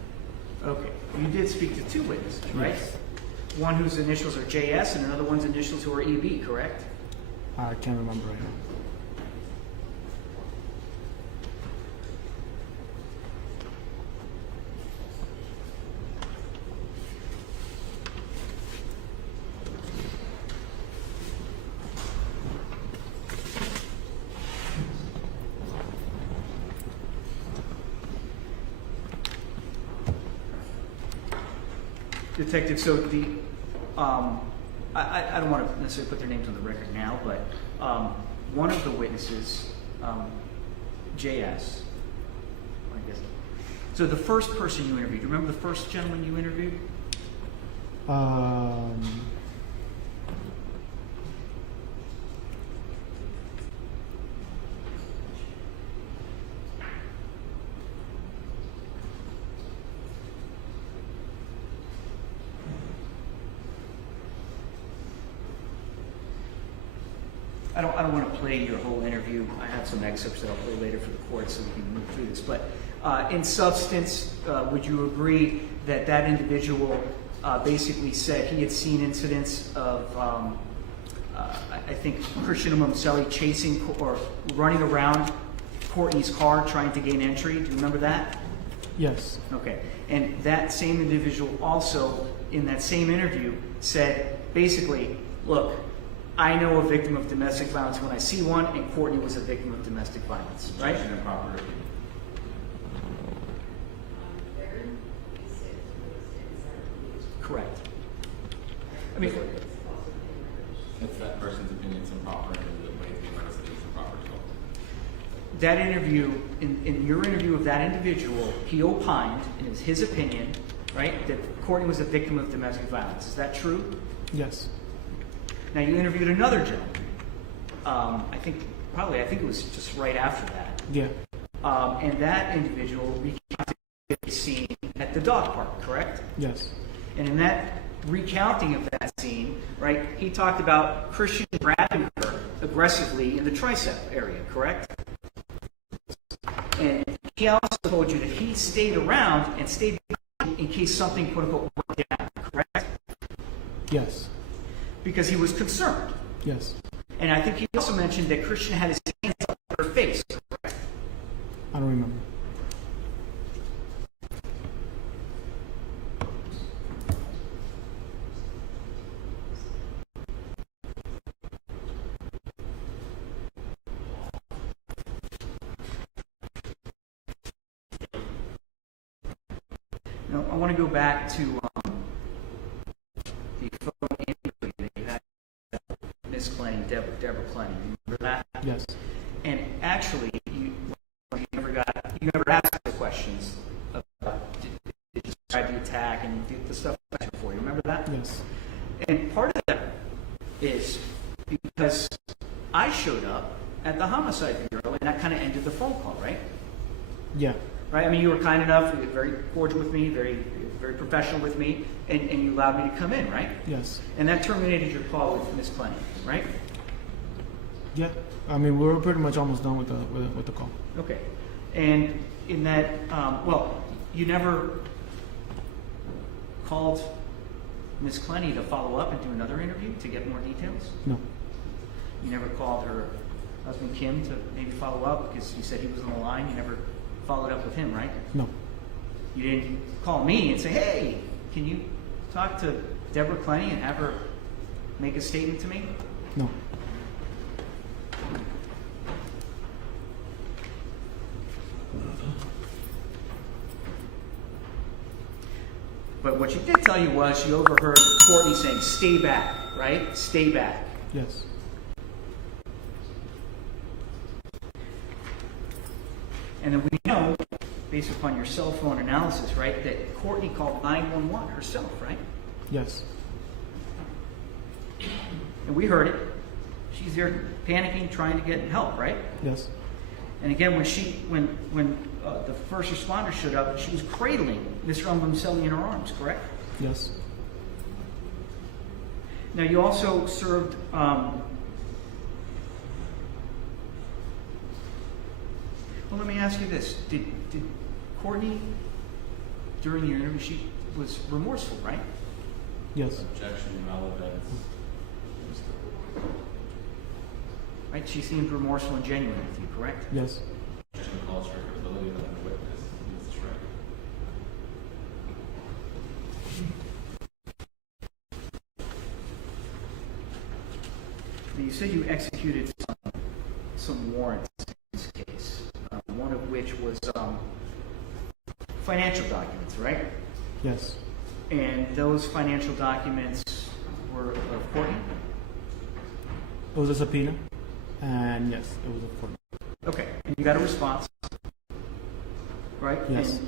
Okay, you did speak to two witnesses, right? Yes. One whose initials are JS and another one's initials who are EB, correct? I can't remember right now. Detective, so the, I don't want to necessarily put their names on the record now, but one of the witnesses, JS, I guess. So the first person you interviewed, remember the first gentleman you interviewed? I don't want to play your whole interview. I have some excerpts that I'll play later for the court so we can move through this. But in substance, would you agree that that individual basically said he had seen incidents of, I think, Christian Moselli chasing or running around Courtney's car trying to gain entry? Do you remember that? Yes. Okay. And that same individual also, in that same interview, said basically, look, I know a victim of domestic violence when I see one, and Courtney was a victim of domestic violence, right? Objection improper. Correct. I mean, If that person's opinion is improper, and the way the university is improper as well. that interview, in your interview of that individual, he opined, and it was his opinion, right, that Courtney was a victim of domestic violence. Is that true? Yes. Now, you interviewed another gentleman. I think it was just right after that. Yeah. And that individual recounted the scene at the dog park, correct? Yes. And in that recounting of that scene, right, he talked about Christian grabbing her aggressively in the tricep area, correct? And he also told you that he stayed around and stayed behind in case something, quote unquote, went down, correct? Yes. Because he was concerned. Yes. And I think he also mentioned that Christian had his hands up her face, correct? I don't remember. Now, I want to go back to the phone interview that you had with Ms. Clenney, Deborah Clenney. Remember that? Yes. And actually, you never asked the questions about did you describe the attack and the stuff before. You remember that? Yes. And part of that is because I showed up at the homicide bureau, and that kind of ended the phone call, right? Yeah. Right? I mean, you were kind enough, you were very cordial with me, very professional with me, and you allowed me to come in, right? Yes. And that terminated your call with Ms. Clenney, right? Yeah. I mean, we were pretty much almost done with the call. Okay. And in that, you never called Ms. Clenney to follow up and do another interview to get more details? No. You never called her husband Kim to maybe follow up because you said he was on the line? You never followed up with him, right? No. You didn't call me and say, hey, can you talk to Deborah Clenney and have her make a statement to me? No. But what she did tell you was she overheard Courtney saying, stay back, right? Stay back. Yes. And then we know, based upon your cell phone analysis, right, that Courtney called 911 herself, right? Yes. And we heard it. She's there panicking, trying to get help, right? Yes. And again, when the first responder showed up, she was cradling Mr. Moselli in her arms, correct? Yes. Now, you also served well, let me ask you this. Did Courtney, during your interview, she was remorseful, right? Yes. Objection relevant. Right? She seemed remorseful and genuine with you, correct? Yes. Objection calls for credibility of the witness. That's right. Now, you said you executed some warrants in this case, one of which was financial documents, right? Yes. And those financial documents were of Courtney? It was a subpoena, and yes, it was a court. Okay, and you got a response, right? Yes.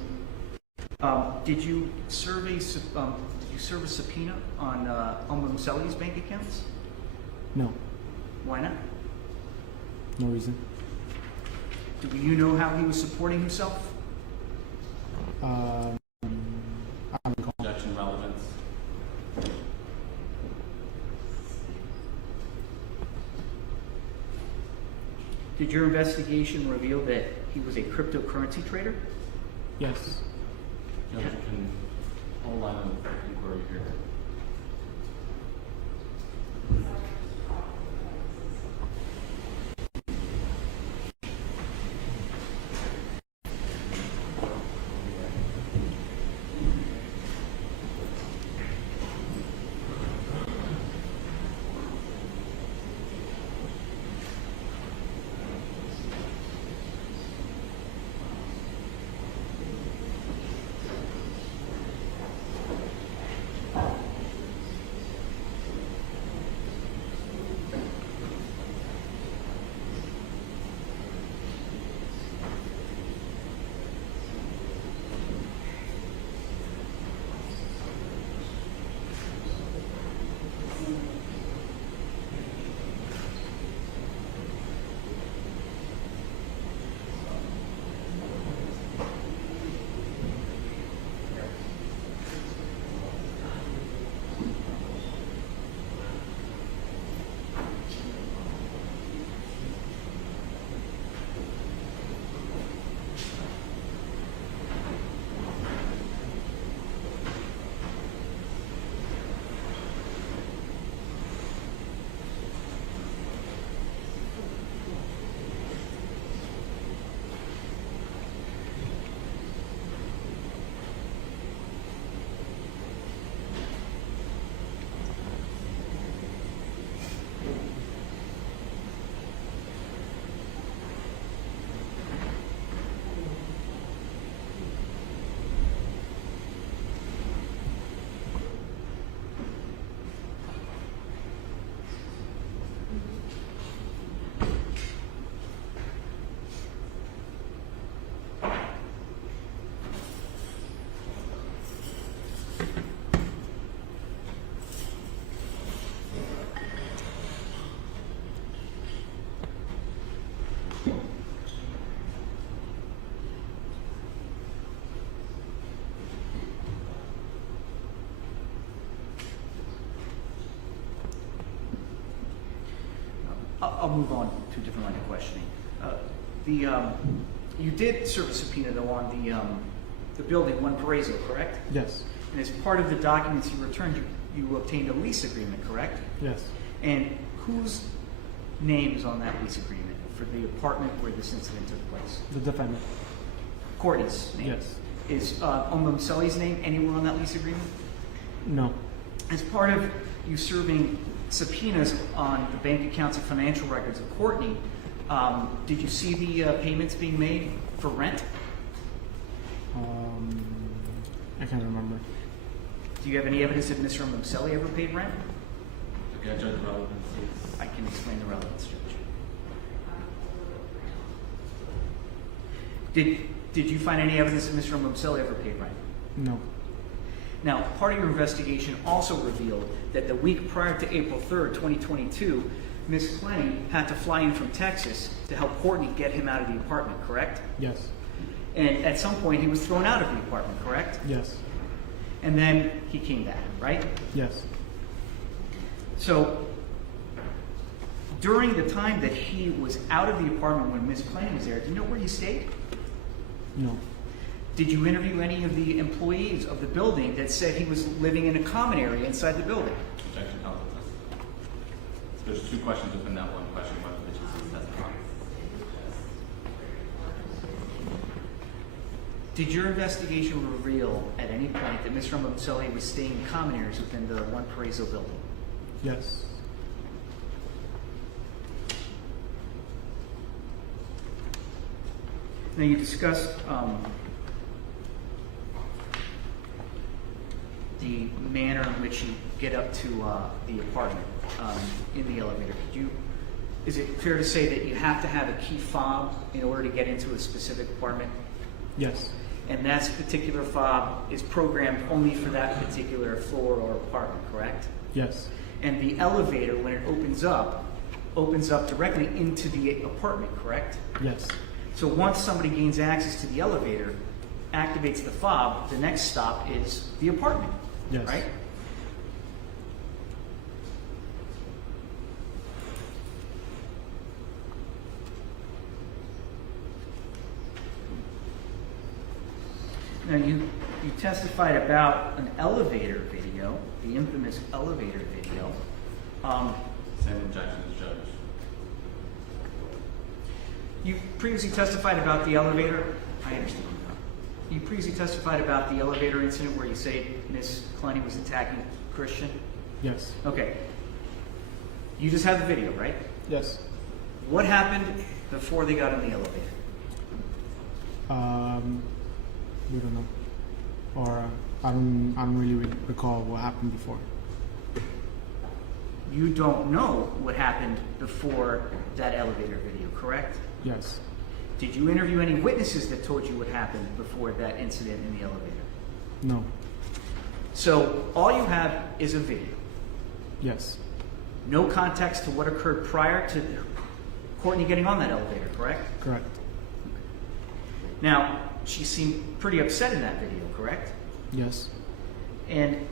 And, did you serve a subpoena on Murd3r's bank accounts? No, Why not? no reason. Do you know how he was supporting himself? I don't recall. Objection relevance. Did your investigation reveal that he was a cryptocurrency trader? Yes. Judge, you can hold line of inquiry here. I'll move on to a different line of questioning. You did serve a subpoena though on the building, Murd3r, correct? Yes. And as part of the documents you returned, you obtained a lease agreement, correct? Yes. And whose name is on that lease agreement for the apartment where this incident took place? The defendant. Courtney's name? Yes. Is Murd3r's name anywhere on that lease agreement? No. As part of you serving subpoenas on the bank accounts and financial records of Courtney, did you see the payments being made for rent? I can't remember. Do you have any evidence that Mr. Murd3r ever paid rent? Again, judge relevance is. I can explain the relevance, Judge. Did you find any evidence that Mr. Murd3r ever paid rent? No. Now, part of your investigation also revealed that the week prior to April 3rd, 2022, Ms. Clenney had to fly in from Texas to help Courtney get him out of the apartment, correct? Yes. And at some point, he was thrown out of the apartment, correct? Yes. And then he came back, right? Yes. So, during the time that he was out of the apartment when Ms. Clenney was there, do you know where he stayed? No. Did you interview any of the employees of the building that said he was living in a common area inside the building? Objection held. There's two questions within that one question. One of which is testifying. Did your investigation reveal at any point that Mr. Murd3r was staying in common areas within the Murd3r building? Yes. Now you discussed the manner in which you get up to the apartment in the elevator. Is it fair to say that you have to have a key fob in order to get into a specific apartment? Yes. And that particular fob is programmed only for that particular floor or apartment, correct? Yes. And the elevator, when it opens up directly into the apartment, correct? Yes. So once somebody gains access to the elevator, activates the fob, the next stop is the apartment, Yes. right? Now you testified about an elevator video, the infamous elevator video. Same objection as judge. You previously testified about the elevator. I understand. You previously testified about the elevator incident where you say Ms. Clenney was attacking Christian. Yes. Okay. You just have the video, right? Yes. What happened before they got in the elevator? We don't know, or I don't really recall what happened before. You don't know what happened before that elevator video, correct? Yes. Did you interview any witnesses that told you what happened before that incident in the elevator? No. So all you have is a video. Yes. No context to what occurred prior to Courtney getting on that elevator, correct? Correct. Now, she seemed pretty upset in that video, correct? Yes. And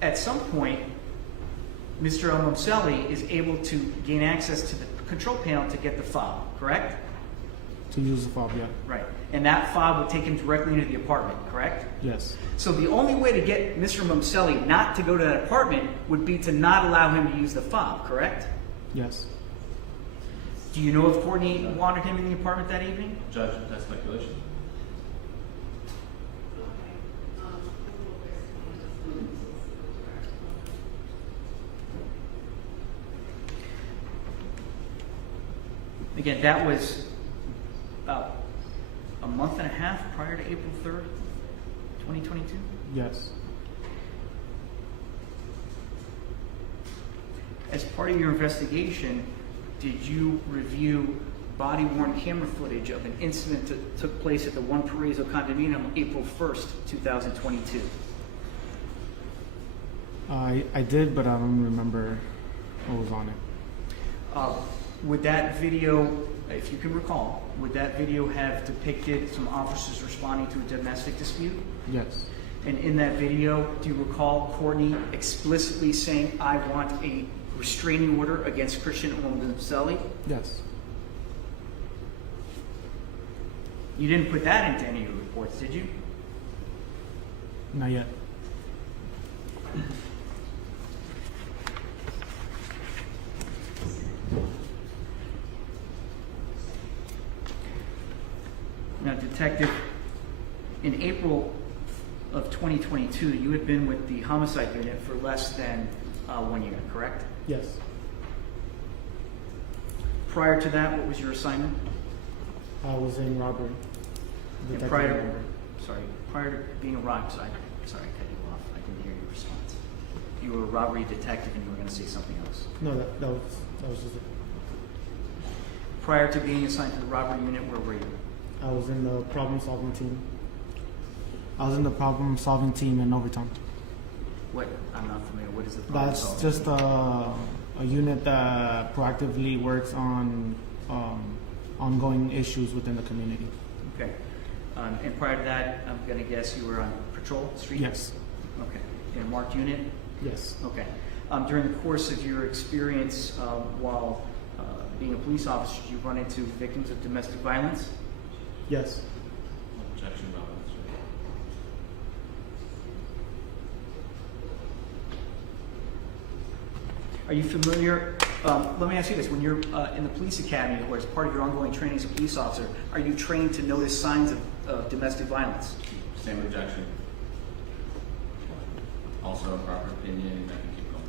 at some point, Mr. El-Momseli is able to gain access to the control panel to get the fob, correct? To use the fob, yeah. Right. And that fob would take him directly into the apartment, correct? Yes. So the only way to get Mr. Momseli not to go to that apartment would be to not allow him to use the fob, correct? Yes. Do you know if Courtney wanted him in the apartment that evening? Judge, that's speculation. Again, that was about a month and a half prior to April 3rd, 2022? Yes. As part of your investigation, did you review body-worn camera footage of an incident that took place at the One Paraiso condominium April 1st, 2022? I did, but I don't remember what was on it. Would that video, if you can recall, would that video have depicted some officers responding to a domestic dispute? Yes. And in that video, do you recall Courtney explicitly saying, "I want a restraining order against Christian El-Momseli"? Yes. You didn't put that into any of your reports, did you? Not yet. Now, Detective, in April of 2022, you had been with the homicide unit for less than 1 year, correct? Yes. Prior to that, what was your assignment? I was in robbery. And Detective prior robbery. to being a robbery, sorry, I cut you off. I didn't hear your response. You were a robbery detective and you were going to say something else. No, that was just it. Prior to being assigned to the robbery unit, where were you? I was in the problem-solving team. I was in the problem-solving team in Overtown. What? I'm not familiar. What is the problem That's solving? just a unit that proactively works on ongoing issues within the community. Okay. And prior to that, I'm going to guess you were on patrol street? Yes. Okay. In a marked unit? Yes. Okay. During the course of your experience while being a police officer, did you run into victims of domestic violence? Yes. Objection, violence. Are you familiar? Let me ask you this: when you're in the police academy, or as part of your ongoing training as a police officer, are you trained to notice signs of domestic violence? Same objection. Also, improper opinion. I can keep going.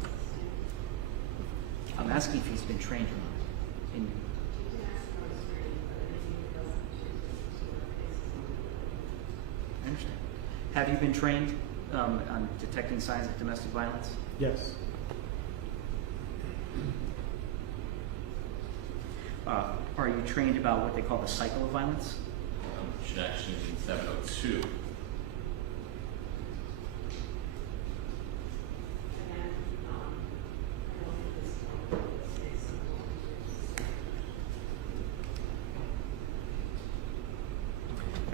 I'm asking if he's been trained or not. I understand. Have you been trained on detecting signs of domestic violence? Yes. Are you trained about what they call the cycle of violence? Objection 702. Again, I don't think this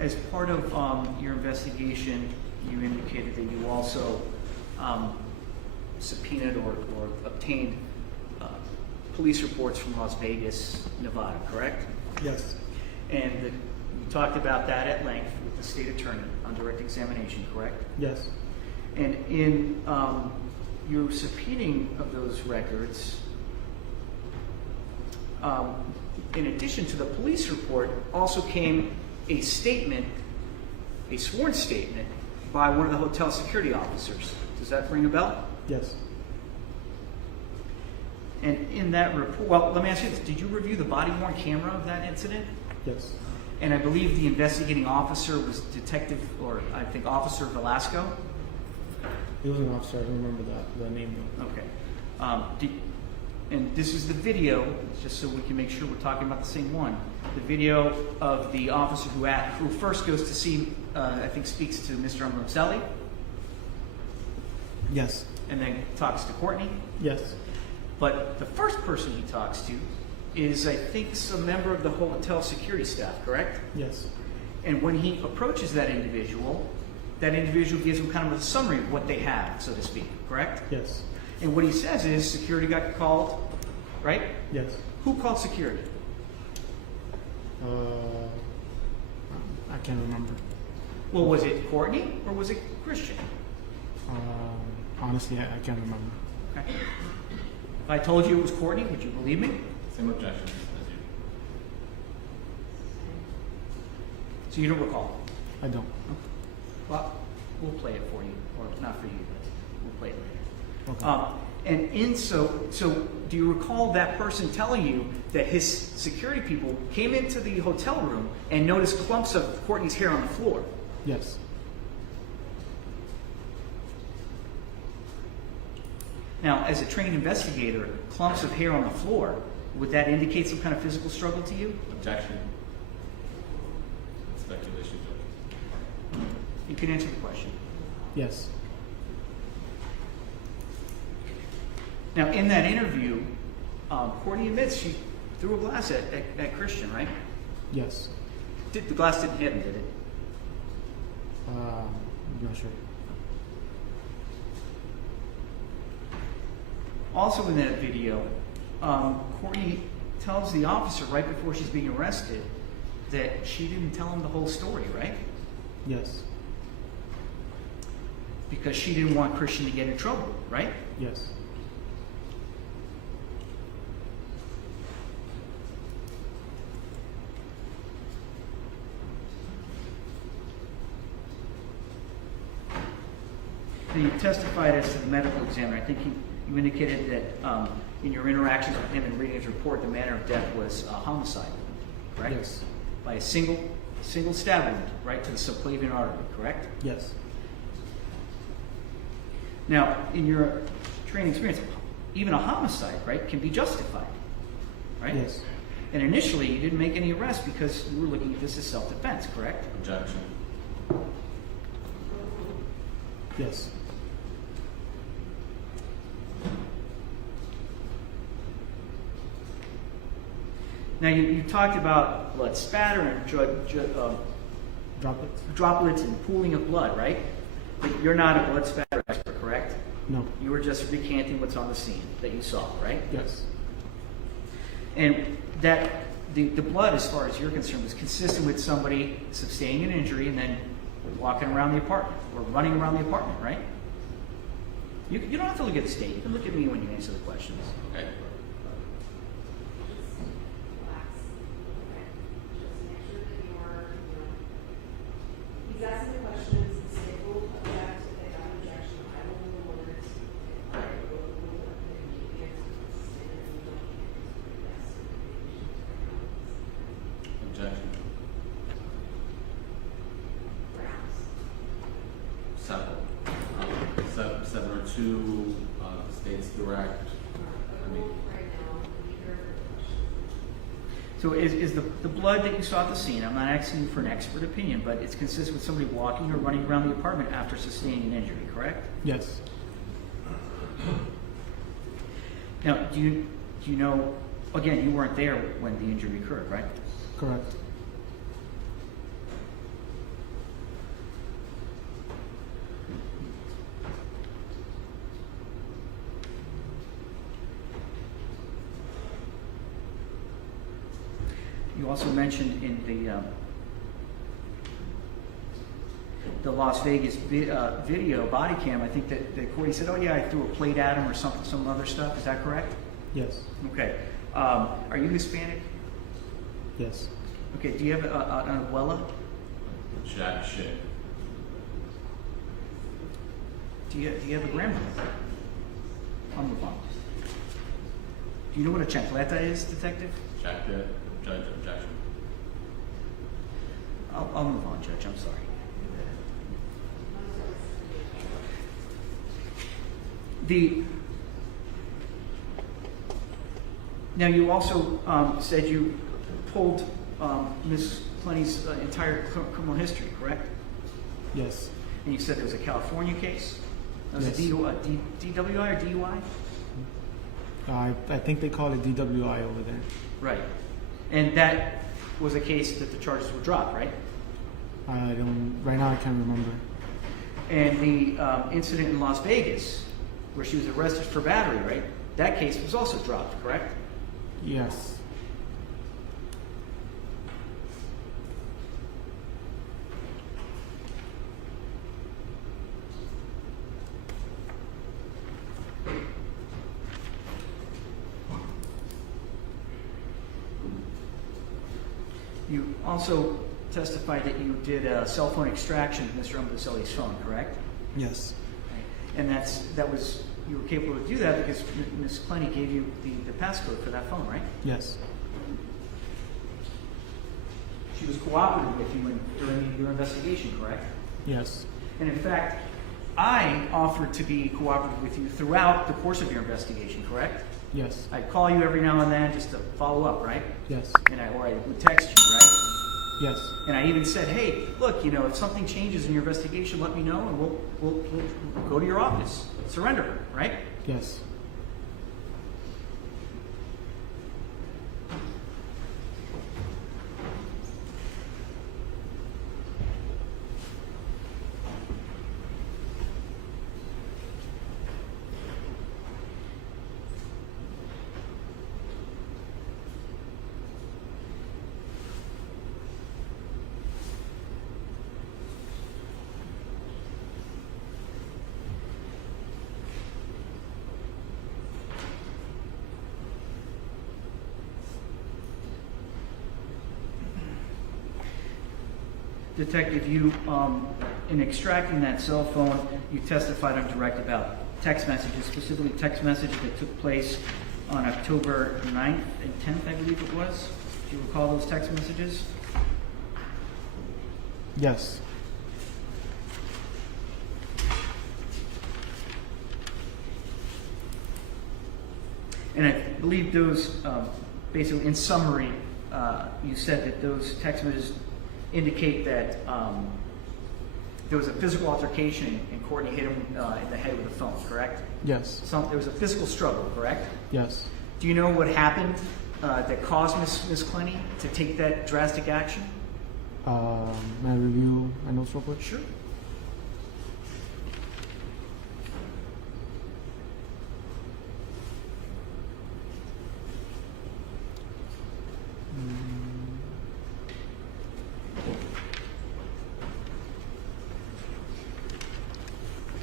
is As part of your investigation, you indicated that you also subpoenaed or obtained police reports from Las Vegas, Nevada, correct? Yes. And you talked about that at length with the state attorney on direct examination, correct? Yes. And in your subpoenaing of those records, in addition to the police report, also came a statement, a sworn statement, by one of the hotel security officers. Does that ring a bell? Yes. And in that report, well, let me ask you this. Did you review the body-worn camera of that incident? Yes. And I believe the investigating officer was Detective, or I think Officer Velasco? He was an officer. I don't remember the name though. Okay. And this is the video, just so we can make sure we're talking about the same one. The video of the officer who first goes to see, I think speaks to Mr. Murd3r, Yes. and then talks to Courtney. Yes. But the first person he talks to is, I think, some member of the hotel security staff, correct? Yes. And when he approaches that individual gives him kind of a summary of what they have, so to speak, correct? Yes. And what he says is security got called, right? Yes. Who called security? I can't remember. Well, was it Courtney or was it Christian? Honestly, I can't remember. Okay. If I told you it was Courtney, would you believe me? Same objection as you. So you don't recall? I don't. Well, we'll play it for you, or not for you, but we'll play it later. Okay. So do you recall that person telling you that his security people came into the hotel room and noticed clumps of Courtney's hair on the floor? Yes. Now, as a trained investigator, clumps of hair on the floor, would that indicate some kind of physical struggle to you? Objection. Speculation. You can answer the question. Yes. Now, in that interview, Courtney admits she threw a glass at Christian, right? Yes. The glass didn't hit him, did it? I'm not sure. Also in that video, Courtney tells the officer right before she's being arrested that she didn't tell him the whole story, right? Yes. Because she didn't want Christian to get in trouble, right? Yes. You testified as to the medical examiner. I think you indicated that in your interactions with him and reading his report, the manner of death was homicide, correct? Yes. By a single stab wound, right to the subclavian artery, correct? Yes. Now, in your training experience, even a homicide, right, can be justified, right? Yes. And initially, you didn't make any arrests because you were looking at this as self-defense, correct? Objection. Yes. Now, you talked about blood spatter and Droplets? droplets and pooling of blood, right? But you're not a blood spatter expert, correct? No. You were just recanting what's on the scene that you saw, right? Yes. And that the blood, as far as you're concerned, was consistent with somebody sustaining an injury and then walking around the apartment or running around the apartment, right? You don't have to look at the state. You can look at me when you answer the questions. Okay. relax. Okay. Just make sure that you're, he's asking the questions, the state will object, if they have an objection, I will move the words. If I will move the answer, and then we don't yes. Objection. Grounds. Several. 702, the state's direct. I mean, Right now, either. So is the blood that you saw at the scene, I'm not asking you for an expert opinion, but it's consistent with somebody walking or running around the apartment after sustaining an injury, correct? Yes. Now, do you know, again, you weren't there when the injury occurred, right? Correct. You also mentioned in the Las Vegas video body cam, I think that Courtney said, oh yeah, I threw a plate at him or some other stuff. Is that correct? Yes. Okay. Are you Hispanic? Yes. Okay. Do you have an abuela? jack shit. Do you have a grandmother? I'll move on. Do you know what a chancleta is, detective? Jack it. Judge, objection. I'll move on, Judge. I'm sorry. Now you also said you pulled Ms. Clenney's entire criminal history, correct? Yes. And you said there was a California case? That was Yes. a DWI or DUI? I think they call it DWI over there. Right. And that was a case that the charges were dropped, right? Right now I can't remember. And the incident in Las Vegas, where she was arrested for battery, right? That case was also dropped, correct? Yes. You also testified that you did a cell phone extraction of Mr. Umbaselli's phone, correct? Yes. And you were capable to do that because Ms. Clenney gave you the passcode for that phone, right? Yes. She was cooperative with you during your investigation, correct? Yes. And in fact, I offered to be cooperative with you throughout the course of your investigation, correct? Yes. I'd call you every now and then just to follow up, right? Yes. Or I would text you, right? Yes. And I even said, hey, look, if something changes in your investigation, let me know, and we'll go to your office, surrender her, right? Yes. Detective, you, in extracting that cell phone, you testified on direct about text messages, specifically text messages that took place on October 9th and 10th, I believe it was. Do you recall those text messages? Yes. And I believe those, basically, in summary, you said that those text messages indicate that there was a physical altercation and Courtney hit him in the head with a phone, correct? Yes. There was a physical struggle, correct? Yes. Do you know what happened that caused Ms. Clenney to take that drastic action? May I review my notes real quick? Sure.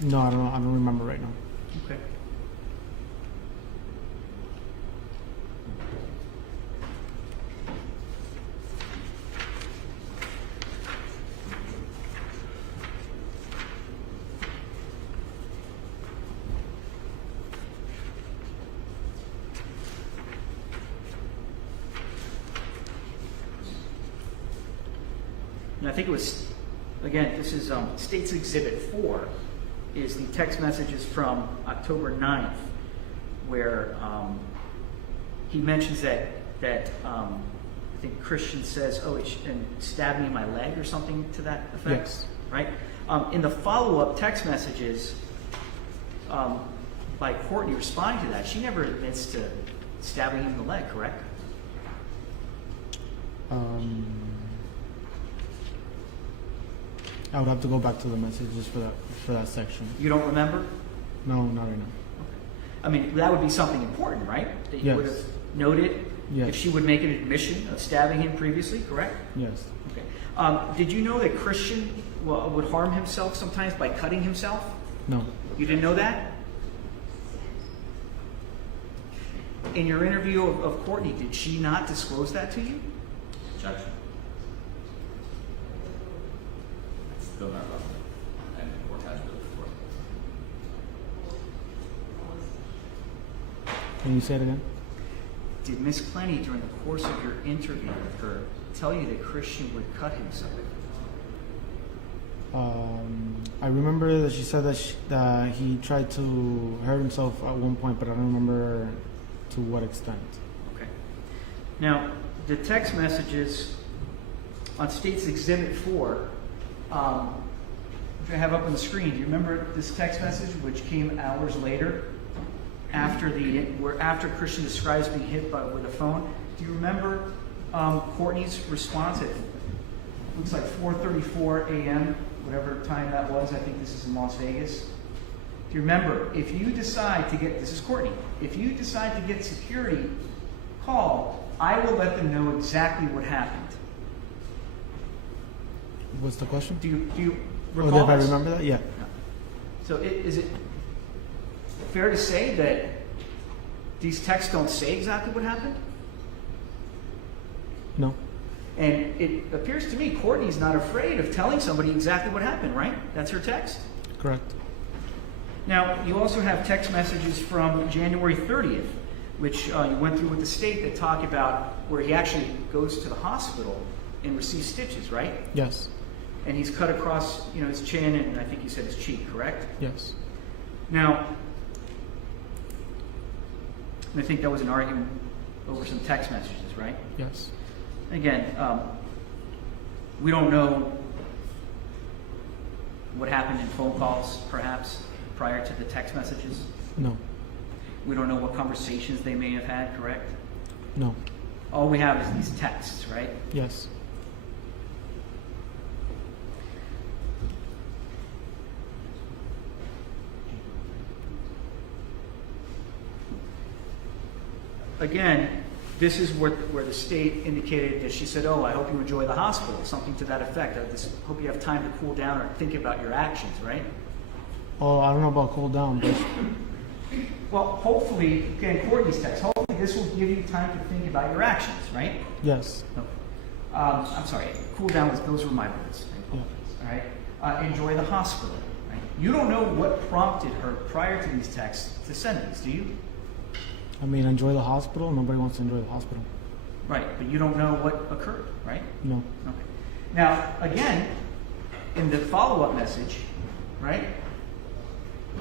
No, I don't remember right now. Okay. And I think it was, again, this is State's Exhibit 4. is the text messages from October 9th, where he mentions that I think Christian says, "Oh, and stabbed me in my leg" or something to that effect. Yes. Right. In the follow-up text messages by Courtney responding to that, she never admits to stabbing him in the leg, correct? I would have to go back to the messages for that section. You don't remember? No, not right now. I mean, that would be something important, right? That you Yes. would have noted Yes. if she would make an admission of stabbing him previously, correct? Yes. Okay. Did you know that Christian would harm himself sometimes by cutting himself? No. You didn't know that? In your interview of Courtney, did she not disclose that to you? Objection. It's still not relevant, and the court has really before. Can you say it again? Did Miss Clenney, during the course of your interview with her, tell you that Christian would cut himself? I remember that she said that he tried to hurt himself at one point, but I don't remember to what extent. Okay. Now, the text messages on State's Exhibit 4, which I have up on the screen. Do you remember this text message, which came hours later, after Christian describes being hit with a phone? Do you remember Courtney's response? It looks like 4:34 a.m., whatever time that was. I think this is in Las Vegas. Do you remember, if you decide to get, this is Courtney, if you decide to get security, call, I will let them know exactly what happened. What's the question? Do you Oh, recall if I this? remember that? Yeah. So is it fair to say that these texts don't say exactly what happened? No. And it appears to me Courtney's not afraid of telling somebody exactly what happened, right? That's her text? Correct. Now, you also have text messages from January 30th, which you went through with the state that talk about where he actually goes to the hospital and receives stitches, right? Yes. And he's cut across, his chin and I think you said his cheek, correct? Yes. Now, I think that was an argument over some text messages, right? Yes. Again, we don't know what happened in phone calls, perhaps, prior to the text messages. No. We don't know what conversations they may have had, correct? No. All we have is these texts, right? Yes. Again, this is where the state indicated that she said, "Oh, I hope you enjoy the hospital," something to that effect. I just hope you have time to cool down or think about your actions, right? Oh, I don't know about cool down, but Well, hopefully, again, Courtney's text, hopefully this will give you time to think about your actions, right? yes. I'm sorry, cool down, those were my words. Yeah. All right? Enjoy the hospital. Right? You don't know what prompted her prior to these texts to send these, do you? I mean, enjoy the hospital. Nobody wants to enjoy the hospital. Right, but you don't know what occurred, right? No. Okay. Now, again, in the follow-up message, right,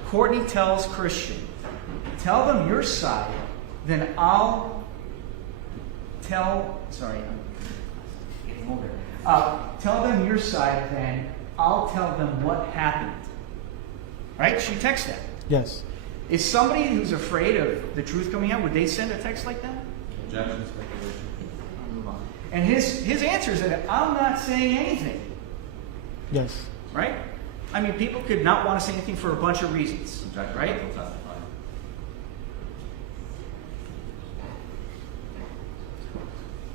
Courtney tells Christian, tell them your side, then I'll tell, sorry, I'm getting older. Tell them your side, then I'll tell them what happened. Right? She texts that. Yes. Is somebody who's afraid of the truth coming out, would they send a text like that? Objection, speculation. I'll move on. And his answer is that I'm not saying anything. Yes. Right? I mean, people could not want to say anything for a bunch of reasons. Objection, Right? counsel testify.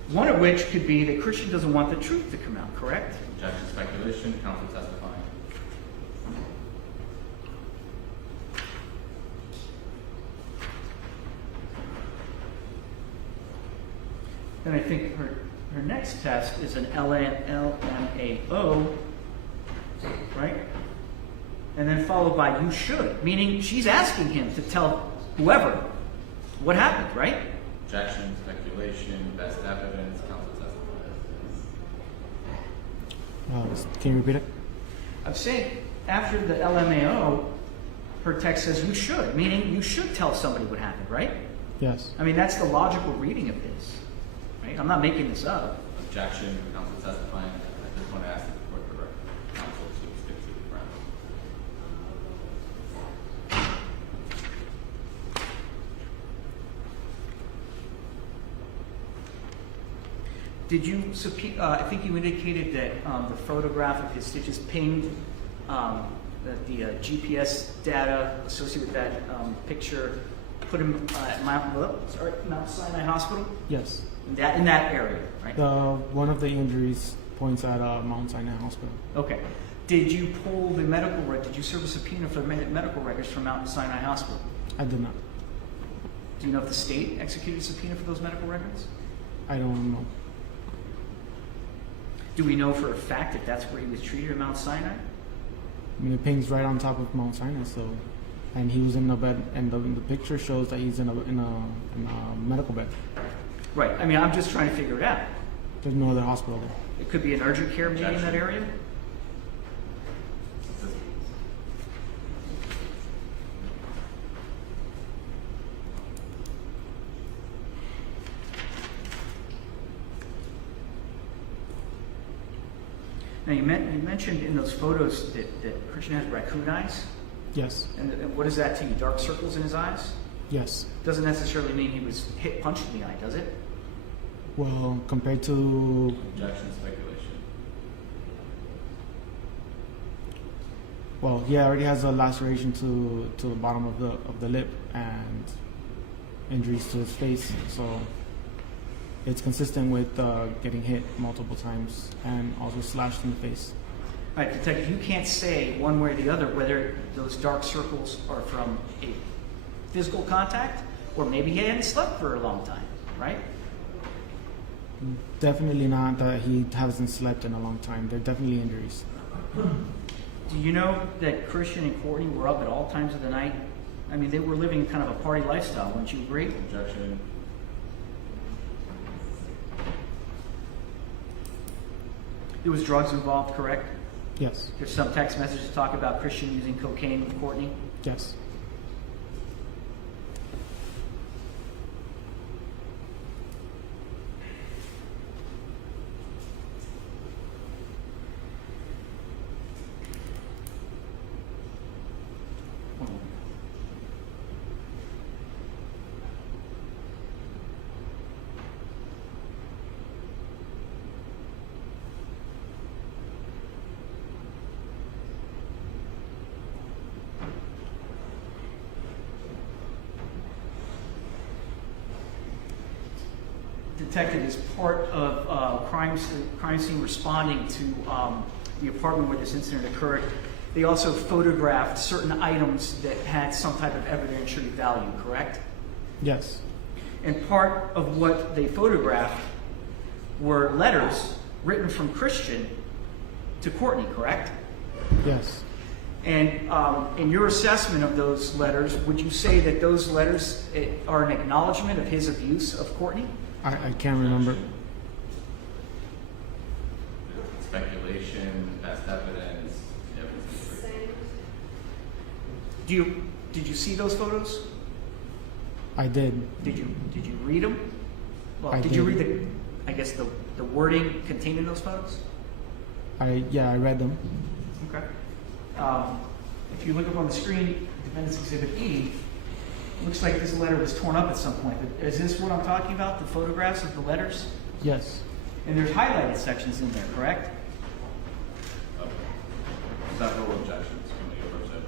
One of which could be that Christian doesn't want the truth to come out, correct? Objection, speculation, counsel testifying. Then I think her next test is an LMAO, right? And then followed by you should, meaning she's asking him to tell whoever what happened, right? Objection, speculation, best evidence, counsel testifying. Can you repeat it? I'm saying after the LMAO, her text says you should, meaning you should tell somebody what happened, right? Yes. I mean, that's the logical reading of this, right? I'm not making this up. Objection, counsel testifying. I just want to ask the court to direct counsel to stick to the ground. Did you, I think you indicated that the photograph of his stitches pinged, that the GPS data associated with that picture put him at Mount Sinai Hospital? Yes. In that area, right? One of the injuries points at Mount Sinai Hospital. Okay. Did you pull the medical record? Did you serve a subpoena for the medical records from Mount Sinai Hospital? I did not. Do you know if the state executed a subpoena for those medical records? I don't know. Do we know for a fact that that's where he was treated at Mount Sinai? I mean, it pings right on top of Mount Sinai, so, and he was in the bed, and the picture shows that he's in a medical bed. Right. I mean, I'm just trying to figure it out. There's no other hospital there. It could be an urgent care maybe in that area. Now, you mentioned in those photos that Christian has raccoon eyes. Yes. And what is that to you? Dark circles in his eyes? Yes. Doesn't necessarily mean he was punched in the eye, does it? Well, compared to Objection, speculation. Well, he already has a laceration to the bottom of the lip and injuries to his face, so it's consistent with getting hit multiple times and also slashed in the face. All right, detective, you can't say one way or the other whether those dark circles are from a physical contact or maybe he hadn't slept for a long time, right? Definitely not that he hasn't slept in a long time. They're definitely injuries. Do you know that Christian and Courtney were up at all times of the night? I mean, they were living kind of a party lifestyle, wouldn't you agree? Objection. There was drugs involved, correct? Yes. There's some text messages talk about Christian using cocaine with Courtney. Yes. Detective, as part of crime scene responding to the apartment where this incident occurred, they also photographed certain items that had some type of evidentiary value, correct? Yes. And part of what they photographed were letters written from Christian to Courtney, correct? Yes. And in your assessment of those letters, would you say that those letters are an acknowledgement of his abuse of Courtney? I can't remember. Speculation, best evidence, Did you see those photos? I did. Did you read them? Well, I did you did. read the wording contained in those photos? I read them. Okay. If you look up on the screen, Defendant's Exhibit E, looks like this letter was torn up at some point. But is this what I'm talking about? The photographs of the letters? Yes. And there's highlighted sections in there, correct? several objections from the overseer.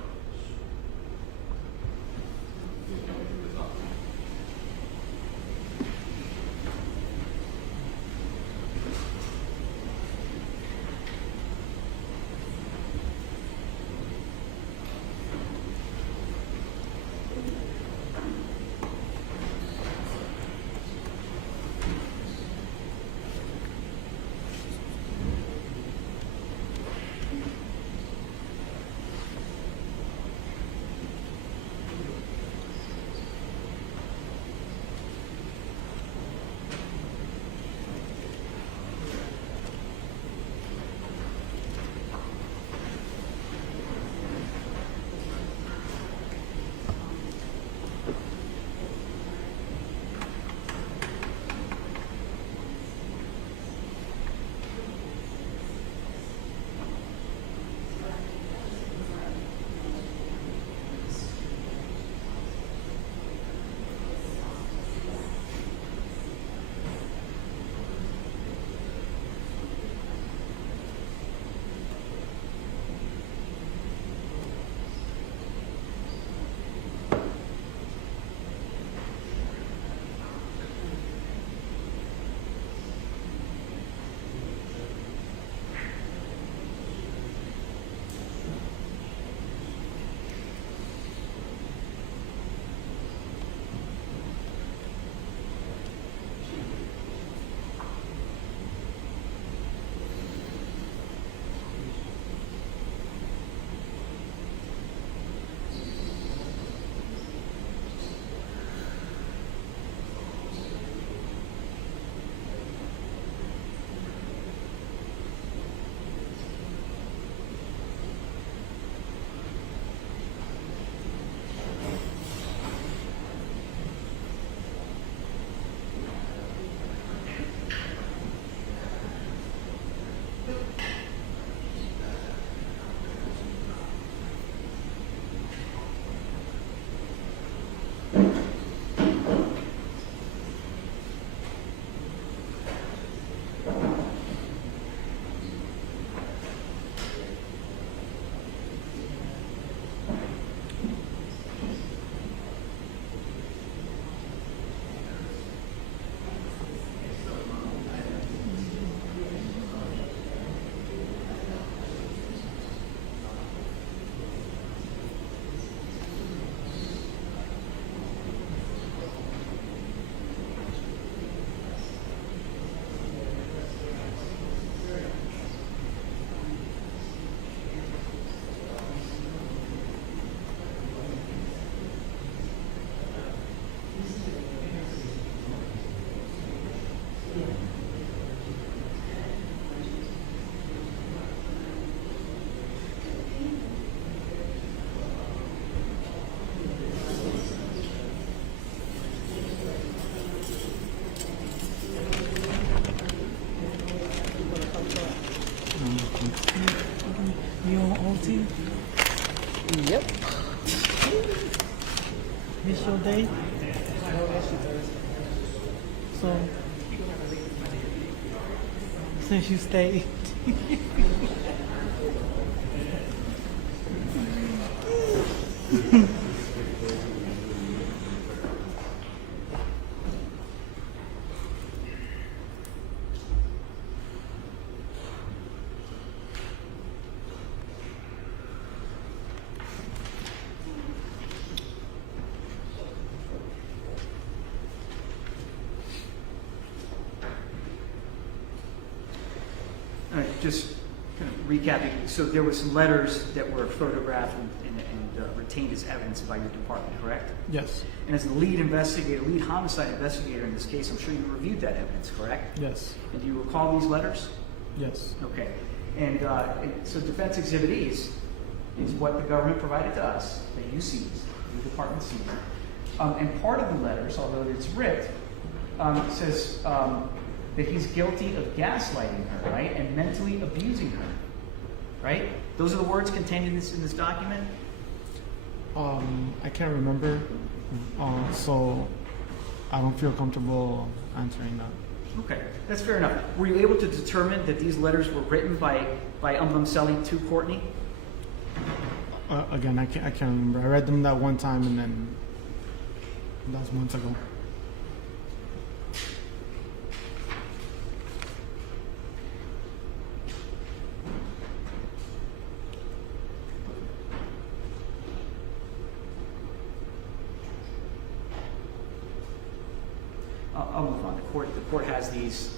You on OT? Yep. This your day? No, that's your Thursday. So, since you stayed. Just kind of recapping, so there were some letters that were photographed and retained as evidence by your department, correct? Yes. And as the lead investigator, lead homicide investigator in this case, I'm sure you reviewed that evidence, correct? Yes. And do you recall these letters? Yes. Okay. And so Defense Exhibit E is what the government provided to us, that you seized, your department seized. And part of the letters, although it's ripped, says that he's guilty of gaslighting her, right, and mentally abusing her, right? Those are the words contained in this document? I can't remember, so I don't feel comfortable answering that. Okay, that's fair enough. Were you able to determine that these letters were written by Selly to Courtney? Again, I can't remember. I read them that one time, and then that was months ago. I'll move on. The court has these.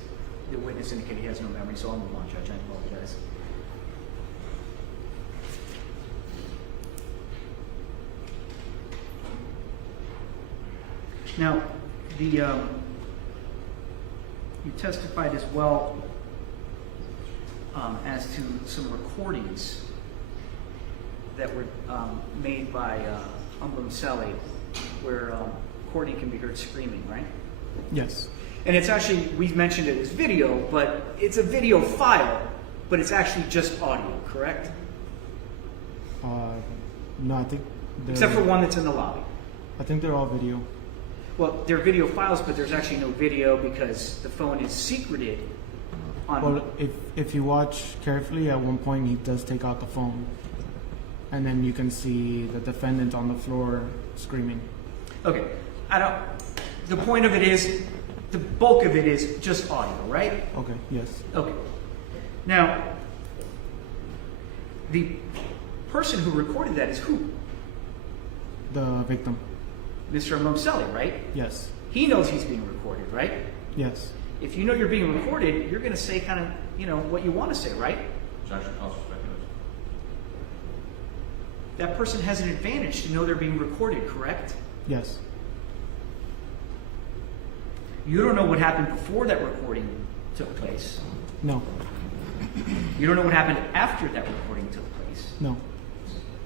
The witness indicated he has no memory, so I'll move on, Judge. I apologize. Now, you testified as well as to some recordings that were made by Selly, where Courtney can be heard screaming, right? Yes. And it's actually, we mentioned it as video, but it's a video file, but it's actually just audio, correct? No, I think Except for one that's in the lobby. I think they're all video. Well, they're video files, but there's actually no video because the phone is secreted on... Well, if you watch carefully, at one point he does take out the phone, and then you can see the defendant on the floor screaming. Okay, the point of it is, the bulk of it is just audio, right? Okay, yes. Okay. Now, the person who recorded that is who? The victim. Mr. Selly, right? Yes. He knows he's being recorded, right? Yes. If you know you're being recorded, you're going to say kind of, what you want to say, right? Judge, I'll speculate. That person has an advantage to know they're being recorded, correct? Yes. You don't know what happened before that recording took place. No. You don't know what happened after that recording took place. No.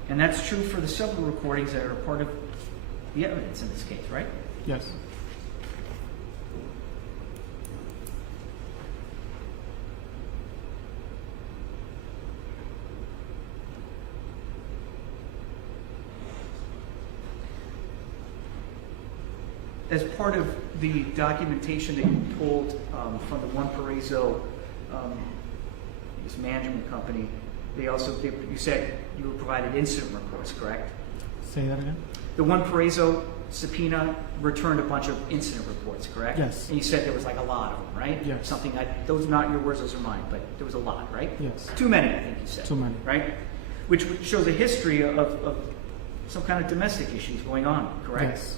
And that's true for the several recordings that are part of the evidence in this case, right? Yes. As part of the documentation that you pulled from the One Paraiso this management company, you said you were provided incident reports, correct? Say that again? The One Paraiso subpoena returned a bunch of incident reports, correct? Yes. And you said there was like a lot of them, right? Yes. Those are not your words, those are mine, but there was a lot, right? Yes. Too many, I think you said. Too many. Right? Which shows a history of some kind of domestic issues going on, correct? Yes.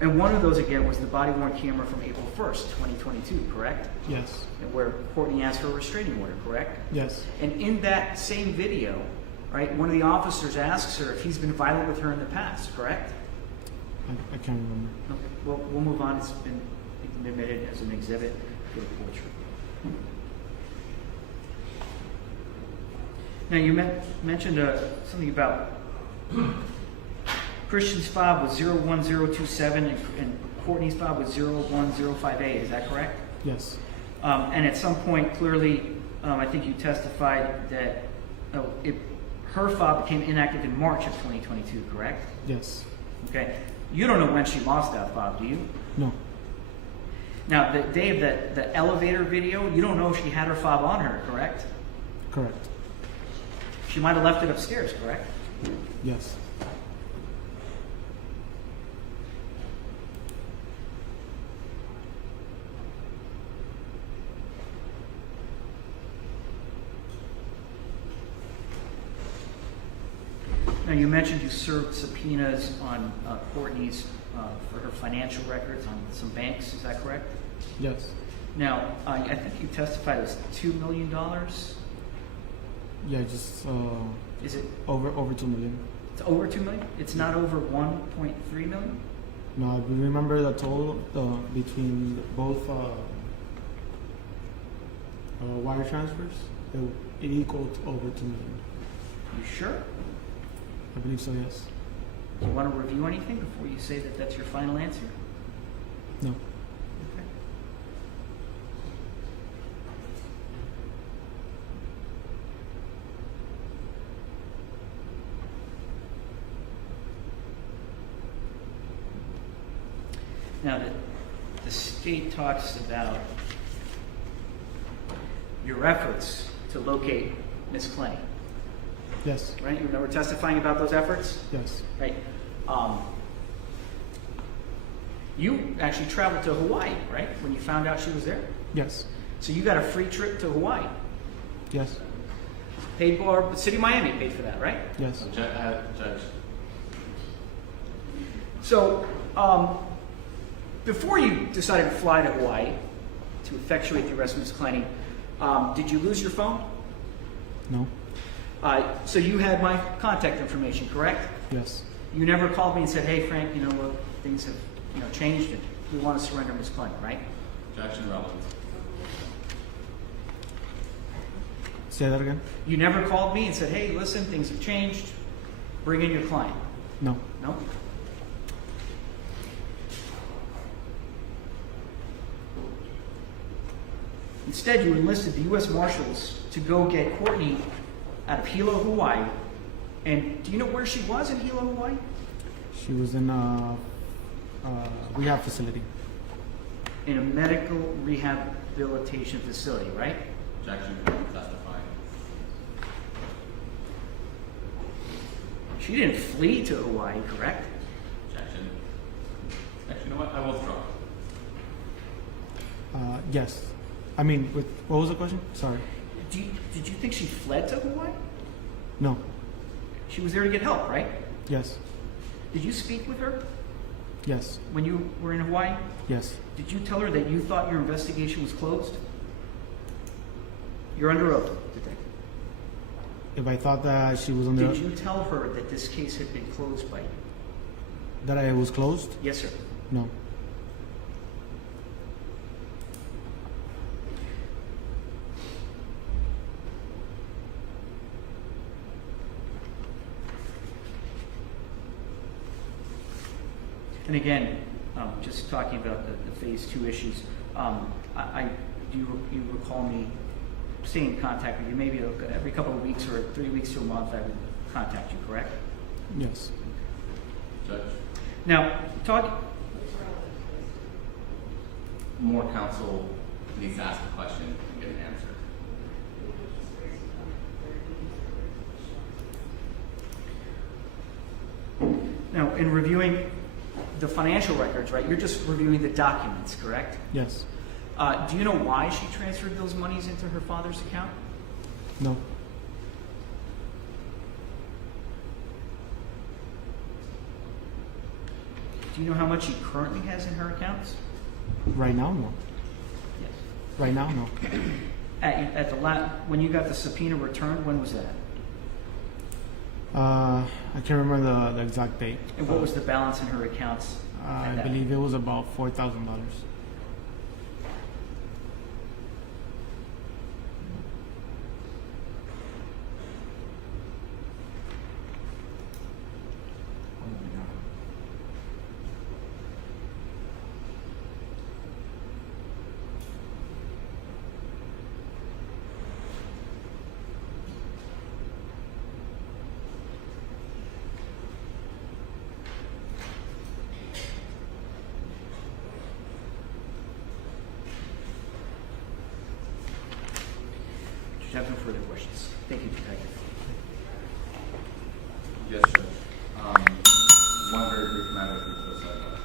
And one of those, again, was the body-worn camera from April 1st, 2022, correct? Yes. And where Courtney asked for a restraining order, correct? Yes. And in that same video, right, one of the officers asks her if he's been violent with her in the past, correct? I can't remember. Okay, well, we'll move on. It's been admitted as an exhibit for the portrait. Now, you mentioned something about Christian's fob was 01027 and Courtney's fob was 01058, is that correct? Yes. And at some point, clearly, I think you testified that her fob became inactive in March of 2022, correct? Yes. Okay. You don't know when she lost that fob, do you? No. Now, the day of the elevator video, you don't know if she had her fob on her, correct? Correct. She might have left it upstairs, correct? Yes. Now, you mentioned you served subpoenas on Courtney's for her financial records on some banks. Is that correct? Yes. Now, I think you testified it was $2 million. Yeah, just Is it over 2 million. it's over $2 million? It's not over 1.3 million? No, I remember the total between both wire transfers. It equaled over 2 million. You sure? I believe so. Yes. Do you want to review anything before you say that that's your final answer? No. Okay. Now, the state talks about your efforts to locate Ms. Clenney, Yes. right? You were testifying about those efforts? Yes. Right. You actually traveled to Hawaii, right? When you found out she was there? Yes. So you got a free trip to Hawaii. Yes. Paid for, the city of Miami paid for that, right? Yes. Judge, So, before you decided to fly to Hawaii to effectuate the arrest of Ms. Clenney, did you lose your phone? No. So you had my contact information, correct? Yes. You never called me and said, "Hey, Frank, you know what? Things have changed, and we want to surrender Ms. Clenney," right? objection relevant. Say that again. You never called me and said, "Hey, listen, things have changed. Bring in your client." No. No? Instead, you enlisted the U.S. Marshals to go get Courtney out of Hilo, Hawaii. And do you know where she was in Hilo, Hawaii? She was in a rehab facility. In a medical rehabilitation facility, right? Objection, testifying. She didn't flee to Hawaii, correct? Objection. Actually, you know what? I will withdraw. Yes. I mean, what was the question? Sorry. Did you think she fled to Hawaii? No. She was there to get help, right? Yes. Did you speak with her Yes. when you were in Hawaii? Yes. Did you tell her that you thought your investigation was closed? You're under oath, detective. If I thought that she was on the Did you tell her that this case had been closed by you? that I was closed? Yes, sir. No. And again, just talking about the phase 2 issues, do you recall me staying in contact with you? Maybe every couple of weeks or 3 weeks to a month, I would contact you, correct? Yes. Judge. Now, More counsel needs to ask the question and get an answer. Now, in reviewing the financial records, right, you're just reviewing the documents, correct? Yes. Do you know why she transferred those monies into her father's account? No. Do you know how much she currently has in her accounts? Right now, no. Yes. Right now, no. At the when you got the subpoena returned, when was that? I can't remember the exact date. And what was the balance in her accounts? I believe it was about $4,000. further questions. Thank you, Detective. Yes, Judge. One very brief matter if you so sidebar.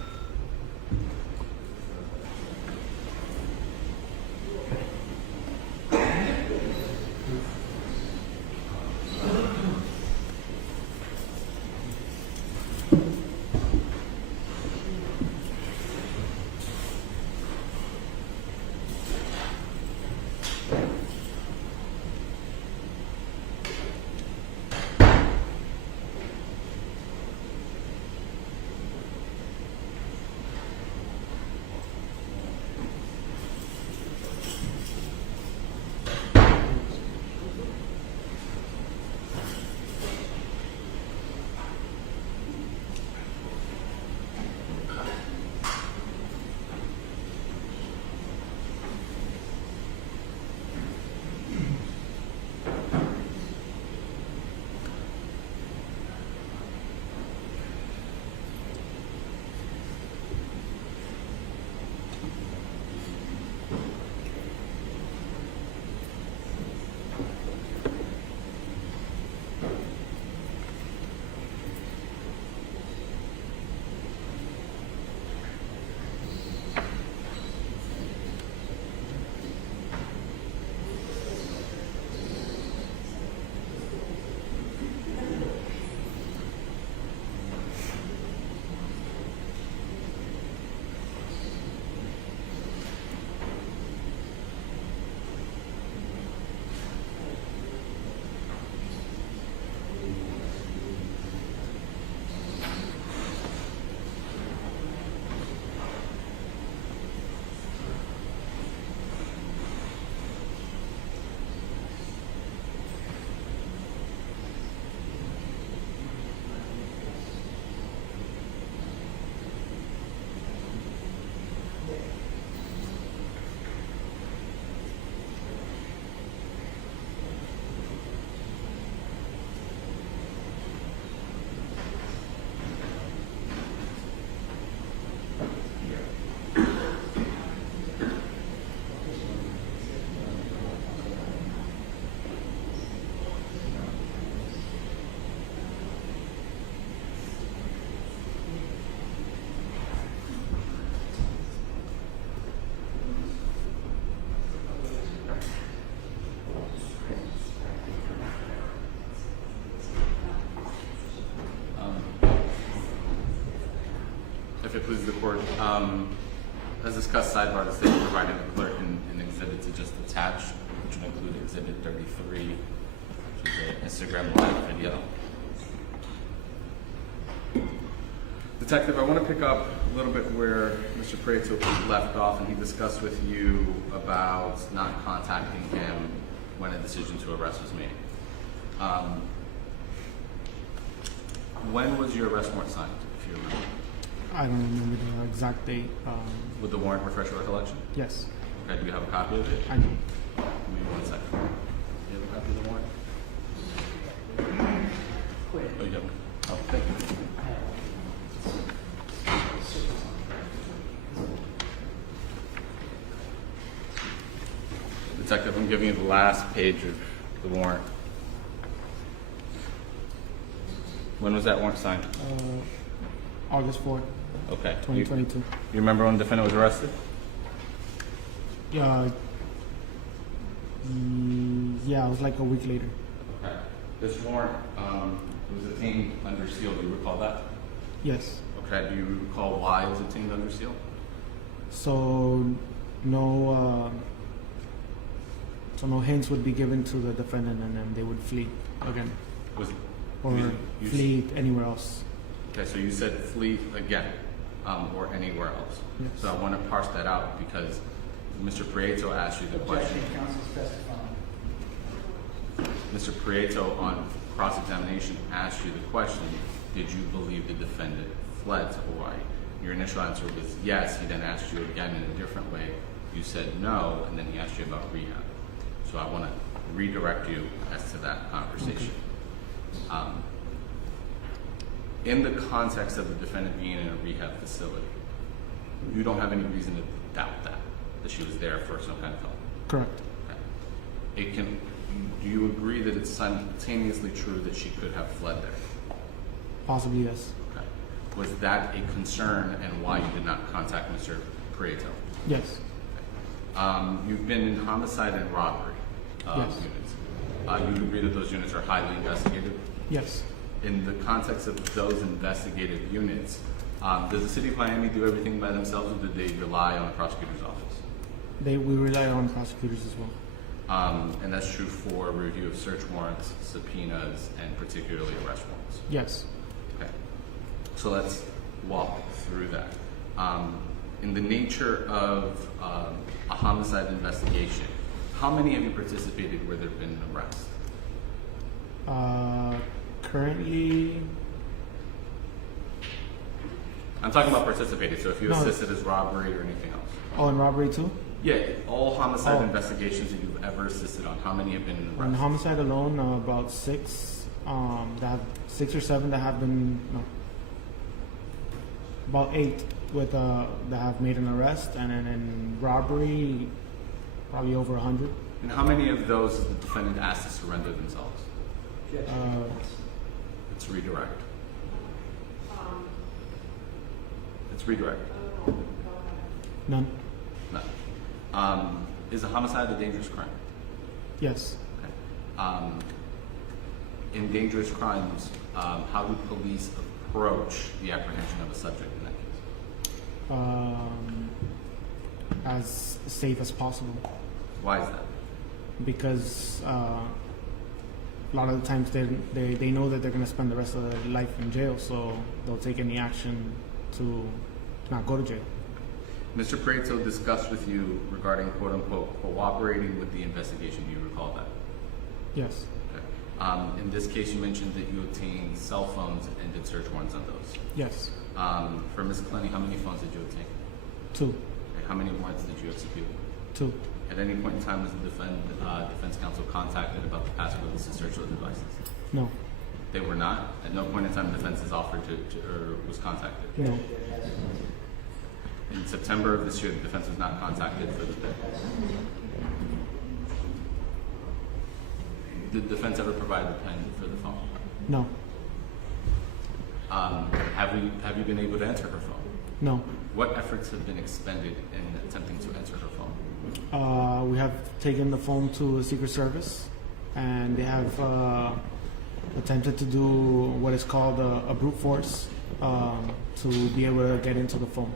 If it pleases the court, as discussed sidebar, the state provided the clerk an exhibit to just attach, which would include exhibit 33, which is an Instagram live video. Detective, I want to pick up a little bit where Mr. Prieto left off, and he discussed with you about not contacting him when a decision to arrest was made. When was your arrest warrant signed, if you remember? I don't remember the exact date. Would the warrant refresh your recollection? Yes, Okay, do you have a copy of it? I do. Give me 1 second. Do you have a copy of the warrant? Oh, you have it? Oh, thank you. Detective, I'm giving you the last page of the warrant. When was that warrant signed? August 4th, Okay. 2022. You remember when the defendant was arrested? Yeah, it was like a week later. Okay. This warrant was obtained under seal. Do you recall that? Yes. Okay. Do you recall why it was obtained under seal? So no hints would be given to the defendant, and then they would flee again, or flee anywhere else. Okay, so you said flee again, or anywhere else. Yes. So I want to parse that out because Mr. Prieto asked you the question. Counsel's testifying. Mr. Prieto on cross-examination asked you the question, did you believe the defendant fled to Hawaii? Your initial answer was yes. He then asked you again in a different way. You said no, and then he asked you about rehab. So I want to redirect you as to that conversation. Okay. In the context of the defendant being in a rehab facility, you don't have any reason to doubt that she was there for some kind of help. Correct. Okay. Do you agree that it's simultaneously true that she could have fled there? Possibly, yes. Okay. Was that a concern and why you did not contact Mr. Prieto? Yes. You've been in homicide and robbery Yes. units. You would agree that those units are highly investigated? Yes. In the context of those investigative units, does the city of Miami do everything by themselves, or do they rely on the prosecutor's office? We rely on prosecutors as well. And that's true for review of search warrants, subpoenas, and particularly arrest warrants. Yes. Okay. So let's walk through that. In the nature of a homicide investigation, how many have you participated where there have been an arrest? Currently, I'm talking about participated, so if you No. assisted as robbery or anything else. oh, in robbery too? Yeah, all homicide Oh. investigations that you've ever assisted on, how many have been in On arrest? homicide alone, about 6. That have 6 or 7 that have been about 8 with that have made an arrest, and then in robbery, probably over 100. And how many of those is the defendant asked to surrender themselves? It's redirect. It's redirect. None. No. Is a homicide a dangerous crime? Yes. Okay. In dangerous crimes, how do police approach the apprehension of a subject in that case? As safe as possible, Why is that? because a lot of the times they know that they're going to spend the rest of their life in jail, so they'll take any action to not go to jail. Mr. Prieto discussed with you regarding quote-unquote cooperating with the investigation. Do you recall that? Yes. Okay. In this case, you mentioned that you obtained cell phones and did search warrants on those. Yes. For Ms. Clenney, how many phones did you obtain? 2. Okay. How many warrants did you execute? 2. At any point in time, was the defense counsel contacted about the passwords to search those devices? No. They were not? At no point in time, the defense has offered or was contacted? No. In September of this year, the defense was not contacted for the bid. Did the defense ever provide the pen for the phone? No. Have you been able to enter her phone? No. What efforts have been expended in attempting to enter her phone? We have taken the phone to the Secret Service, and they have attempted to do what is called a brute force to be able to get into the phone.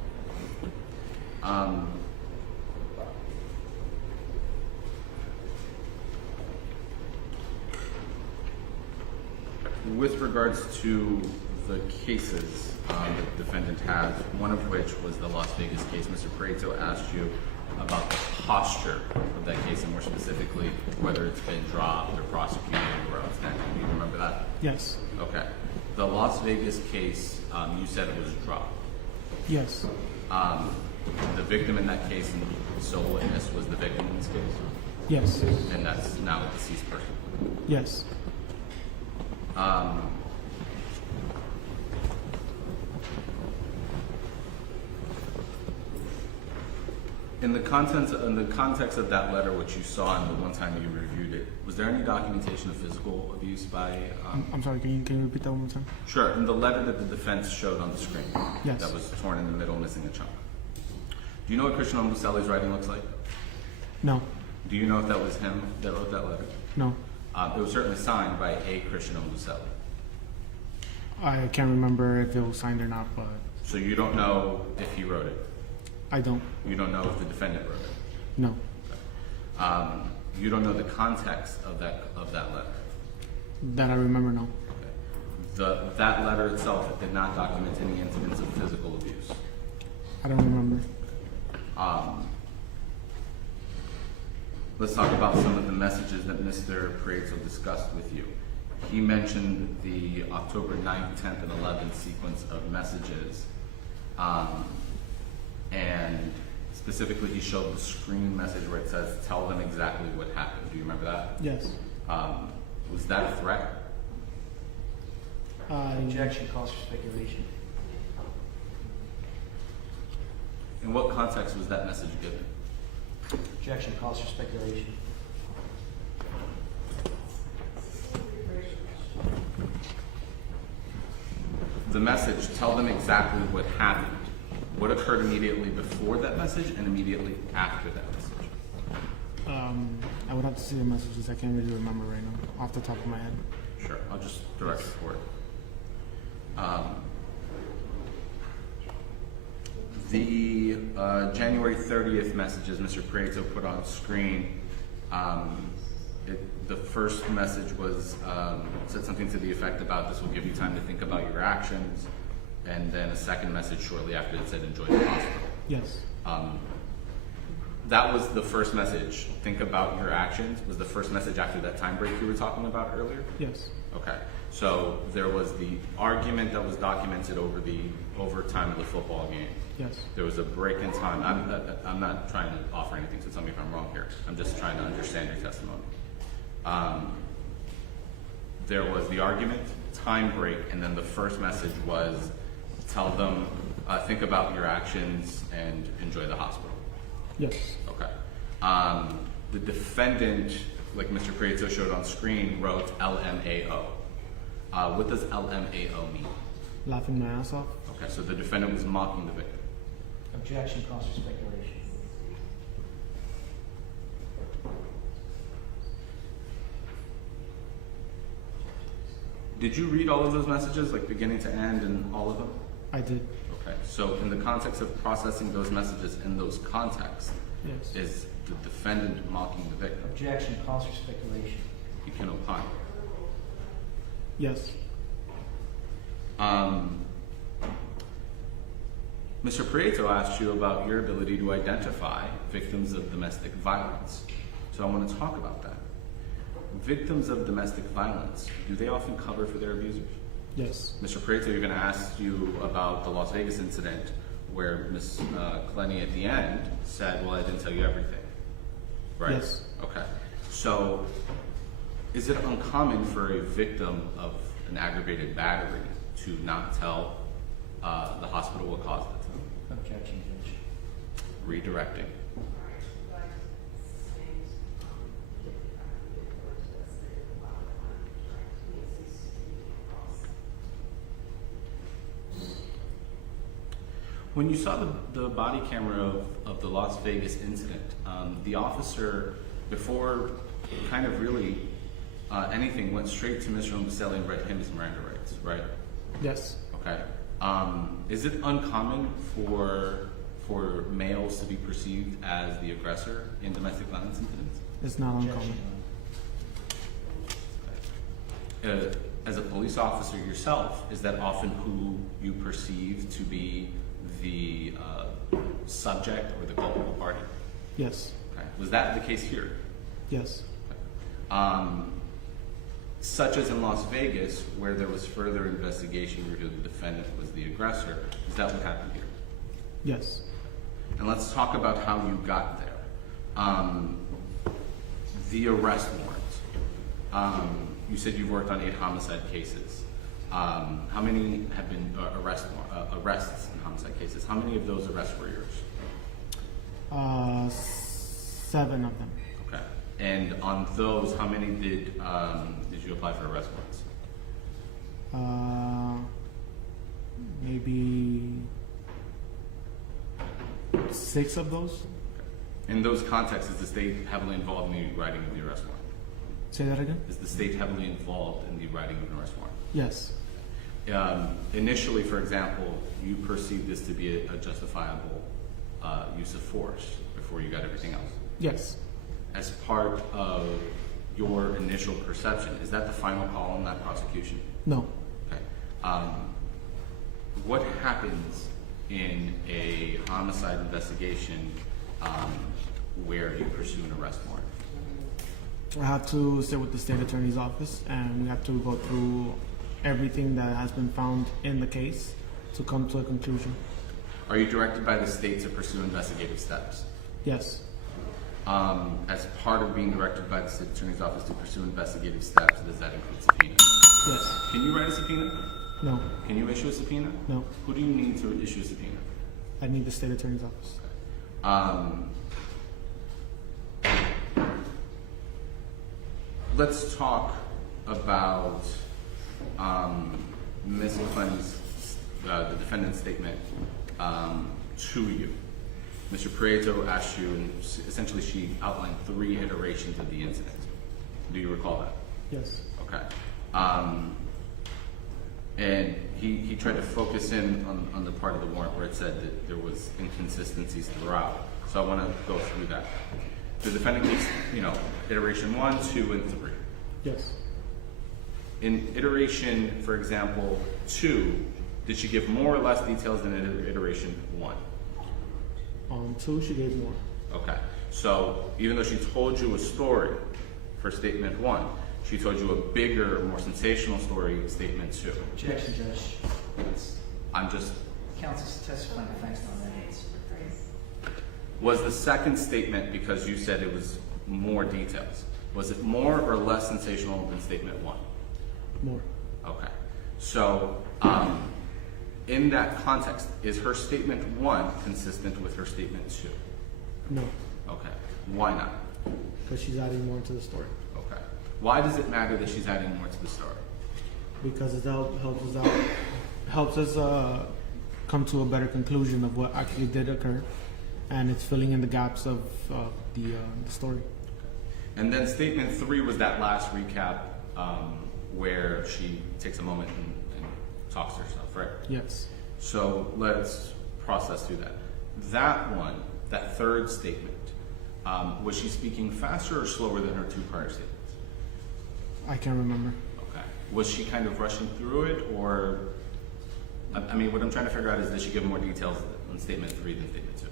With regards to the cases that the defendant has, one of which was the Las Vegas case, Mr. Prieto asked you about the posture of that case, and more specifically, whether it's been dropped or prosecuted or outstanding. Do you remember that? Yes. Okay. The Las Vegas case, you said it was dropped. Yes. The victim in that case and the sole witness was the victim in this case? Yes. And that's now a deceased person? Yes. In the context of that letter, which you saw and the one time you reviewed it, was there any documentation of physical abuse by? I'm sorry. Can you repeat that one more time? Sure. In the letter that the defense showed on the screen, Yes. that was torn in the middle, missing a chunk. Do you know what Christian Omuselli's writing looks like? No. Do you know if that was him that wrote that letter? No. It was certainly signed by a Christian Omuselli. I can't remember if it was signed or not, but So you don't know if he wrote it. I don't. You don't know if the defendant wrote it. No. You don't know the context of that letter. That I remember, no. That letter itself did not document any incidents of physical abuse. I don't remember. Let's talk about some of the messages that Mr. Prieto discussed with you. He mentioned the October 9th, 10th, and 11th sequence of messages. And specifically, he showed the screen message where it says, "Tell them exactly what happened." Do you remember that? Yes. Was that a threat? Objection calls for speculation. In what context was that message given? Objection calls for speculation. the message, tell them exactly what happened. What occurred immediately before that message and immediately after that message? I would have to see the messages. I can't really remember right now off the top of my head. Sure, I'll just direct it for it. The January 30th messages Mr. Prieto put on screen, the first message was said something to the effect about this will give you time to think about your actions, and then a second message shortly after it said enjoy the hospital. Yes. That was the first message. Think about your actions was the first message after that time break you were talking about earlier? Yes. Okay. So there was the argument that was documented over the overtime of the football game. Yes. There was a break in time. I'm not trying to offer anything, so tell me if I'm wrong here. I'm just trying to understand your testimony. There was the argument, time break, and then the first message was tell them, think about your actions and enjoy the hospital. Yes. Okay. The defendant, like Mr. Prieto showed on screen, wrote LMAO. What does LMAO mean? Laughing my ass off. Okay, so the defendant was mocking the victim. Objection calls for speculation. Did you read all of those messages, like beginning to end and all of them? I did. Okay, so in the context of processing those messages in those contexts, Yes. is the defendant mocking the victim? Objection calls for speculation. You can opine. Yes. Mr. Prieto asked you about your ability to identify victims of domestic violence. So I want to talk about that. Victims of domestic violence, do they often cover for their abusers? Yes. Mr. Prieto even asked you about the Las Vegas incident where Ms. Clenney at the end said, well, I didn't tell you everything. Right? Yes. Okay. So is it uncommon for a victim of an aggravated battery to not tell the hospital what caused it to them? Objection, Judge. Redirecting. When you saw the body camera of the Las Vegas incident, the officer, before kind of really anything, went straight to Mr. Ombudsman and read him his Miranda rights, right? Yes. Okay. Is it uncommon for males to be perceived as the aggressor in domestic violence incidents? It's not uncommon. As a police officer yourself, is that often who you perceive to be the subject or the culpable party? Yes. Okay. Was that the case here? Yes. Such as in Las Vegas, where there was further investigation revealed the defendant was the aggressor, is that what happened here? Yes. And let's talk about how you got there. The arrest warrant. You said you've worked on 8 homicide cases. How many have been arrests in homicide cases? How many of those arrests were yours? 7 of them. Okay. And on those, how many did you apply for arrest warrants? Maybe 6 of those. In those contexts, is the state heavily involved in the writing of the arrest warrant? Say that again? Is the state heavily involved in the writing of an arrest warrant? Yes. Initially, for example, you perceived this to be a justifiable use of force before you got everything else. Yes. As part of your initial perception, is that the final call on that prosecution? No. Okay. What happens in a homicide investigation where you pursue an arrest warrant? I have to sit with the state attorney's office, and we have to go through everything that has been found in the case to come to a conclusion. Are you directed by the state to pursue investigative steps? Yes. As part of being directed by the state attorney's office to pursue investigative steps, does that include subpoenas? Yes. Can you write a subpoena? No. Can you issue a subpoena? No. Who do you need to issue a subpoena? I need the state attorney's office. Let's talk about Ms. Clenney's the defendant's statement to you. Mr. Prieto asked you, and essentially she outlined 3 iterations of the incident. Do you recall that? Yes. Okay. And he tried to focus in on the part of the warrant where it said that there was inconsistencies throughout. So I want to go through that. The defendant gives, iteration 1, 2, and 3. Yes. In iteration, for example, 2, did she give more or less details than in iteration 1? 2, she gave more. Okay. So even though she told you a story for statement 1, she told you a bigger, more sensational story, statement 2. Objection, Judge. I'm just... Counsel's testifying defense on that. Was the second statement, because you said it was more details, was it more or less sensational than statement 1? More. Okay. So, in that context, is her statement 1 consistent with her statement 2? No. Okay. Why not? Because she's adding more to the story. Okay. Why does it matter that she's adding more to the story? Because it helps us come to a better conclusion of what actually did occur, and it's filling in the gaps of the story. And then statement 3 was that last recap where she takes a moment and talks to herself, right? Yes. So let's process through that. That one, that third statement, was she speaking faster or slower than her 2 prior statements? I can't remember. Okay. Was she kind of rushing through it, or, I mean, what I'm trying to figure out is, did she give more details on statement 3 than statement 2?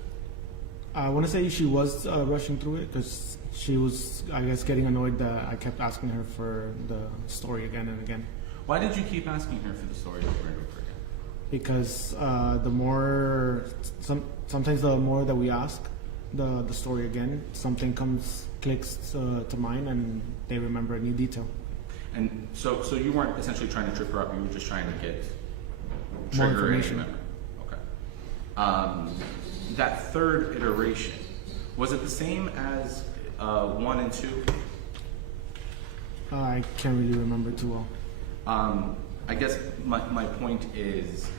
I want to say she was rushing through it because she was, I guess, getting annoyed that I kept asking her for the story again and again. Why did you keep asking her for the story over and over again? Because sometimes the more that we ask the story again, something clicks to mind and they remember a new detail. And so you weren't essentially trying to trip her up, you were just trying to get More trigger any information. memory. Okay. That third iteration, was it the same as 1 and 2? I can't really remember too well. I guess my point is,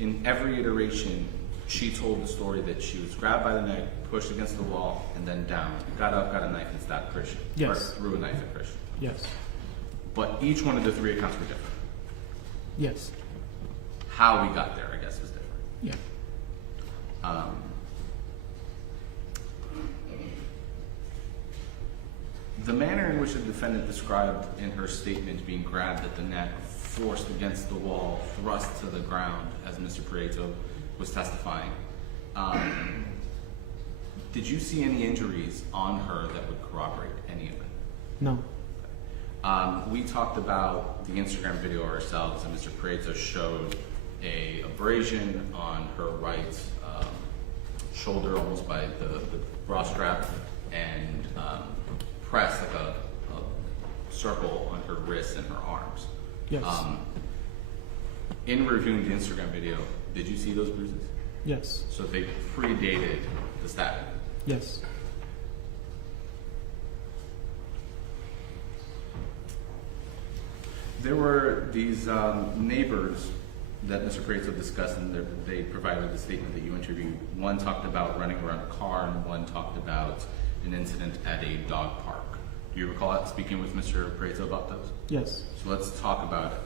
in every iteration, she told the story that she was grabbed by the neck, pushed against the wall, and then down. Got up, got a knife, and stabbed Christian. Yes. Or threw a knife at Christian. Yes. But each one of the 3 accounts were different. Yes. How we got there, I guess, was different. Yeah. The manner in which the defendant described in her statement being grabbed at the neck, forced against the wall, thrust to the ground, as Mr. Prieto was testifying, did you see any injuries on her that would corroborate any of it? No. We talked about the Instagram video ourselves, and Mr. Prieto showed a abrasion on her right shoulder, almost by the bra strap, and pressed like a circle on her wrists and her arms. Yes. In reviewing the Instagram video, did you see those bruises? Yes. So they predated the stabbing? Yes. There were these neighbors that Mr. Prieto discussed, and they provided the statement that you interviewed. One talked about running around a car, and one talked about an incident at a dog park. Do you recall speaking with Mr. Prieto about those? Yes. So let's talk about it.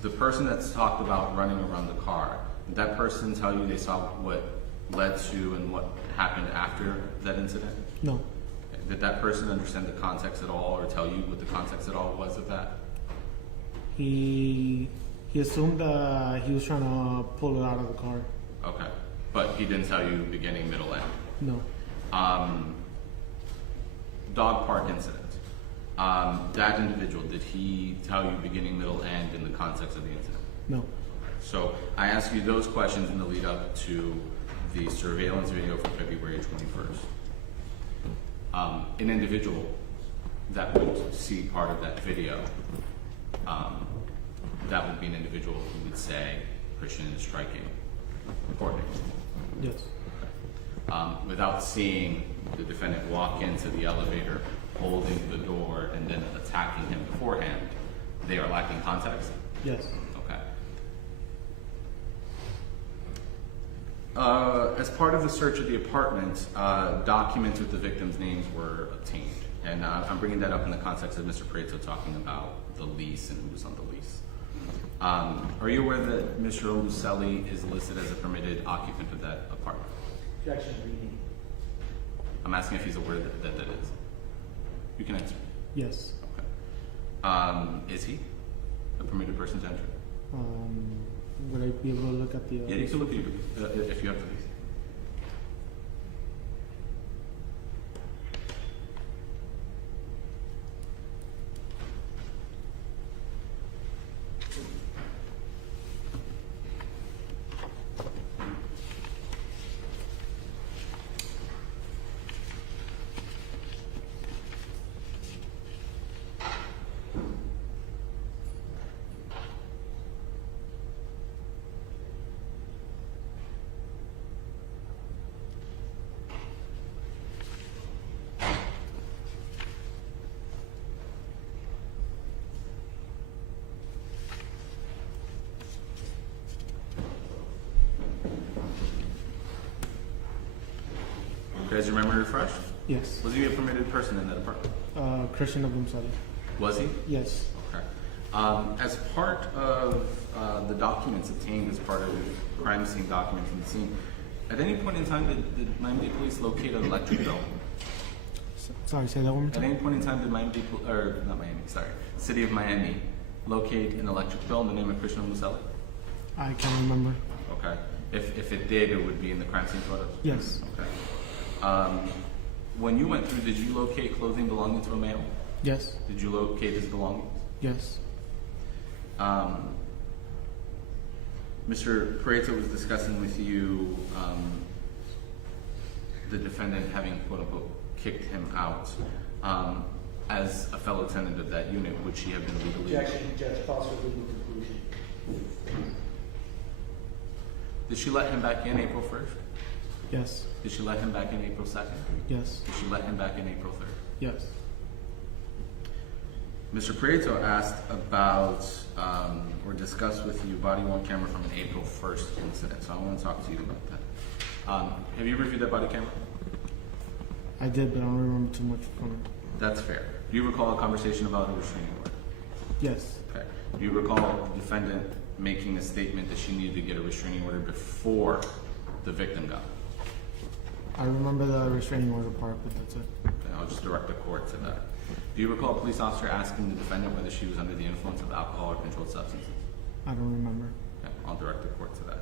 The person that's talked about running around the car, did that person tell you they saw what led to and what happened after that incident? No. Did that person understand the context at all, or tell you what the context at all was of that? He assumed that he was trying to pull it out of the car. Okay. But he didn't tell you beginning, middle, end? No. Dog park incident. That individual, did he tell you beginning, middle, end in the context of the incident? No. So I asked you those questions in the lead up to the surveillance video from February 21st. An individual that would see part of that video, that would be an individual who would say Christian is striking Courtney. Yes. Without seeing the defendant walk into the elevator, holding the door, and then attacking him beforehand, they are lacking context? Yes. Okay. As part of the search of the apartment, documents with the victim's names were obtained. And I'm bringing that up in the context of Mr. Prieto talking about the lease and who was on the lease. Are you aware that Mr. Oluselli is listed as a permitted occupant of that apartment? Objection, reading. I'm asking if he's aware that is. You can answer. Yes. Okay. Is he a permitted person to enter? Would I be able to look at the? Yeah, you can look at if you have the lease. You guys remember refresh? Yes. Was he a permitted person in that apartment? Christian HablamosTv. Was he? Yes. Okay. As part of the documents obtained as part of the crime scene documents in the scene, at any point in time did Miami Police locate an electric bill? Sorry, say that one more At time. any point in time did City of Miami locate an electric bill in the name of Christian Oluselli? I can't remember. Okay. If it did, it would be in the crime scene photos? Yes. Okay. When you went through, did you locate clothing belonging to a male? Yes. Did you locate his belongings? Yes. Mr. Prieto was discussing with you the defendant having, quote unquote, kicked him out. As a fellow tenant of that unit, would she have been legally? Objection, Judge, calls for legal conclusion. Did she let him back in April 1st? Yes. Did she let him back in April 2nd? Yes. Did she let him back in April 3rd? Yes. Mr. Prieto asked about or discussed with you body worn camera from an April 1st incident, so I want to talk to you about that. Have you reviewed that body camera? I did, but I don't remember too much from it. That's fair. Do you recall a conversation about a restraining order? Yes. Okay. Do you recall the defendant making a statement that she needed to get a restraining order before the victim got it? I remember the restraining order part, but that's it. Okay, I'll just direct the court to that. Do you recall a police officer asking the defendant whether she was under the influence of alcohol or controlled substances? I don't remember. Okay, I'll direct the court to that.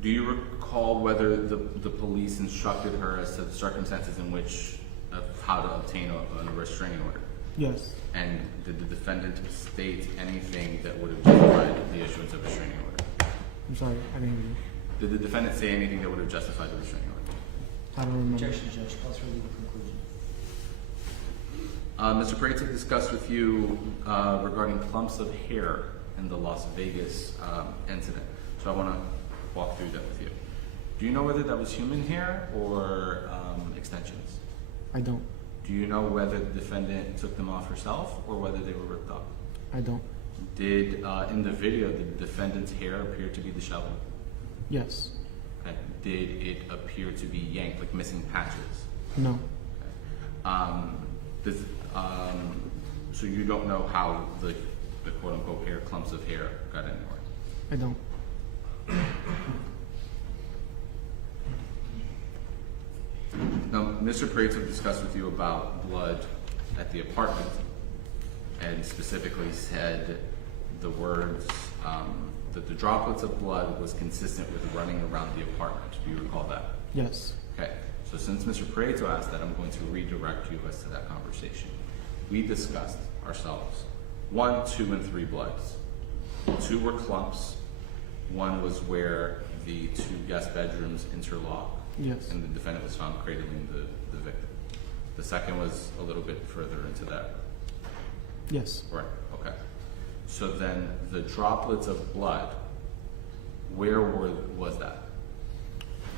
Do you recall whether the police instructed her as to the circumstances in which of how to obtain a restraining order? Yes. And did the defendant state anything that would have justified the issuance of a restraining order? I'm sorry, I didn't hear you. Did the defendant say anything that would have justified the restraining order? I don't remember. Objection, Judge, calls for legal conclusion. Mr. Prieto discussed with you regarding clumps of hair in the Las Vegas incident. So I want to walk through that with you. Do you know whether that was human hair or extensions? I don't. Do you know whether the defendant took them off herself or whether they were ripped off? I don't. Did, in the video, did the defendant's hair appear to be disheveled? Yes. Okay. Did it appear to be yanked, like missing patches? No. Okay. So you don't know how the quote-unquote hair, clumps of hair got anywhere? I don't. Now, Mr. Prieto discussed with you about blood at the apartment and specifically said the words that the droplets of blood was consistent with running around the apartment. Do you recall that? Yes. Okay, so since Mr. Prieto asked that, I'm going to redirect you as to that conversation. We discussed ourselves 1, 2, and 3 bloods. 2 were clumps. 1 was where the 2 guest bedrooms interlock. Yes. And the defendant was found cradling the victim. The second was a little bit further into that. Yes. Right, okay. So then the droplets of blood, where was that?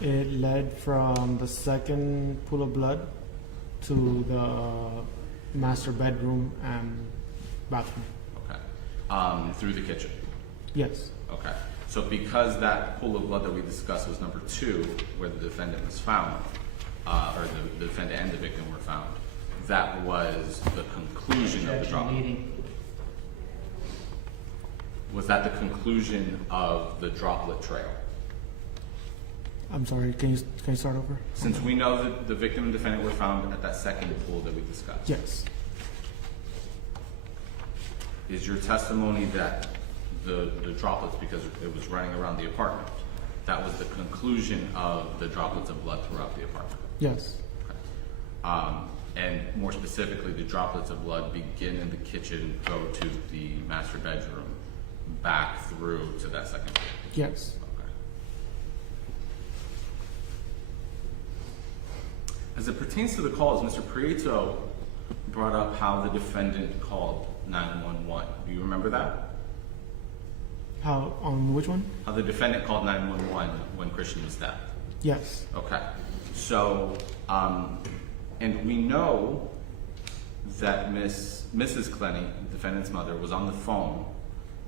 It led from the second pool of blood to the master bedroom and bathroom. Okay. Through the kitchen. Yes. Okay. So because that pool of blood that we discussed was number 2, where the defendant was found, or the defendant and the victim were found, that was the conclusion of the droplet. Was that the conclusion of the droplet trail? I'm sorry, can you start over? Since we know that the victim and defendant were found at that second pool that we discussed. Yes. Is your testimony that the droplets, because it was running around the apartment, that was the conclusion of the droplets of blood throughout the apartment? Yes. Okay. And more specifically, the droplets of blood begin in the kitchen, go to the master bedroom, back through to that second pool? Yes. Okay. As it pertains to the calls, Mr. Prieto brought up how the defendant called 911. Do you remember that? How, on which one? How the defendant called 911 when Christian was stabbed? Yes. Okay. So, and we know that Mrs. Clenney, the defendant's mother, was on the phone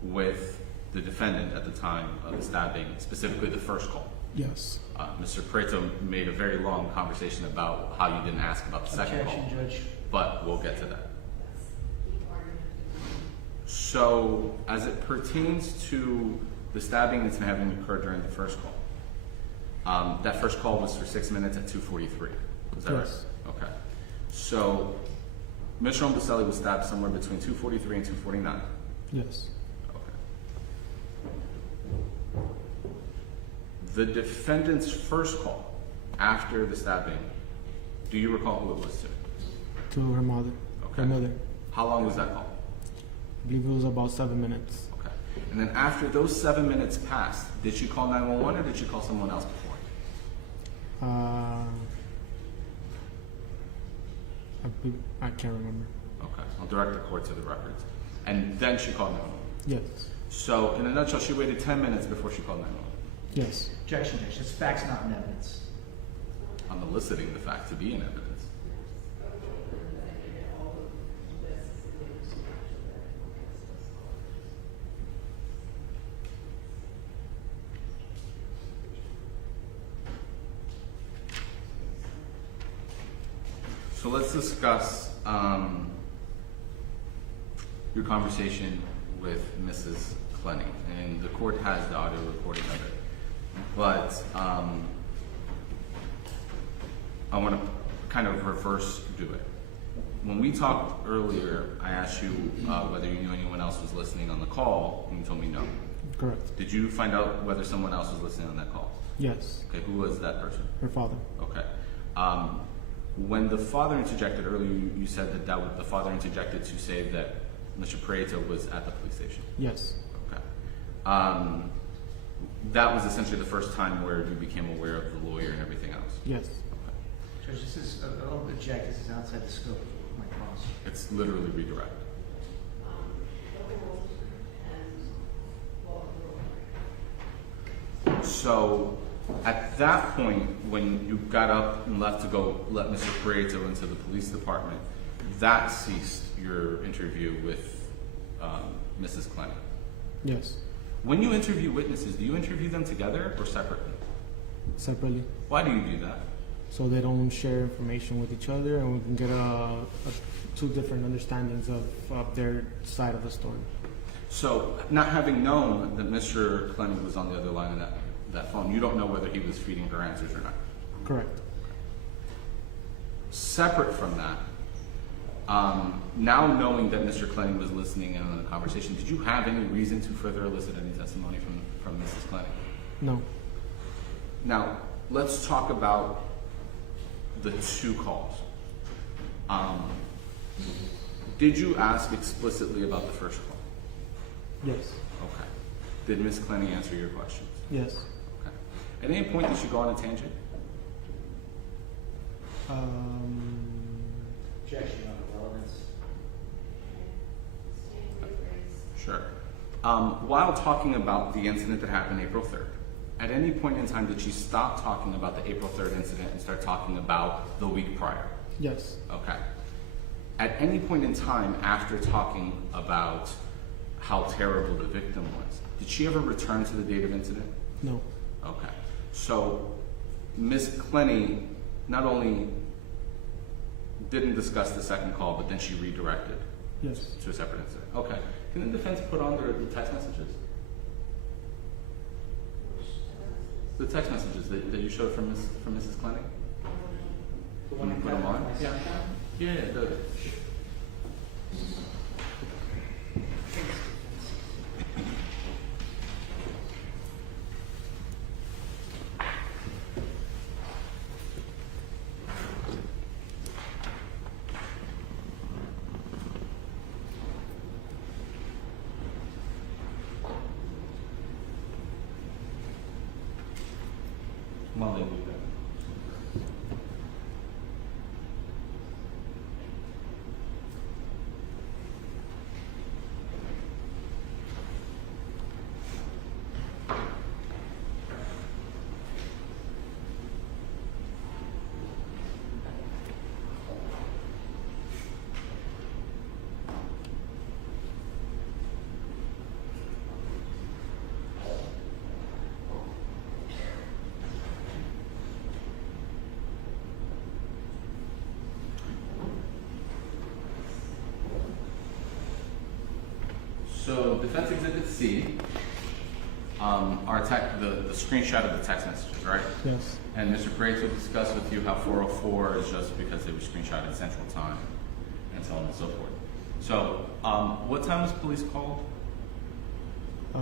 with the defendant at the time of the stabbing, specifically the first call. Yes. Mr. Prieto made a very long conversation about how you didn't ask about the second call. Objection, Judge. But we'll get to that. So, as it pertains to the stabbing that's having occurred during the first call, that first call was for 6 minutes at 2:43. Is that Yes. right? Okay. So, Mr. Ombuselli was stabbed somewhere between 2:43 and 2:49. Yes. The defendant's first call after the stabbing, do you recall who it was to? To her mother. Okay. Her mother. How long was that call? I believe it was about 7 minutes. Okay. And then after those 7 minutes passed, did she call 911 or did she call someone else before? I can't remember. Okay. I'll direct the court to the records. And then she called 911. Yes. So, in a nutshell, she waited 10 minutes before she called 911. Yes. Objection, Judge. It's facts, not in evidence. I'm eliciting the fact to be in evidence. So let's discuss your conversation with Mrs. Clenney, and the court has the audio recording of it. But I want to kind of reverse do it. When we talked earlier, I asked you whether you knew anyone else was listening on the call, and you told me no. Correct. Did you find out whether someone else was listening on that call? Yes. Okay, who was that person? Her father. Okay. When the father interjected earlier, you said that the father interjected to say that Mr. Prieto was at the police station. Yes. Okay. That was essentially the first time where you became aware of the lawyer and everything else. Yes. Okay. Judge, this is, I'll object, this is outside the scope of my cross. It's literally redirect. So, at that point, when you got up and left to go let Mr. Prieto into the police department, that ceased your interview with Mrs. Clenney. Yes. When you interview witnesses, do you interview them together or separately? Separately. Why do you do that? So they don't share information with each other, and we can get two different understandings of their side of the story. So, not having known that Mr. Clenney was on the other line of that phone, you don't know whether he was feeding her answers or not. Correct. Separate from that, now knowing that Mr. Clenney was listening in on the conversation, did you have any reason to further elicit any testimony from Mrs. Clenney? No. Now, let's talk about the two calls. Did you ask explicitly about the first call? Yes. Okay. Did Ms. Clenney answer your questions? Yes. Okay. At any point did she go on a tangent? Objection on relevance. Sure. While talking about the incident that happened April 3rd, at any point in time did she stop talking about the April 3rd incident and start talking about the week prior? Yes. Okay. At any point in time after talking about how terrible the victim was, Did she ever return to the date of incident? No. Okay. So Ms. Clenney not only didn't discuss the second call, but then she redirected Yes. to a separate incident. Okay. Can the defense put on the text messages? The text messages that you showed from Mrs. Clenney? Can you put them on? Yeah. Yeah, while they do that. So Defense Exhibit C are the screenshot of the text messages, right? Yes. And Mr. Graves will discuss with you how 404 is just because they were screenshot at Central Time and so on and so forth. So what time was police called? I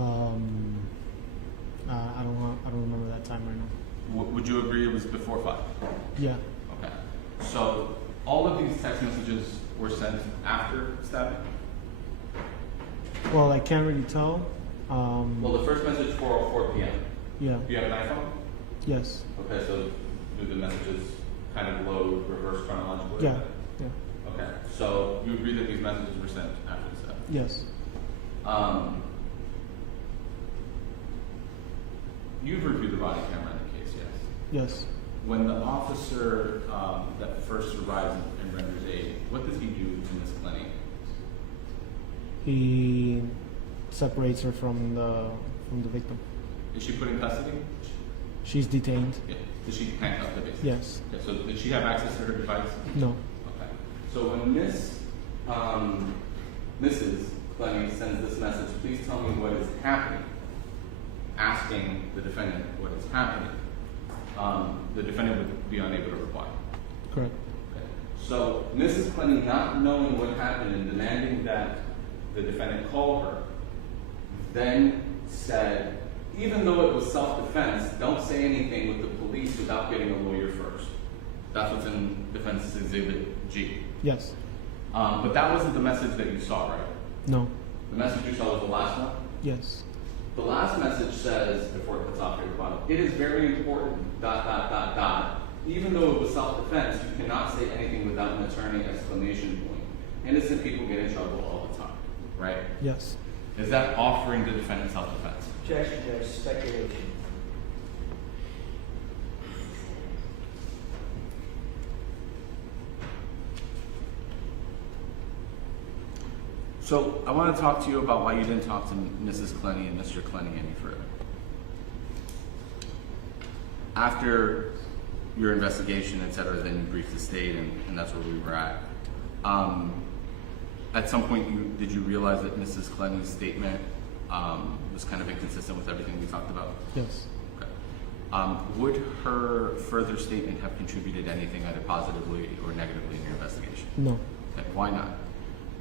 don't remember that time right now. Would you agree it was before 5? Yeah. Okay. So all of these text messages were sent after stabbing? Well, I can't really tell. Well, the first message 4:04 p.m. Yeah. Do you have an iPhone? Yes. Okay, so do the messages kind of load reverse chronologically? Yeah. Yeah. Okay, so you agree that these messages were sent after the stabbing? Yes. You've reviewed the body camera in the case, yes? Yes. When the officer that first arrives and renders aid, what does he do to Ms. Clenney? He separates her from the victim. Is she put in custody? She's detained. Yeah. Did she handcuff the victim? Yes. Okay, so did she have access to her device? No. Okay. So when Mrs. Clenney sends this message, please tell me what is happening, asking the defendant what is happening, the defendant would be unable to reply. Correct. Okay. So Mrs. Clenney, not knowing what happened and demanding that the defendant call her, then said, even though it was self-defense, don't say anything with the police without getting a lawyer first. That's what's in Defense Exhibit G. Yes. But that wasn't the message that you saw, right? No. The message you saw was the last one? Yes. The last message says, before it cuts off here at the bottom, it is very important, ... Even though it was self-defense, you cannot say anything without an attorney exclamation point. Innocent people get in trouble all the time, right? Yes. Is that offering the defendant self-defense? Objection, Judge. Speculation. So I want to talk to you about why you didn't talk to Mrs. Clenney and Mr. Clenney any further. After your investigation, et cetera, then you briefed the state, and that's where we were at. At some point, did you realize that Mrs. Clenney's statement was kind of inconsistent with everything we talked about? Yes. Okay. Would her further statement have contributed anything either positively or negatively in your investigation? No. Okay. Why not?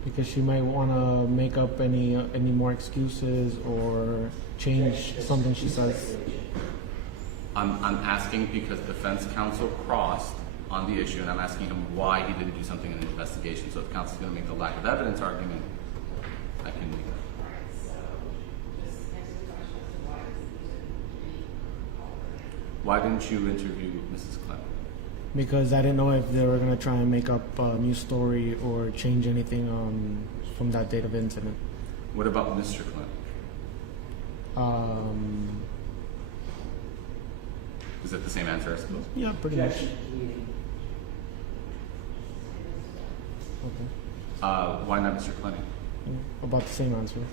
Because she might want to make up any more excuses or change something she says. I'm asking because defense counsel crossed on the issue, and I'm asking him why he didn't do something in the investigation. So if counsel's going to make the lack of evidence argument, I can make that. Alright, so just answer the question as to why didn't call her? Why didn't you interview Mrs. Clenney? Because I didn't know if they were going to try and make up a new story or change anything from that date of incident. What about Mr. Clenney? Is that the same answer, I suppose? Yeah, pretty much. Objection to leading. Okay. Why not Mr. Clenney? About the same answer.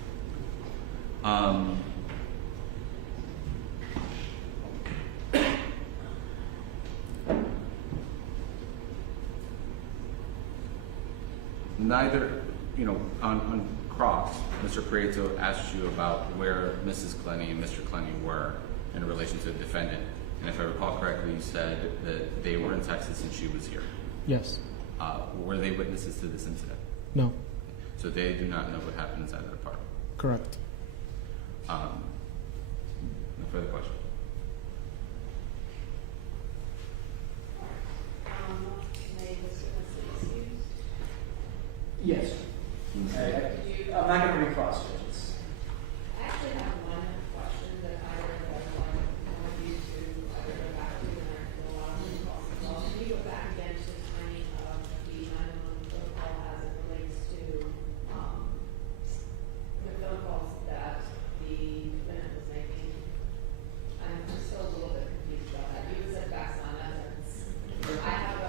neither, you know, on cross, Mr. Prieto asked you about where Mrs. Clenney and Mr. Clenney were in relation to the defendant. And if I recall correctly, you said that they were in Texas and she was here. Yes. Were they witnesses to this incident? No. So they do not know what happened inside that apartment. Correct. No further questions. May this witness be excused? Yes. I'm not going to recross judges. I actually have one question that I would like one of you to either go back to, and I feel a lot of recalls as well. Can you go back again to the timing of the 911 phone call as it relates to the phone calls that the defendant was making? I'm still a little bit confused about that. You said facts on evidence. I have a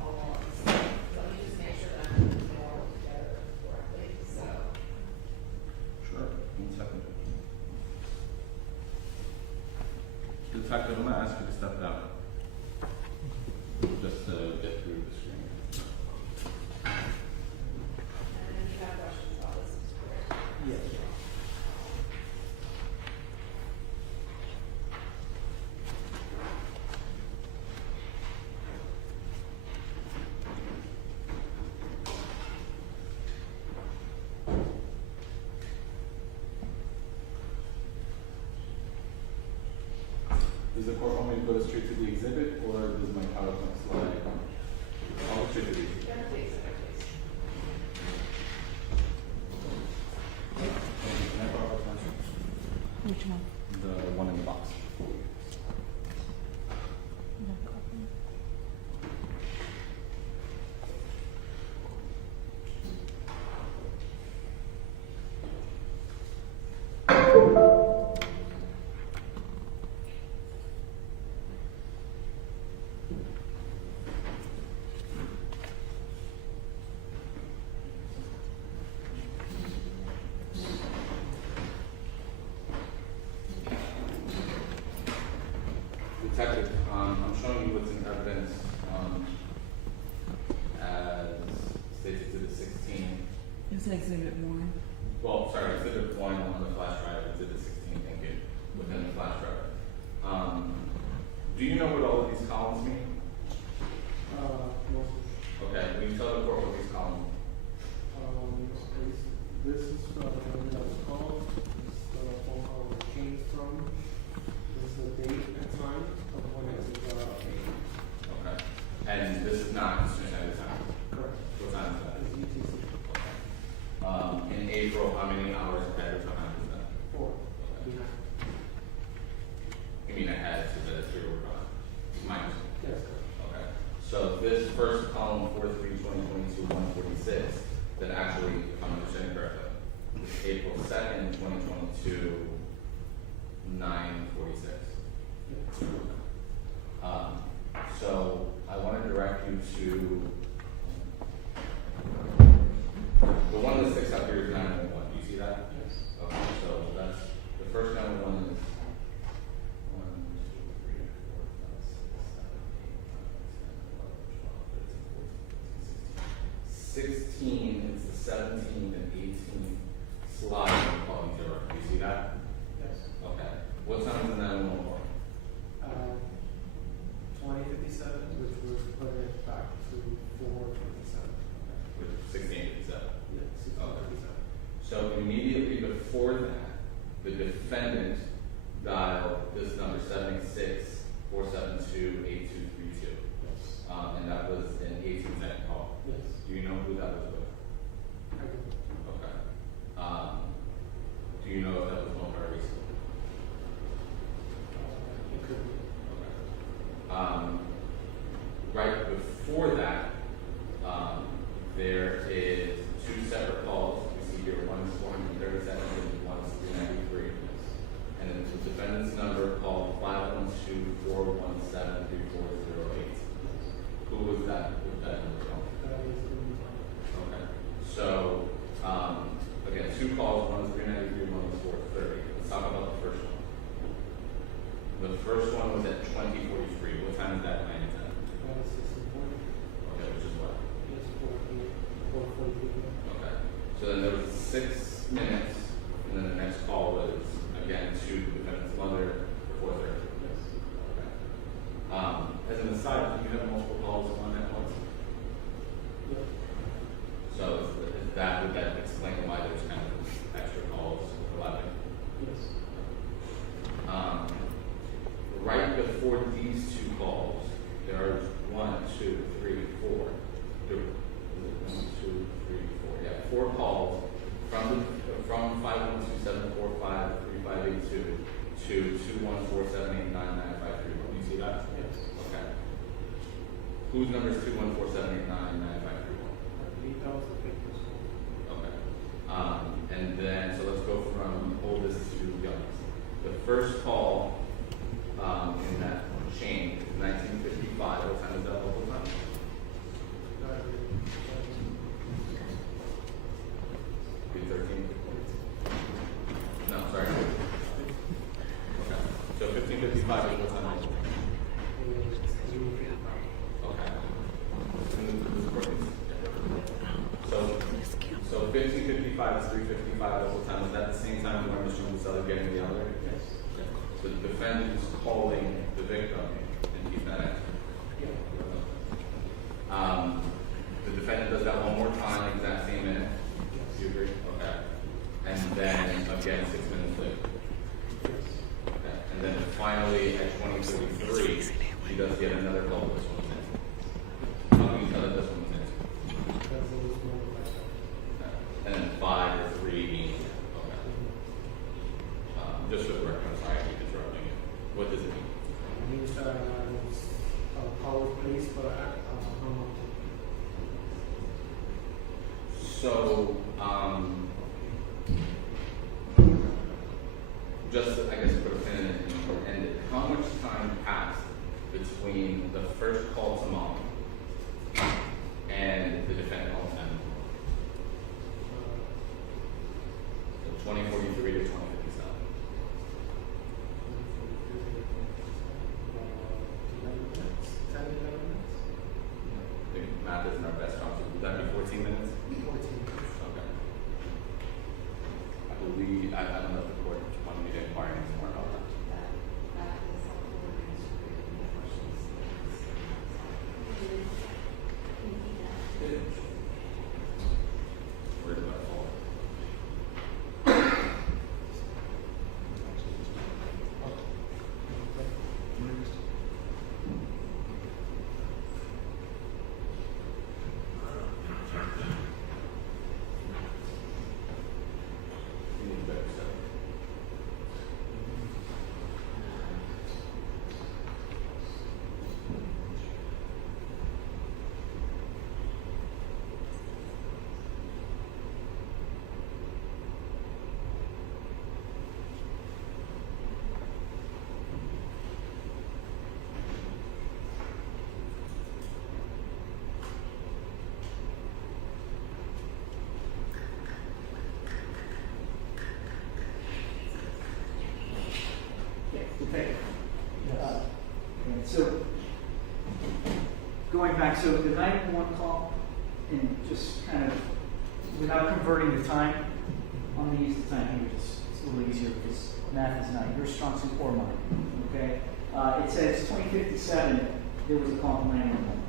follow-up. So let me just make sure that I'm putting it all together correctly. So. Sure. 1 second. Detective, I'm going to ask you to step down. Just to get through the screen. And then you have questions about this, correct? Yes. Does the court want me to go straight to the exhibit, or does my PowerPoint slide? I'll go straight to the exhibit. Yeah, please, please. Can I borrow a pencil? Which one? The one in the box. Detective, I'm showing you what's in evidence as stated to the 16. It's exhibit 1. Well, sorry, exhibit 1 on the flash drive, exhibit 16, thank you, within the flash drive. Do you know what all of these columns mean? Okay, will you tell the court what these columns mean? This is the number that was called. This is the phone call that came from. This is the date and time of when it was made. Okay. And this is not Mr. Snyder's time? Correct. What time is that? It's ETC. In April, how many hours ahead of time is that? 4. Okay. You mean ahead, so that it's your minus? Yes. Okay. So this first column, 4/3/2022, 146, that actually, if I'm understanding correctly, is April 2nd, 2022, 9:46. So I want to direct you to the one that sticks up here is 911. Do you see that? Yes. Okay, so that's the first 911 is 1, 2, 3, 4, 5, 6, 7, 8, 9, 10, 11, 12, 13, 14, 15, 16 is the 17th and 18th slide of calling 0. Do you see that? Yes. Okay. What time is the 911 call? 2057, which would put it back to 457. With 1657. Yeah, 1657. So immediately before that, the defendant dialed this number 76-472-8232. Yes. And that was an 18-second call. Yes. Do you know who that was with? I do. Okay. Do you know if that was one of our recently? It could be. Okay. Right before that, there is 2 separate calls. We see here one is 437 and one is 393. And then the defendant's number called 512-417-3408. Who was that? Who was that number called? That is the reason. Okay. So, again, 2 calls, one is 393, one is 430. Let's talk about the first one. The first one was at 20:43. What time is that, 9 and 10? That is 1640. Okay, which is what? It's 48. for the video. Okay. So then there was 6 minutes, and then the next call was again to the defendant's mother for 4:30. Yes. Okay. As an aside, do you have multiple calls on at once? Yeah. So would that explain why there's kind of extra calls overlapping? Yes. Right before these 2 calls, there are 1, 2, 3, 4. There, is it 1, 2, 3, 4? Yeah, 4 calls from 512-745-3582 to 214-789-9531. Do you see that? Yes. Okay. Whose number is 214-789-9531? I believe that was the victim's phone. Okay. And then, so let's go from oldest to youngest. The first call in that chain is 1955. What time is that local time? Be 13? No, sorry. Okay. So 1555 is what time local? Okay. So 1555 is 355 local time. Is that the same time when Mr. Musella getting the elevator? Yes. So the defendant is calling the victim, and he's not answering. The defendant does that one more time, exact same minute. Do you agree? Okay. And then again, 6 minutes later. Okay. And then finally at 20:33, he does get another call. This one's in. How can you tell that this one's in? Because it was more like that. Okay. And then 5 or 3 means okay. Just for the record, I'm sorry I keep interrupting you. What does it mean? It means that I was called police, but I hung up. So, just I guess put a pin in it and how much time passed between the first call to mom and the defendant calling 911? So 2043 to 2057. 11 minutes? 10, 11 minutes? I think math isn't our best option. Would that be 14 minutes? 14 minutes. Okay. I believe, I don't know if the court wanted me to inquire any more about that. Where did that fall? You need better stuff. Okay. So, going back, so the 911 call, and just kind of, without converting the time, I'm going to use the time here, it's a little easier because math is not your strong suit or mine, okay? It says 2057, there was a call to 911,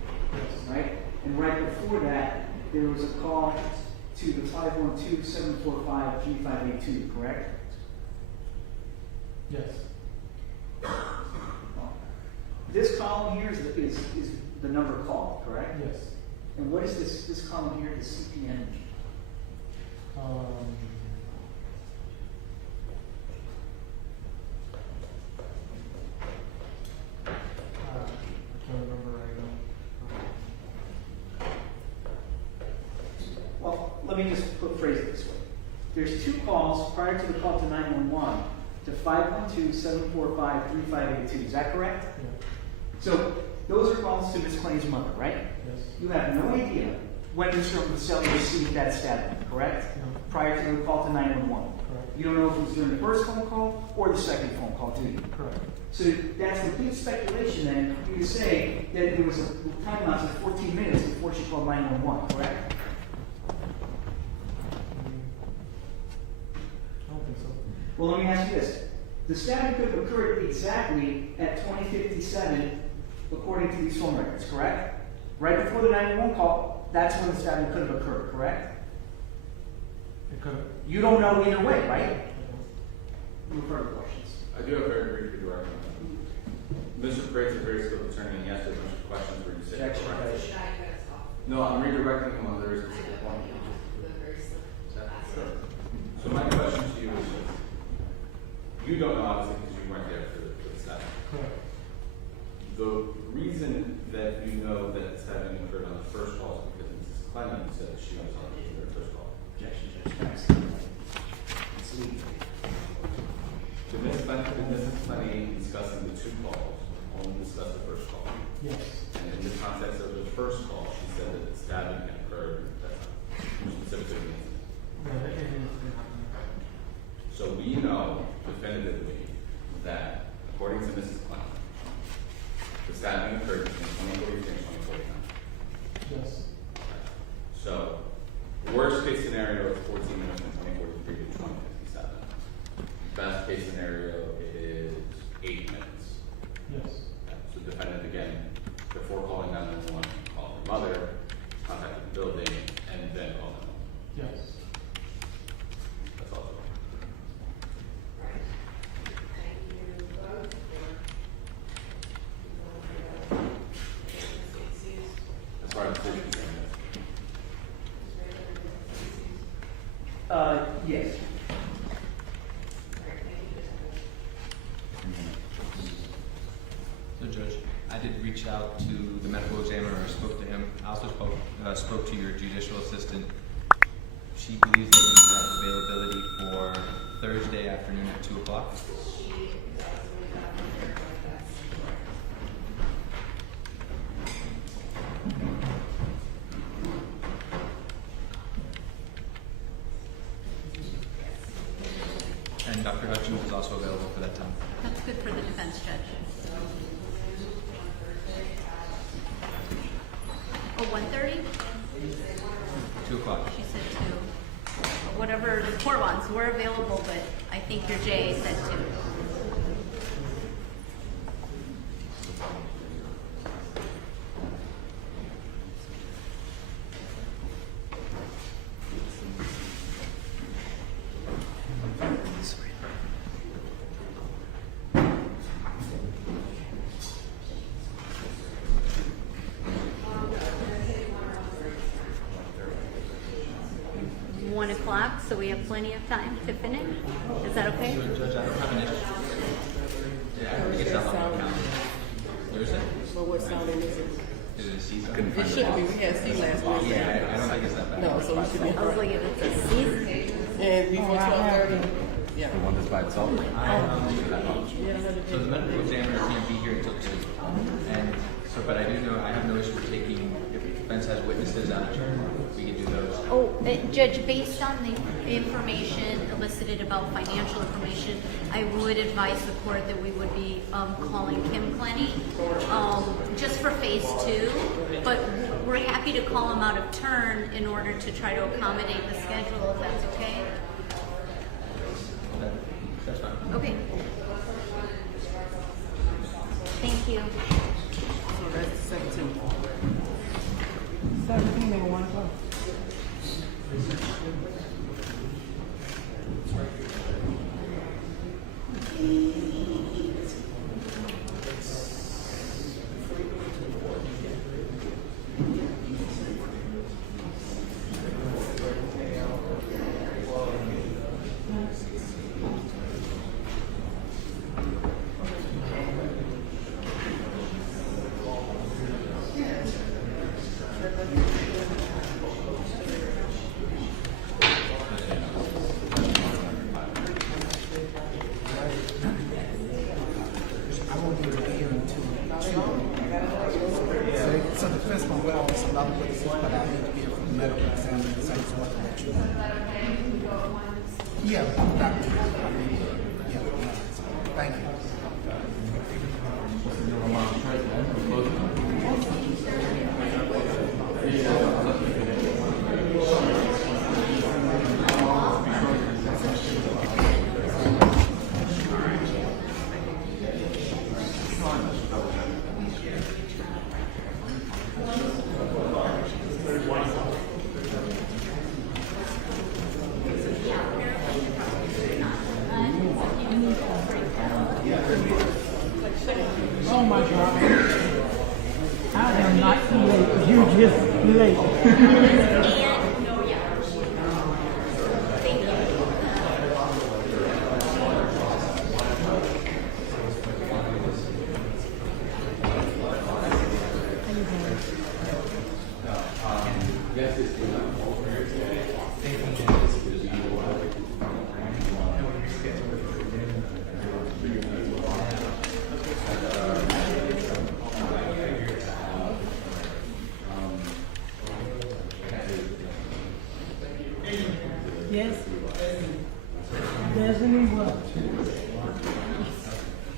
right? And right before that, there was a call to the 512-745-3582, correct? Yes. This column here is the number called, correct? Yes. And what is this column here, the CPN? I can't remember right now. Well, let me just phrase it this way. There's 2 calls prior to the call to 911 to 512-745-3582. Is that correct? Yeah. So those are calls to Ms. Clenney's mother, right? Yes. You have no idea when Mr. Musella received that statement, correct? No. Prior to the call to 911. Correct. You don't know if it was during the first phone call or the second phone call, do you? Correct. So that's complete speculation then. You could say that there was a time lapse of 14 minutes before she called 911, correct? Well, let me ask you this. The stabbing could have occurred exactly at 20:57, according to these phone records, correct? Right before the 911 call, that's when the stabbing could have occurred, correct? It could have. You don't know either way, right? No further questions. I do have very brief redirection. Mr. Prate's a very skilled attorney, and he asked a bunch of questions where you said. Objection, correct. Judge. No, I'm redirecting him on the very specific point. So my question to you is, you don't know obviously because you weren't there for the stabbing. Correct. The reason that you know that stabbing occurred on the first call is because Mrs. Clenney said she was on the first call. Objection, Judge. Thanks. It's legal. Did Mrs. Clenney discussing the two calls only discuss the first call? Yes. And in the context of the first call, she said that the stabbing had occurred at that time, specifically. So we know definitively that, according to Mrs. Clenney, the stabbing occurred between 2043 and 2049. Yes. So, worst case scenario is 14 minutes from 2043 to 2057. Best case scenario is 8 minutes. Yes. So defendant again, before calling 911, called her mother, contacted the building, and then called them. Yes. That's all. As far as the decision is concerned, Yes. So Judge, I did reach out to the medical examiner, I spoke to him. I also spoke to your judicial assistant. She believes that you have availability for Thursday afternoon at 2 o'clock. And Dr. Hutchins is also available for that time. That's good for the defense judge. Oh, 1:30? 2 o'clock. She said 2. Or whatever the court wants, we're available, but I think your J said 2. So we have plenty of time to finish. Is that okay? So Judge, I don't have an issue. Yeah, I think it's not on my calendar. Thursday? But what sounding is it? Is it a season? It should be. We had C last week. Yeah, I don't think it's that bad. No, so we should be. I was like, if it's a season. And before 12:30. Yeah. the one that's by itself. So the medical examiner can't be here until 2. And so, but I do know, I have no issue with taking, if the defense has witnesses out of turn, we can do those. Oh, Judge, based on the information elicited about financial information, I would advise the court that we would be calling Kim Clenney just for phase 2, but we're happy to call him out of turn in order to try to accommodate the schedule, if that's okay. That's fine. Okay. Thank you. So that's 17. 17 and 1 o'clock. So the defense gonna call some other witnesses, but I need to hear from the medical examiner and say what to let you know. Yeah, Dr. Yeah, thank you. Oh my God. I am not late. You just late. And, no, yeah. Thank you. Yes. There's any what?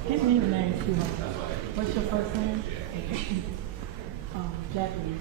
Give me the name, sweetheart. What's your first name? Jacqueline.